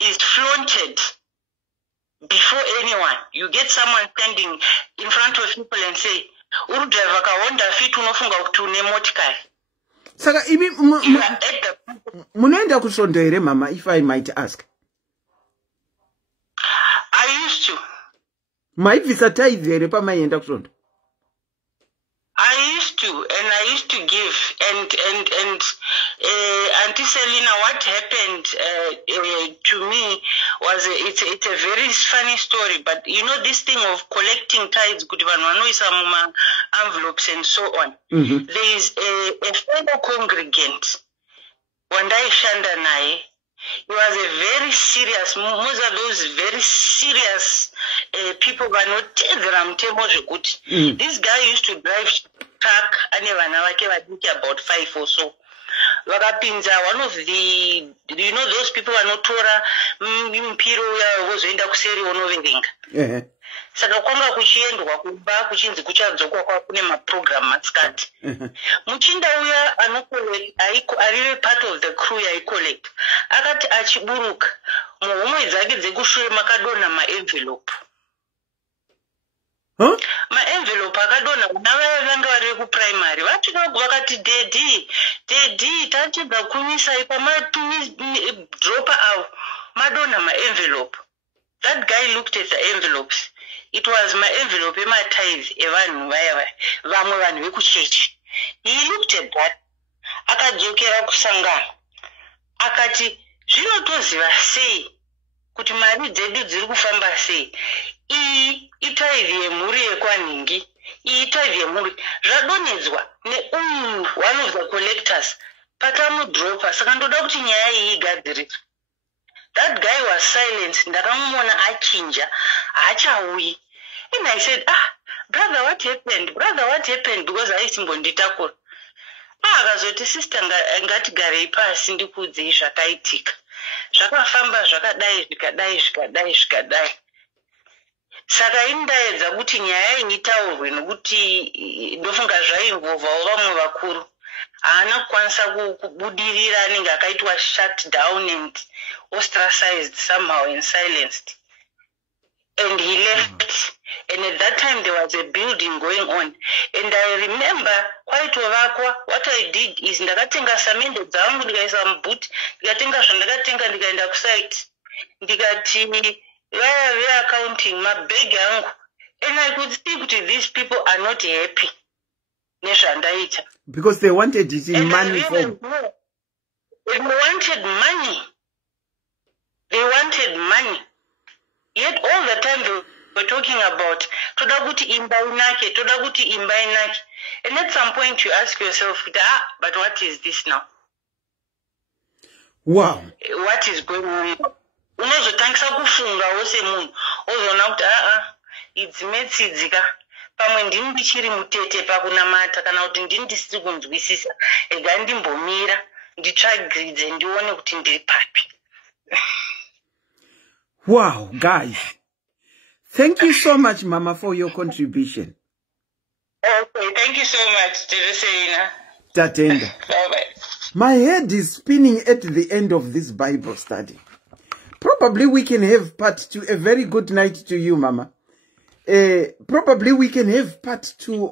is flaunted before anyone. You get someone standing in front of people and say, Uru driver ka Honda fit unofunga kuti une motikari. Saka imi munoenda kusvondo here mama, if I might ask? I used to. Maibvisa tithe here pamaienda kusvondo? I used to, and I used to give, and Auntie Selina, what happened to me was it's a very funny story. But you know this thing of collecting tithes, good one, some envelopes and so on. There is a fellow congregant, Wandai Shandanai. He was a very serious, most of those very serious people were not good. This guy used to drive truck and about 5 or so. One of the, you know, those people are not Torah, was in the saka kwanga kuchiendwa kuba kuchinzi kuchadzokwa kwa kune maprogram matskati muchinda uya ari part of the crew ya collect akati achiburuka muhomwe dzake dzekushure makadona maenvelope maenvelope akadona navaya vanga vari kuprimary vatika vakati dedi tachibva kumisa ipa madropa avo madona maenvelope. That guy looked at the envelopes. It was my envelope, my tithe, vamwe vanhu vekuchechi. He looked at that. Akadzokera kusangana. Akati, zvinotoziva sei kuti mari dzedu dziri kufamba sei. Iyi itithe yemhuri yekwaNhingi. Iyi itithe yemhuri. Zvadonedzwa neuyu one of the collectors. Pakamudropa. Saka ndoda kuti nyaya iyi igadziriswe. That guy was silent. Ndakamona achinja. Achauyi. And I said, brother, what happened? Brother, what happened? Because I simbonditakura. Akazoti sister ngatigare pasi ndikuudze zvakaitika. Zvakafamba zvakadai. Saka indaedza kuti nyaya itaurwe nokuti ndofunga zvainvolvawo vamwe vakuru. Haana kukwanisa kubudirira anenge akaitwa shut down and ostracized somehow and silenced. And he left. And at that time there was a building going on. And I remember quite ovakwa, what I did is ndakatenga samende dzangu ndikaisa mubhuti, ndikatenga zvandakatenga ndikaenda kusite. Ndikati vaya accounting mabhegi angu. And I could see kuti these people are not happy. Nezvandaita. Because they wanted it in money form. They wanted money. They wanted money. Yet all the time they were talking about todaguti imbainake. And at some point you ask yourself, but what is this now? Wow. What is going on? Unozotangisa kufunga wose munhu ozoona kuti it's metsidzika. Pamwe ndini ndichiri mutete pakunamata kana kuti ndini ndisiri kunzwisisa ega ndimbomira nditsvagidze ndione kuti ndiri papi. Wow, guys. Thank you so much, Mama, for your contribution. Okay, thank you so much, Teresina. Tatenda. Bye-bye. My head is spinning at the end of this Bible study. Probably we can have part 2. A very good night to you, Mama. Probably we can have part 2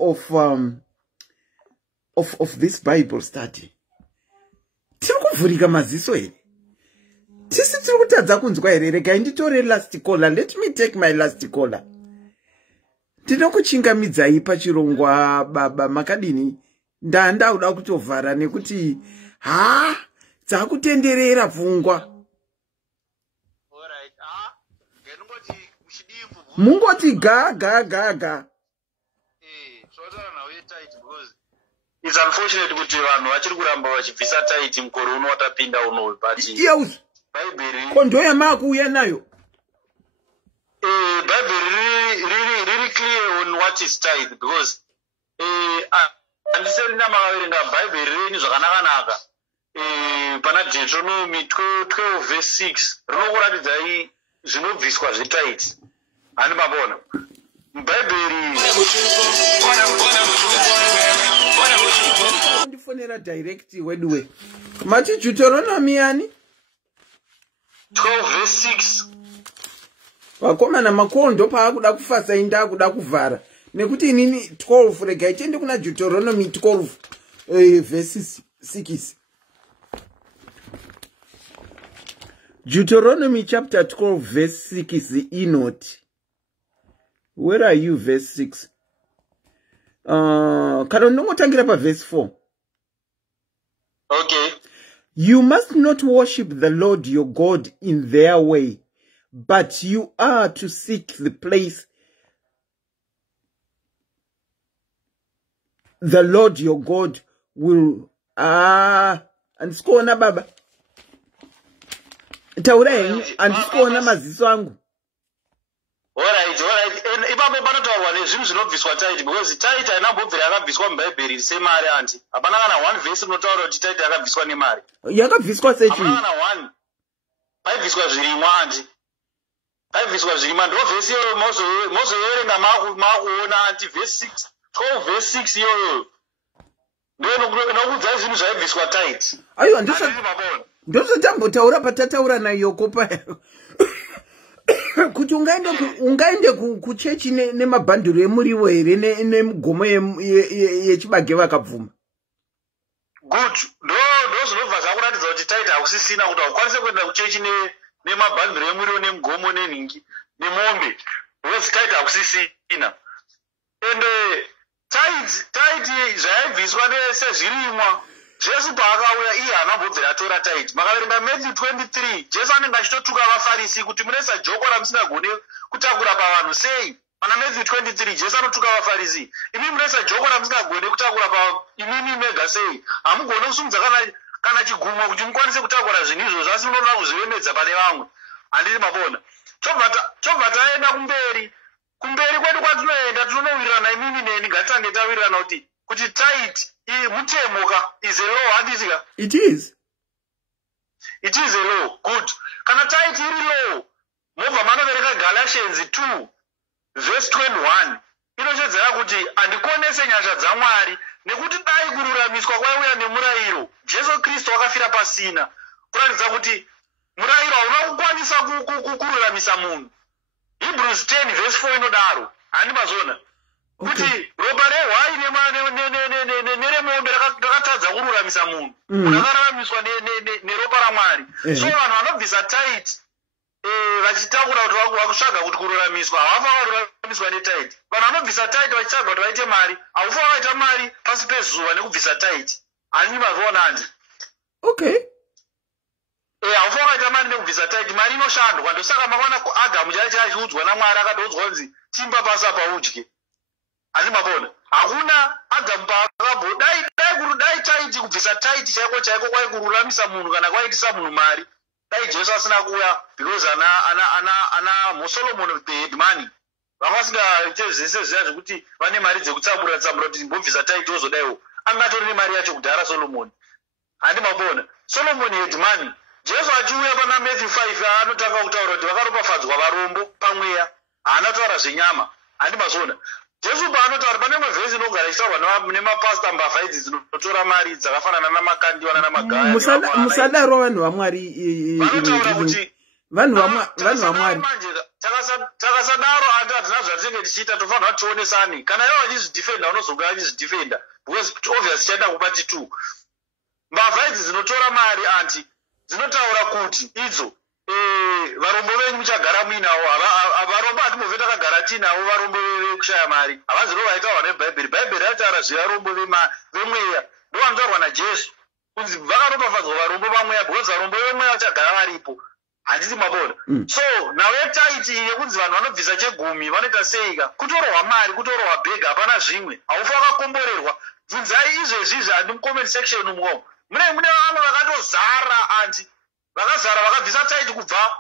of this Bible study. Tiri kuvhurika maziso here. Tisi tiri kutadza kunzwa here. Regai nditore last caller. Let me take my last caller. Ndinokuchingamidzai pachirongwa baba makadini. Ndauda kutovhara nekuti dzakutenderera pfungwa. Mungoti ga. It's unfortunate kuti vanhu vachiri kuramba vachibvisa taiti mukore uno watapinda uno, but kondo yamakuuya nayo. Bible really clear on what is tithe, because andisena makaverenga Bible renyu zvakanaka pana Deuteronomy 12 verse 6 rinokuratidzai zvinobviswa zvetaiti. Ani mabona Bible ndifonera direct wedwe mati Deuteronomy yani 12 verse 6 vakomana makondo paakuda kufasa indakuda kuvhara nekuti inini 12 rega itende kuna Deuteronomy 12 verses 6. Deuteronomy chapter 12 verse 6 inoti. Where are you? Verse 6. Kanonongotangira pa verse 4. Okay. You must not worship the Lord your God in their way, but you are to seek the place the Lord your God will andisikuona baba taurei andisikuona maziso angu. Alright. Ipapo panotaurwa nezvinhu zvinobviswa taiti, because taiti ainambobvira yakabviswa mubhaibheri semari anti. Hapana kana one verse unotaura kuti taiti yakabviswa nemari. Yakabviswa sechi. Hapana kana one. Paibviswa zvirimwa anti. Paibviswa zvirimwa ndo verse iyoyo mozoverenga makuona anti verse 6. 12 verse 6 iyoyo. Nokudza zvinhu zvaibviswa taiti. Aiwa ndozotambotaura patataura nayo kopa. Kuti ungaende kuchechi nemabhandiro emuriwo here nemigomo yechibage vakabvuma. Good. Ndo zvinobva zvakuratidza kuti taita hakusisina kuti haukwanise kuenda kuchechi nemabhandiro emuriwo nemigomo nenhingi nemombe. Because taita hakusisina. Ende taiti zvaibviswa sezvirimwa. Jesu paakauya iye anambobvira atora taiti. Makaverenga Matthew 23, Jesu anenge achitotuka vaFarisi kuti munoisa joko ramusingagone kutakura pavanhu sei. Pana Matthew 23, Jesu anotuka vaFarisi. Imi munoisa joko ramusingagone kutakura imimi mega sei. Hamugone kusumudza kana chigumo kuti mukwanise kutakura zvinhu izvozvo, asi munoda kuzviremedza pane vamwe. Handiti mabona. Tobva taenda kumberi kwedu kwatinoenda tinonowirirana imimi neni, ngatitange tawirirana kuti taiti mutemoka is a law. Handisika? It is a law. Good. Kana taiti iri law, mobva manovereka Galatians 2 verse 21 inochedzera kuti andikuonese nyasha dzaMwari, nekuti dai kururamiswa kwaiuya nemurayiro, Jesu Kristu akafira pasina, kuratidza kuti murayiro hauna kukwanisa kururamisa munhu. Hebrews 10 verse 4 inodaro. Handimazona kuti ropa rehwai neremombe rakatadza kururamisa munhu. Munhu akararamiswa neropa raMwari. So vanhu vanobvisa taiti vachitakura kuti vakusvaga kuti kururamiswa, havafa varuramiswa netaiti. Vanhu vanobvisa taiti vachitsvaga kuti vaite mari, haufa vaita mari pasi pezuva nekubvisa taiti. Handii mazvaona handi? Okay. Haufa vaita mari nekubvisa taiti, mari inoshandwa. Ndosaka makaona Adamu chaiye achiudzwa naMwari akatoudzwa kunzi timba pasi apa udye. Handii mabona. Hakuna Adamu paakabvo dai taiti kubvisa taiti chaiko kwai kururamisa munhu kana kwaitisa munhu mari. Dai Jesu asina kuuya, because ana Solomon the headman. Vamasingaite zvese zviya zvekuti vane mari dzekutsambura kuti mbobvisa taiti ozodaiwo. Angatori nemari yacho kudhara Solomon. Handii mabona. Solomon headman. Jesu achiuya pana Matthew 5 anotanga kutaura kuti vakaropafadzwa varombo pamweya. Haana kutaura zvenyama. Handii mazona. Jesu paanotaura pane imwe vhesi inogara ichitaurwa nemapasta mbavha idzi dzinotora mari dzakafanana namakandiwa nanamagaya. Musadaro vanhu vaMwari. Vanotaura kuti vanhu vaMwari takasadaro hatina zvatinenge tichiita, tofanira tionesani. Kana ivo vachizvidhifenda vanozonga vachizvidhifenda, because obviously chaenda kubati 2. Mbavha idzi dzinotora mari anti dzinotaura kuti idzo varombo venyu muchagara muinawo. Varombo hatimbove takagara tiinawo varombo vekushaya mari. Havanzi ndo vaitaurwa nebhaibheri. Bhaibheri rataura zvevarombo vemweya. Ndo vanotaurwa naJesu kunzi vakaropafadzwa varombo vamweya, because varombo vemweya vachagara varipo. Handiti mabona. So nawe taiti yekunzi vanhu vanobvisa chegumi vanoita seika, kutorohwa mari, kutorohwa bhega, hapana zvimwe. Haufa wakakomborerwa. Bvunzai izvezvizvi handi mucomment section umwo. Mune vamwe vakatozara anti vakazara vakabvisa taiti kubva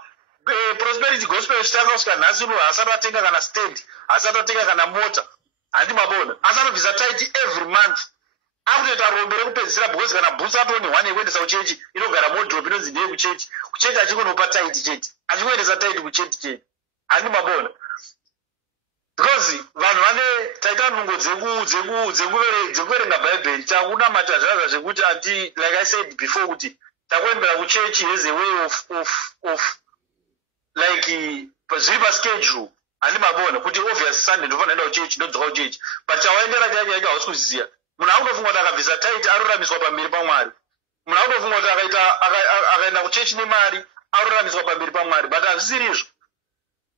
Prosperity Gospel ichitanga kusvika nhasi uno haasati atenga kana stand, haasati atenga kana mota. Handii mabona. Asi anobvisa taiti every month. Akutoita rombo rekupedzisira, because kana bhutsu atoni 1 yekuendesa kuchechi inogara modrop inonzi ndeye kuchechi. Kuchechi achingonopa taiti chete, achingoendesa taiti kuchechi chete. Handii mabona. Because vanhu vane taita nhungo dzekuverenga bhaibheri. Takunamata zvazva zvekuti like I said before kuti takuendera kuchechi as a way of like zviri paschedule. Handii mabona kuti obvious Sunday ndofanira kuenda kuchechi, ndodzoka kuchechi. But chawaendera chacho hausi kuziya. munhu akutofunga kuti akabvisa taiti aruramiswa pamberi paMwari. Munhu akutofunga kuti akaenda kuchechi nemari aruramiswa pamberi paMwari, but hazvisiri izvo.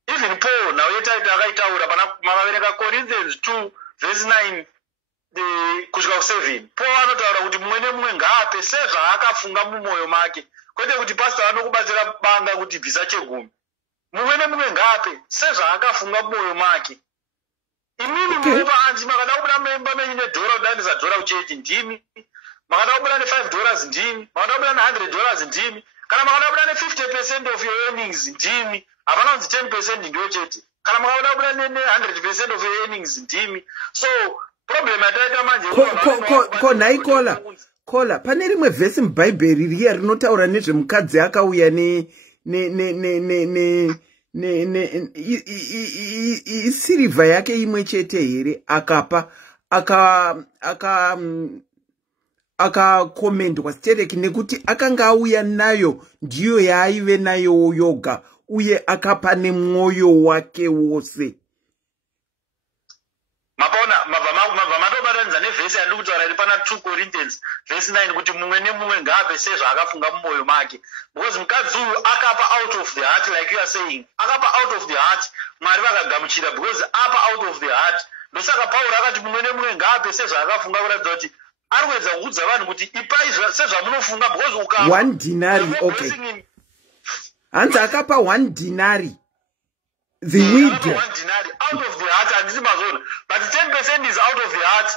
Even Paul nauye taiti akaitaura mavaverenga Corinthians 2 verse 9 kusvika ku7. Paul anotaura kuti mumwe nemumwe ngaape sezvaakafunga mumwoyo make, kwete kuti pastor anokubatsira banga kuti bvisa chegumi. Mumwe nemumwe ngaape sezvaakafunga mumwoyo make. Imini munopa anti makada kubuda memba menyu nedhora kudandisa dhora kuchechi ndimi, makada kubuda ne$5 ndimi, makada kubuda ne$100 ndimi, kana makada kubuda ne50% of your earnings ndimi. Hapana kunzi 10% ndio chete. Kana makada kubuda ne100% of your earnings ndimi. So problem yataita manje ko naikola kola pane rimwe vhesi mubhaibheri riya rinotaura nezvemukadzi akauya isirivha yake imwe chete here akakomendwa stereki nekuti akanga auya nayo ndiyo yaaive nayo yoga uye akapa nemwoyo wake wose. Mabva matobatanidza nevhesi yandiri kutaura iri pana 2 Corinthians verse 9 kuti mumwe nemumwe ngaape sezvaakafunga mumwoyo make, because mukadzi uyu akapa out of the heart, like you are saying, akapa out of the heart, Mwari vakagamuchira because apa out of the heart. Ndosaka Paul akati mumwe nemumwe ngaape sezvaakafunga, kuratidza kuti ari kuedza kuudza vanhu kuti ipai sezvamunofunga, because ukapa 1 dinari. Okay, hanzi akapa 1 dinari. The weed. 1 dinari out of the heart, handisi mazona, but 10% is out of the heart.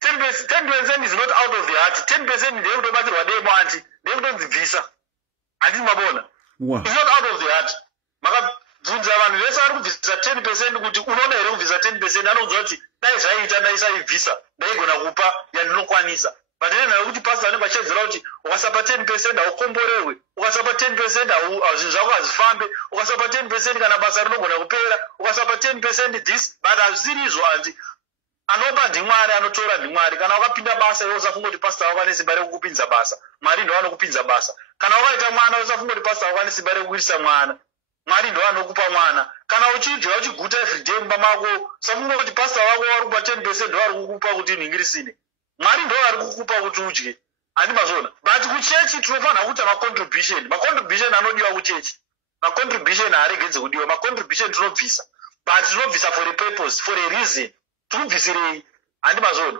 10% is not out of the heart. 10% ndeyekutobatirwa demo anti ndeyekutonzibvisa. Handisi mabona. It's not out of the heart. Makabvunza vanhu vese vari kubvisa 10% kuti unoona here kubvisa 10%, anonzwa kuti dai zvaita ndaisaibvisa ndaigona kupa yandinokwanisa. But then kuti pastor anenge achedzera kuti ukasapa 10% haukomborerwe, ukasapa 10% zvinhu zvako hazvifambe, ukasapa 10% kana basa rinogona kupera, ukasapa 10% this, but hazvisiri izvo anti. Anopa ndiMwari, anotora ndiMwari. Kana wakapinda basa iwe usafunga kuti pastor wako ane simba rekukupinza basa, Mwari ndo anokupinza basa. Kana wakaita mwana usafunga kuti pastor wako ane simba rekuwisisa mwana, Mwari ndo anokupa mwana. Kana uchidya uchiguta every day mumba mako, usafunga kuti pastor wako wari kupa 10% ndo ari kukupa kuti ningirisine. Mwari ndo ari kukupa kuti udye. Handi mazona. But kuchechi tinofanira kuita macontribution. Macontribution anodiwa kuchechi. Macontribution haaregedze kudiwa. Macontribution tinobvisa. But tinobvisa for a purpose, for a reason. Tinobvisirei. Handi mazona.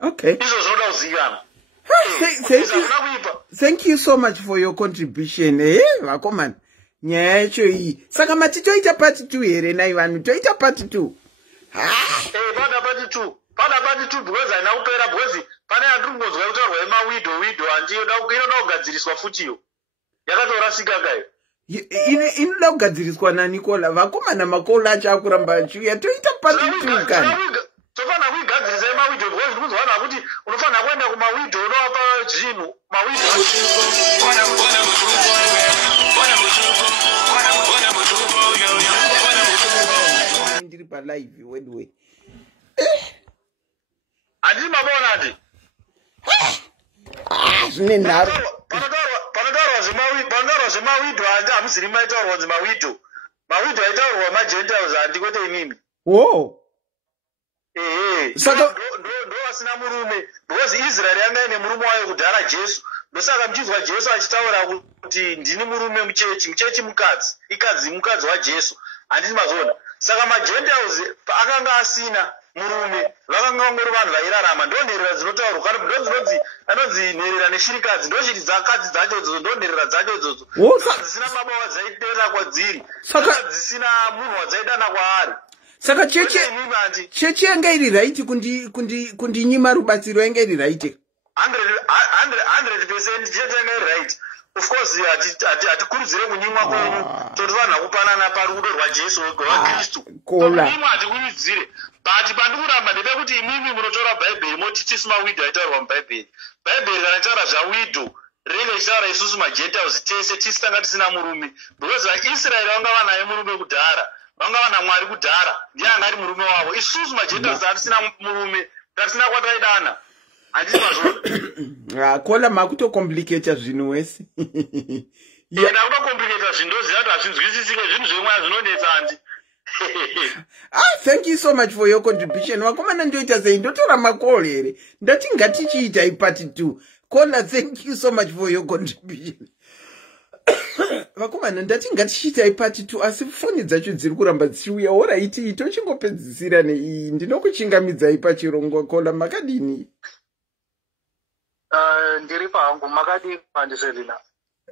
Okay. Izvo zvinoda kuzivikanwa. Thank you so much for your contribution. Vakomana. Nyaya yacho iyi. Saka matitoita part 2 here nai vanhu. Toita part 2. Pada part 2. Pada part 2 because haina kupera, because pane andingonzwa kutaurwa emawidow handi inoda kugadziriswa futiyo. Yakatorasika kayo. Inoda kugadziriswa naNikola. Vakomana makola acho akuramba achiuya. Toita part 2 kana. Tofanira kuigadzirisa emawidow because ndinonzwa vanhu kuti unofanira kuenda kumawidow unovapa zvinhu. Mawidow ndiri palive wedwe. Handisi mabona ati. Zvine nharo. Panotaurwa zvemawidow handi hamuziri maitaurwa zvemawidow. Mawidow aitaurwa magentiles handi kwete imimi. Wo. Saka ndo asina murume, because Israel yanga ine murume wayo kudhara Jesu. Ndosaka mchizwa Jesu achitaura kuti ndini murume muchechi mukadzi waJesu. Handisi mazona. Saka magentiles akanga asina murume, vakanga vangori vanhu vairarama. Ndonherera dzinotaurwa kana ndodzinodzi anodzi nherera neshirikadzi, ndochiti dzakadzi dzacho idzodzo, ndonherera dzacho idzodzo. Dzisina baba wadzaidana kwadziri, dzisina munhu wadzaidana kwaari. Saka chechi yanga iri right kundinyima rubatsiro yanga iri right. 100% chechi yanga iri right. Of course hatikurudzire kunyimwa kwenyu, totivanha kupanana parudo rwaJesu rwaKristu. Kunyimwa hatikurudzire. But pandikuramba ndepekuti imimi munotora bhaibheri moti tisi mawidow aitaurwa mubhaibheri. Bhaibheri kana taura zvawidow renge ichitaura isusu magentiles tese tisi tanga tisina murume. Because vaIsraeri vanga vanaye murume kudhara, vanga vana Mwari kudhara, ndiye anga ari murume wavo. Isusu magentiles hatisina murume, tatisina kwataidana. Handisi mazvona. Kola makutocomplicata zvinhu wese. Ndakutocomplicata zvinhu ndoziva kuti hazvinzwisisike, zvinhu zvemweya zvinonetsa handi. Thank you so much for your contribution. Wakomana ndoita sei ndotora makolo here. Ndati ngatichiita ipart 2. Kola, thank you so much for your contribution. Vakomana ndati ngatichiita ipart 2 asi foni dzacho dziri kuramba dzichiuya. Alright, tochingopedzisira nei. Ndinokuchingamidzai pachirongwa. Kola, makadini? Ndiri pangu, makadini pandiselina?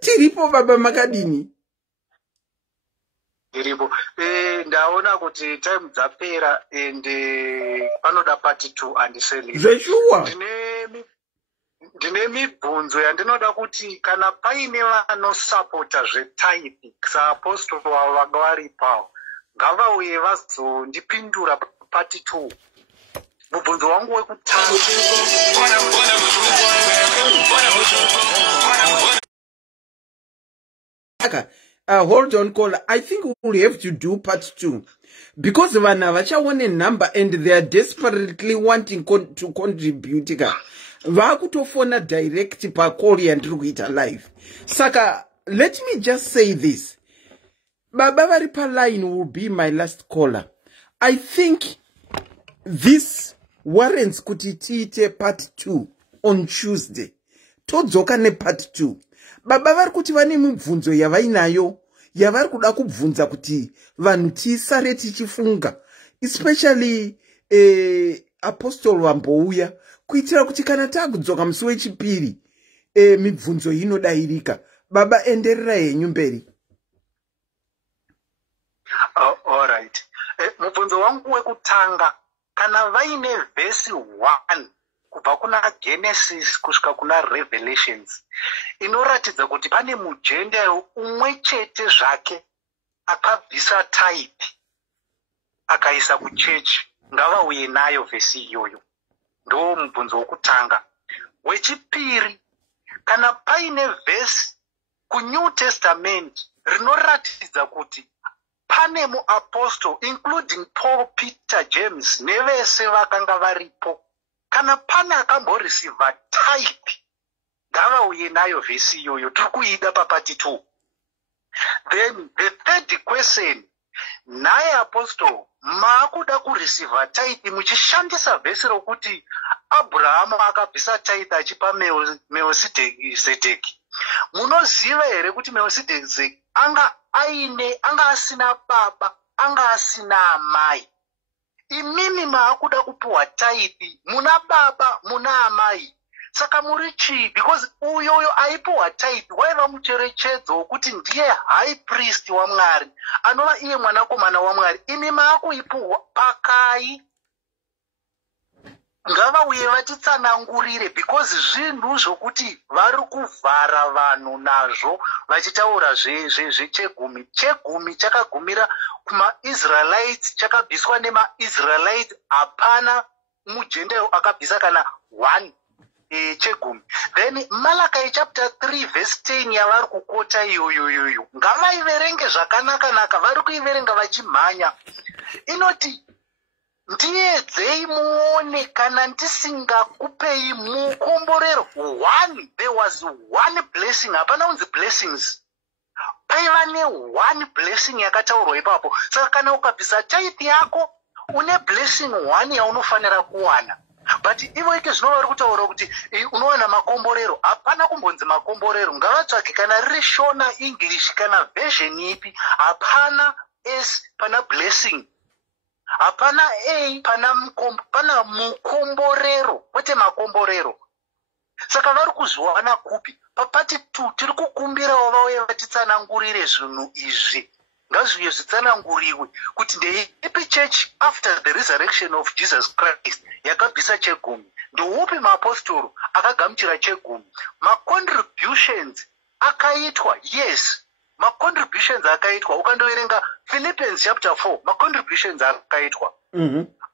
Tiripo baba, makadini? Ndiripo. Ndaona kuti time dzapera ende panoda part 2 andiselina. Zveshuwa. Ndine mibvunzo yandinoda kuti kana paine vanosapota zvetithing saapostoli wavo vanga varipawo ngavauye vazondipindura part 2. Mubvunzo wangu wekutanga. Hold on, caller. I think we'll have to do part 2 because vana vachaone number and they are desperately wanting to contribute. Vakutofona direct pa call yandiri kuita live. Saka, let me just say this. Baba vari pa line will be my last caller. I think this warrants kuti tiite part 2 on Tuesday. Todzoka ne part 2. Baba vari kuti vane mibvunzo yavainayo yavari kuda kubvunza kuti vanhu tisare tichifunga, especially Apostle vambouya kuitira kuti kana takudzoka musi wechipiri mibvunzo inodairika. Baba, enderera henyu mberi. All right. Mubvunzo wangu wekutanga, kana vaine vhesi 1 kubva kuna Genesis kusvika kuna Revelations inoratidza kuti pane mujenda umwe chete zvake akabvisa type akaisa kuchechi, ngavauye nayo vhesi iyoyo. Ndo mubvunzo wokutanga. Wechipiri, kana paine vhesi kuNew Testament rinoratidza kuti pane muapostle including Paul, Peter, James nevese vakanga varipo, kana pane akamboreceiva type ngavauye nayo vhesi iyoyo. Tiri kuida papati 2. Then the third question, naye apostle maakuda kureceiva type muchishandisa vhesi rokuti Abrahamu akabvisa type achipa Melchizedeki. Munoziva here kuti Melchizedeki anga asina baba, anga asina amai. Imimi maakuda kupuwa type muna baba muna amai. Saka muri chii? Because uyoyo aipuwa type waiva mucherechedzo wokuti ndiye high priest waMwari, anova iye mwanakomana waMwari. Imi maakuipuwa pakai. Ngavauye vatitsanangurire because zvinhu zvokuti vari kuvhara vanhu nazvo vachitaura zvechegumi. Chegumi chakagumira kumaIsraelites, chakabviswa nemaIsraelites. Hapana mujenda akabvisa kana 1 chegumi. Then Malachi chapter 3 verse 10 yavari kukota iyoyoyoyo ngavaiverenge zvakanaka, vari kuiverenga vachimhanya. Inoti ndiedzei muone kana ndisingakupei mukomborero 1. There was 1 blessing, hapana unzi blessings. Paiva ne1 blessing yakataurwa ipapo. Saka kana ukabvisa type yako une blessing 1 yaunofanira kuwana. But ivo ike zvinova vari kutaura kuti unowana makomborero. Hapana kumbonzi makomborero. Ngavatsvake kana riri Shona English kana version ipi. Hapana S pana blessing. Hapana A pana mukomborero, kwete makomborero. Saka vari kuzviwana kupi? Papati 2 tiri kukumbirawo vauye vatitsanangurire zvinhu izvi. Ngazviuye zvitsananguriwe kuti ndeipi church after the resurrection of Jesus Christ yakabvisa chegumi. Ndoupi maapostoro akagamuchira chegumi? Macontributions akaitwa, yes. Macontributions akaitwa. Ukandoverenga Philippians chapter 4, macontributions akaitwa.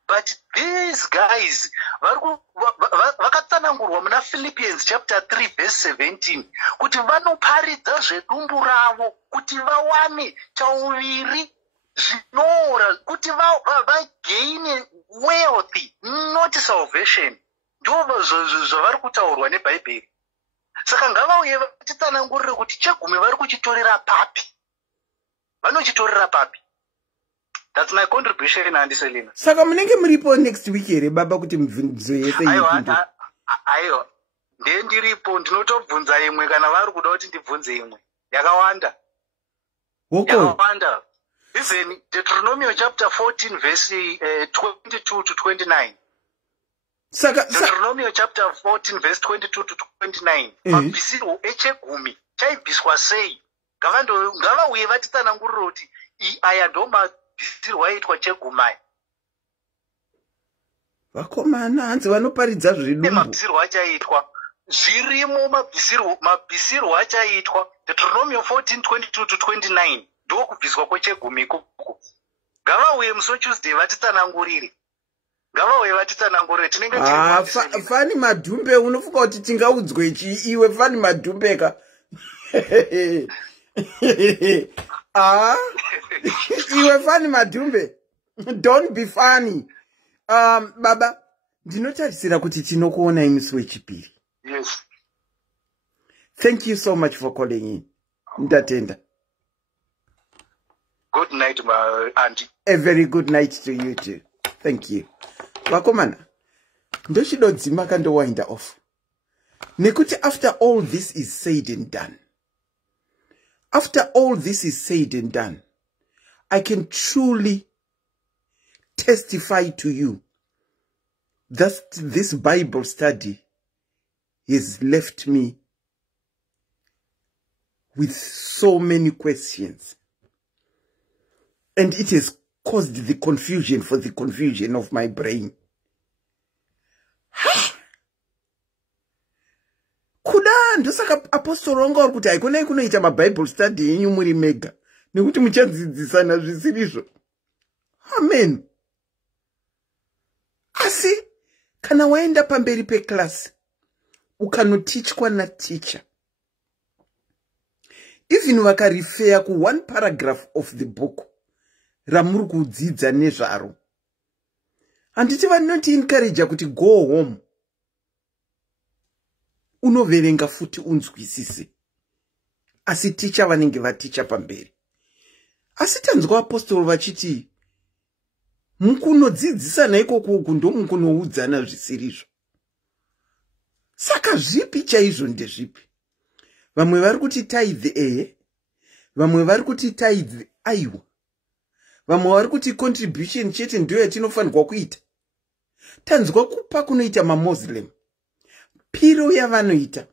But these guys vakatsanangurwa muna Philippians chapter 3 verse 17 kuti vanoparidza zvedumbu ravo kuti vawane chauviri zvinora kuti vagaine wealth, not salvation. Ndizvo zvavari kutaurwa neBhaibheri. Saka ngavauye vatitsanangurire kuti chegumi vari kuchitorera papi. Vanochitorera papi? That's my contribution, Andy Selina. Saka munenge muripo next week here baba kuti mibvunzo yese aiwa ndendiripo ndinotobvunza imwe kana vari kuda kuti ndibvunze imwe yakawanda. Listen, Deuteronomy chapter 14 verse 22 to 29. Deuteronomy chapter 14 verse 22 to 29. Mabvisirwo echegumi chaibviswa sei? Ngavauye vatitsanangurire kuti aya ndo mabvisirwo aiitwa chegumai. Vakomana hanzi vanoparidza zvidumbu. Mabvisirwo achaitwa zvirimo mabvisirwo achaitwa Deuteronomy 14 22 to 29 ndo kubviswa kwechegumi ikoko. Ngavauye musi Tuesday vatitsanangurire. Ngavauye vatitsanangurire tinenge Fani Madhumbe unofunga kuti tingaudzwe chi iwe Fani Madhumbe ka. Iwe Fani Madhumbe. Don't be funny. Baba, ndinotarisira kuti tinokuona musi wechipiri. Yes. Thank you so much for calling in. Ndatenda. Good night, my auntie. A very good night to you too. Thank you. Vakomana, ndochidodzima kandowind off. Nekuti after all this is said and done, I can truly testify to you that this Bible study has left me with so many questions. And it has caused the confusion for the confusion of my brain. Kuda ndosaka apostle ronga kuti aikona kunoita ma Bible study yenyu muri mega nekuti muchadzidzisana zvisirizvo. Amen. Asi kana waenda pamberi peclass ukanotichwa na teacher, even vakarefer ku one paragraph of the book ramuri kudzidza nezvaro, handiti vanoti encourage kuti go home unoverenga futi unzwisise, asi teacher vanenge vaticha pamberi. Asi tanzwa apostolo vachiti mukunodzidzisana ikoko ndo mukunoudzana zvisirizvo. Saka zvipi chaizvo ndezvipi? Vamwe vari kuti tithe vamwe vari kuti tithe aiwa, vamwe vari kuti contribution chete ndiyo yatinofanirwa kuita. Tanzwa kupa kunoita maMuslim, piro yavanoita.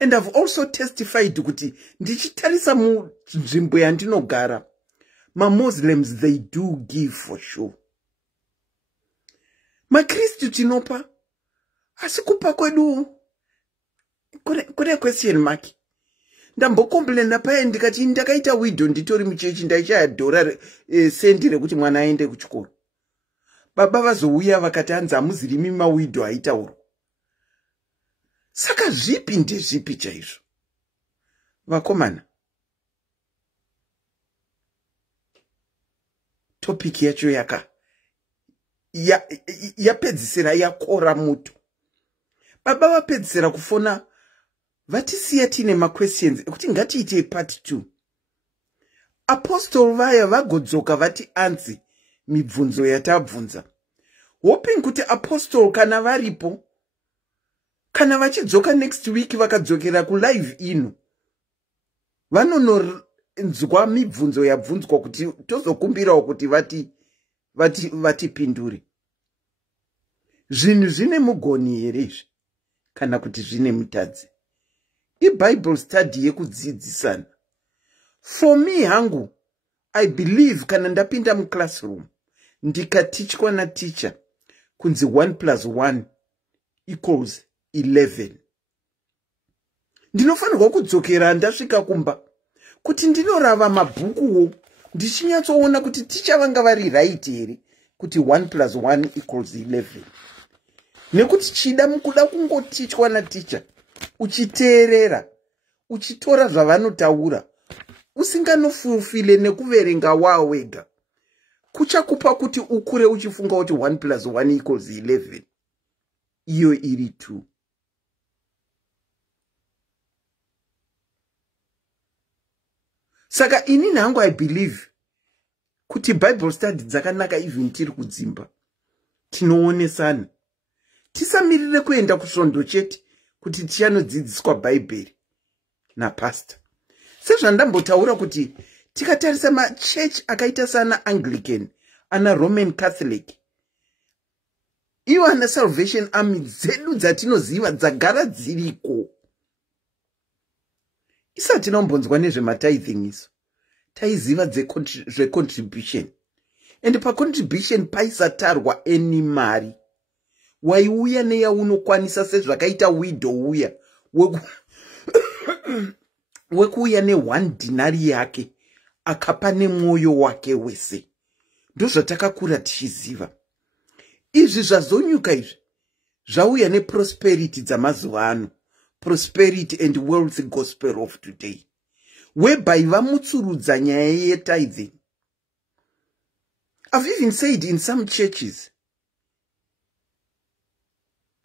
And I've also testified kuti ndichitarisa munzvimbo yandinogara, maMuslims they do give for sure. MaKristu tinopa, asi kupa kwedu kune question mark. Ndambokomplena paya ndikati ndakaita widow nditori muchechi ndaichaya dhora sendi rekuti mwana aende kuchikoro. Baba vazouya vakati hanzi hamuzirimi mawidow aitaurwa. Saka zvipi ndezvipi chaizvo? Vakomana, topic yacho yapedzisira yakora muto. Baba vapedzisira kufona vatisiya tine questions ekuti ngatiite part 2. Apostle vaya vagodzoka vati anzi mibvunzo yatabvunza. Hoping kuti apostle kana varipo, kana vachidzoka next week vakadzokera ku live ino, vanononzwa mibvunzo yabvunzwa kuti tozokumbirawo kuti vatipindure. Zvinhu zvine mugoni here izvi kana kuti zvine mutadzi? Bible study yekudzidzisana. For me hangu, I believe kana ndapinda mu classroom ndikatichwa na teacher kunzi 1 + 1 = 11. Ndinofanirwa kudzokera ndasvika kumba kuti ndinorava mabhukuwo ndichinyatsoona kuti teacher vanga vari right here kuti 1 + 1 = 11. Nekuti chida mukuda kungotichwa na teacher uchiteerera, uchitora zvavanotaura, usinganofufile nekuverenga wao wega, kuchakupa kuti ukure uchifunga kuti 1 + 1 = 11. Iyo iri 2. Saka ini nangu I believe kuti Bible study dzakanaka even tiri kudzimba. Tinoonesana. Tisamirire kuenda kusvondo chete kuti tichanodzidziswa Bible na pastor. Sezvandambotaura kuti tikatarisa machurch akaita sana Anglican, ana Roman Catholic, iwo ana Salvation Army dzedu dzatinoziva dzagara dziriko. Isati nombonzwa nezvematithing iso. Taiziva zvecontribution. And pa contribution paisatarwa any mari. Waiuya neyaunokwanisa sezvakaita widow uya wekuuya ne1 dinari yake akapa nemwoyo wake wese. Ndozvatakakura tichiziva. Izvi zvazonyuka izvi zvauya neprosperity dzamazuva ano. Prosperity and wealth gospel of today. Whereby vamutsurudza nyaya yetithing. I've even said in some churches,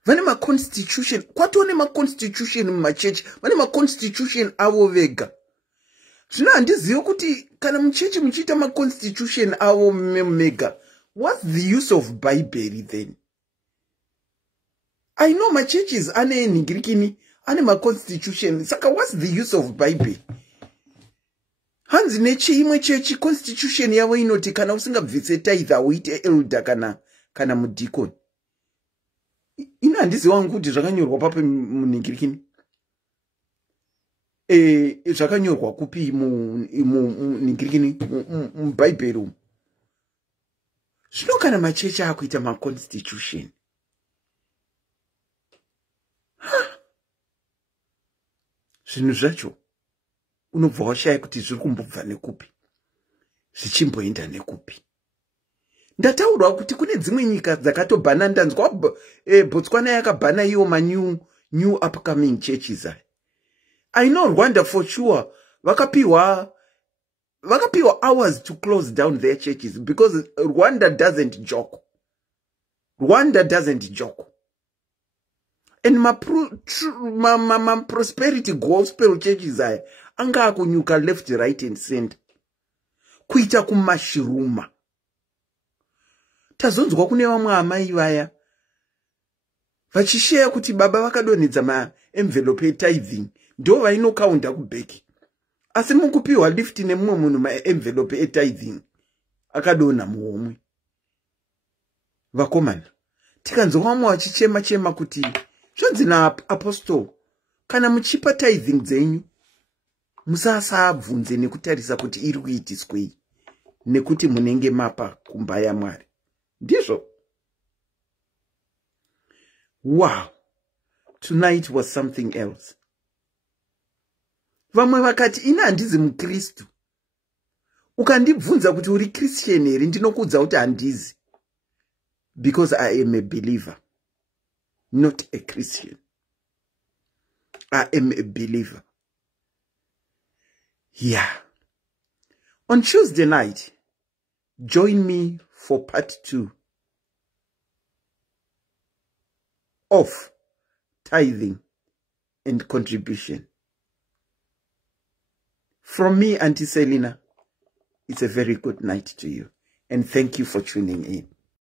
vane ma-constitution, kwatone ma-constitution mumachurch, vane ma-constitution avo vega. Zvino handizivi kuti kana muchechi muchiita ma-constitution avo mega, what's the use of Bible then? I know my churches ane ningirikini, ane ma-constitution, saka what's the use of Bible? Hanzi nechi imwe chechi constitution yavo inoti kana usingabvise tithe uite elder kana mudikoni. Ino handisi wangu kuti zvakanyorwa pape muningirikini. Zvakanyorwa kupi muningirikini muBhayibheri. Zvino kana machechi akuita ma-constitution. Zvinhu zvacho unobva washaya kuti zviri kumbobva nekupi, zvichimboenda nekupi. Ndataurwa kuti kune dzimwe nyika dzakatobhana, ndanzwa Botswana yakabhana iyo new upcoming churches. I know Rwanda for sure vakapiwa hours to close down their churches because Rwanda doesn't joke. Rwanda doesn't joke. And my prosperity gospel churches anga kunyuka left, right and center. Kuita kumashiruma. Tazonzwa kune vamwe amai vaya vachishare kuti baba vakadonhedza ma-envelope etithing ndo vainokaunda kubheki. Asi mukupiwa lift nemumwe munhu ma-envelope etithing akadonha muhomwe. Vakomana, tikanzwa vamwe vachichema kuti zvanzi naApostle, kana muchipa tithing dzenyu musasabvunze nekutarisa kuti iri kuitiswei nekuti munenge mapa kumba yaMwari. Ndizvo. Wow. Tonight was something else. Vamwe vakati ina handizi muKristu. Ukandibvunza kuti uri Christian here, ndinokuudza kuti handizi. Because I am a believer, not a Christian. I am a believer. Yeah. On Tuesday night, join me for part 2 of tithing and contribution. From me, Auntie Selina, it's a very good night to you. And thank you for tuning in.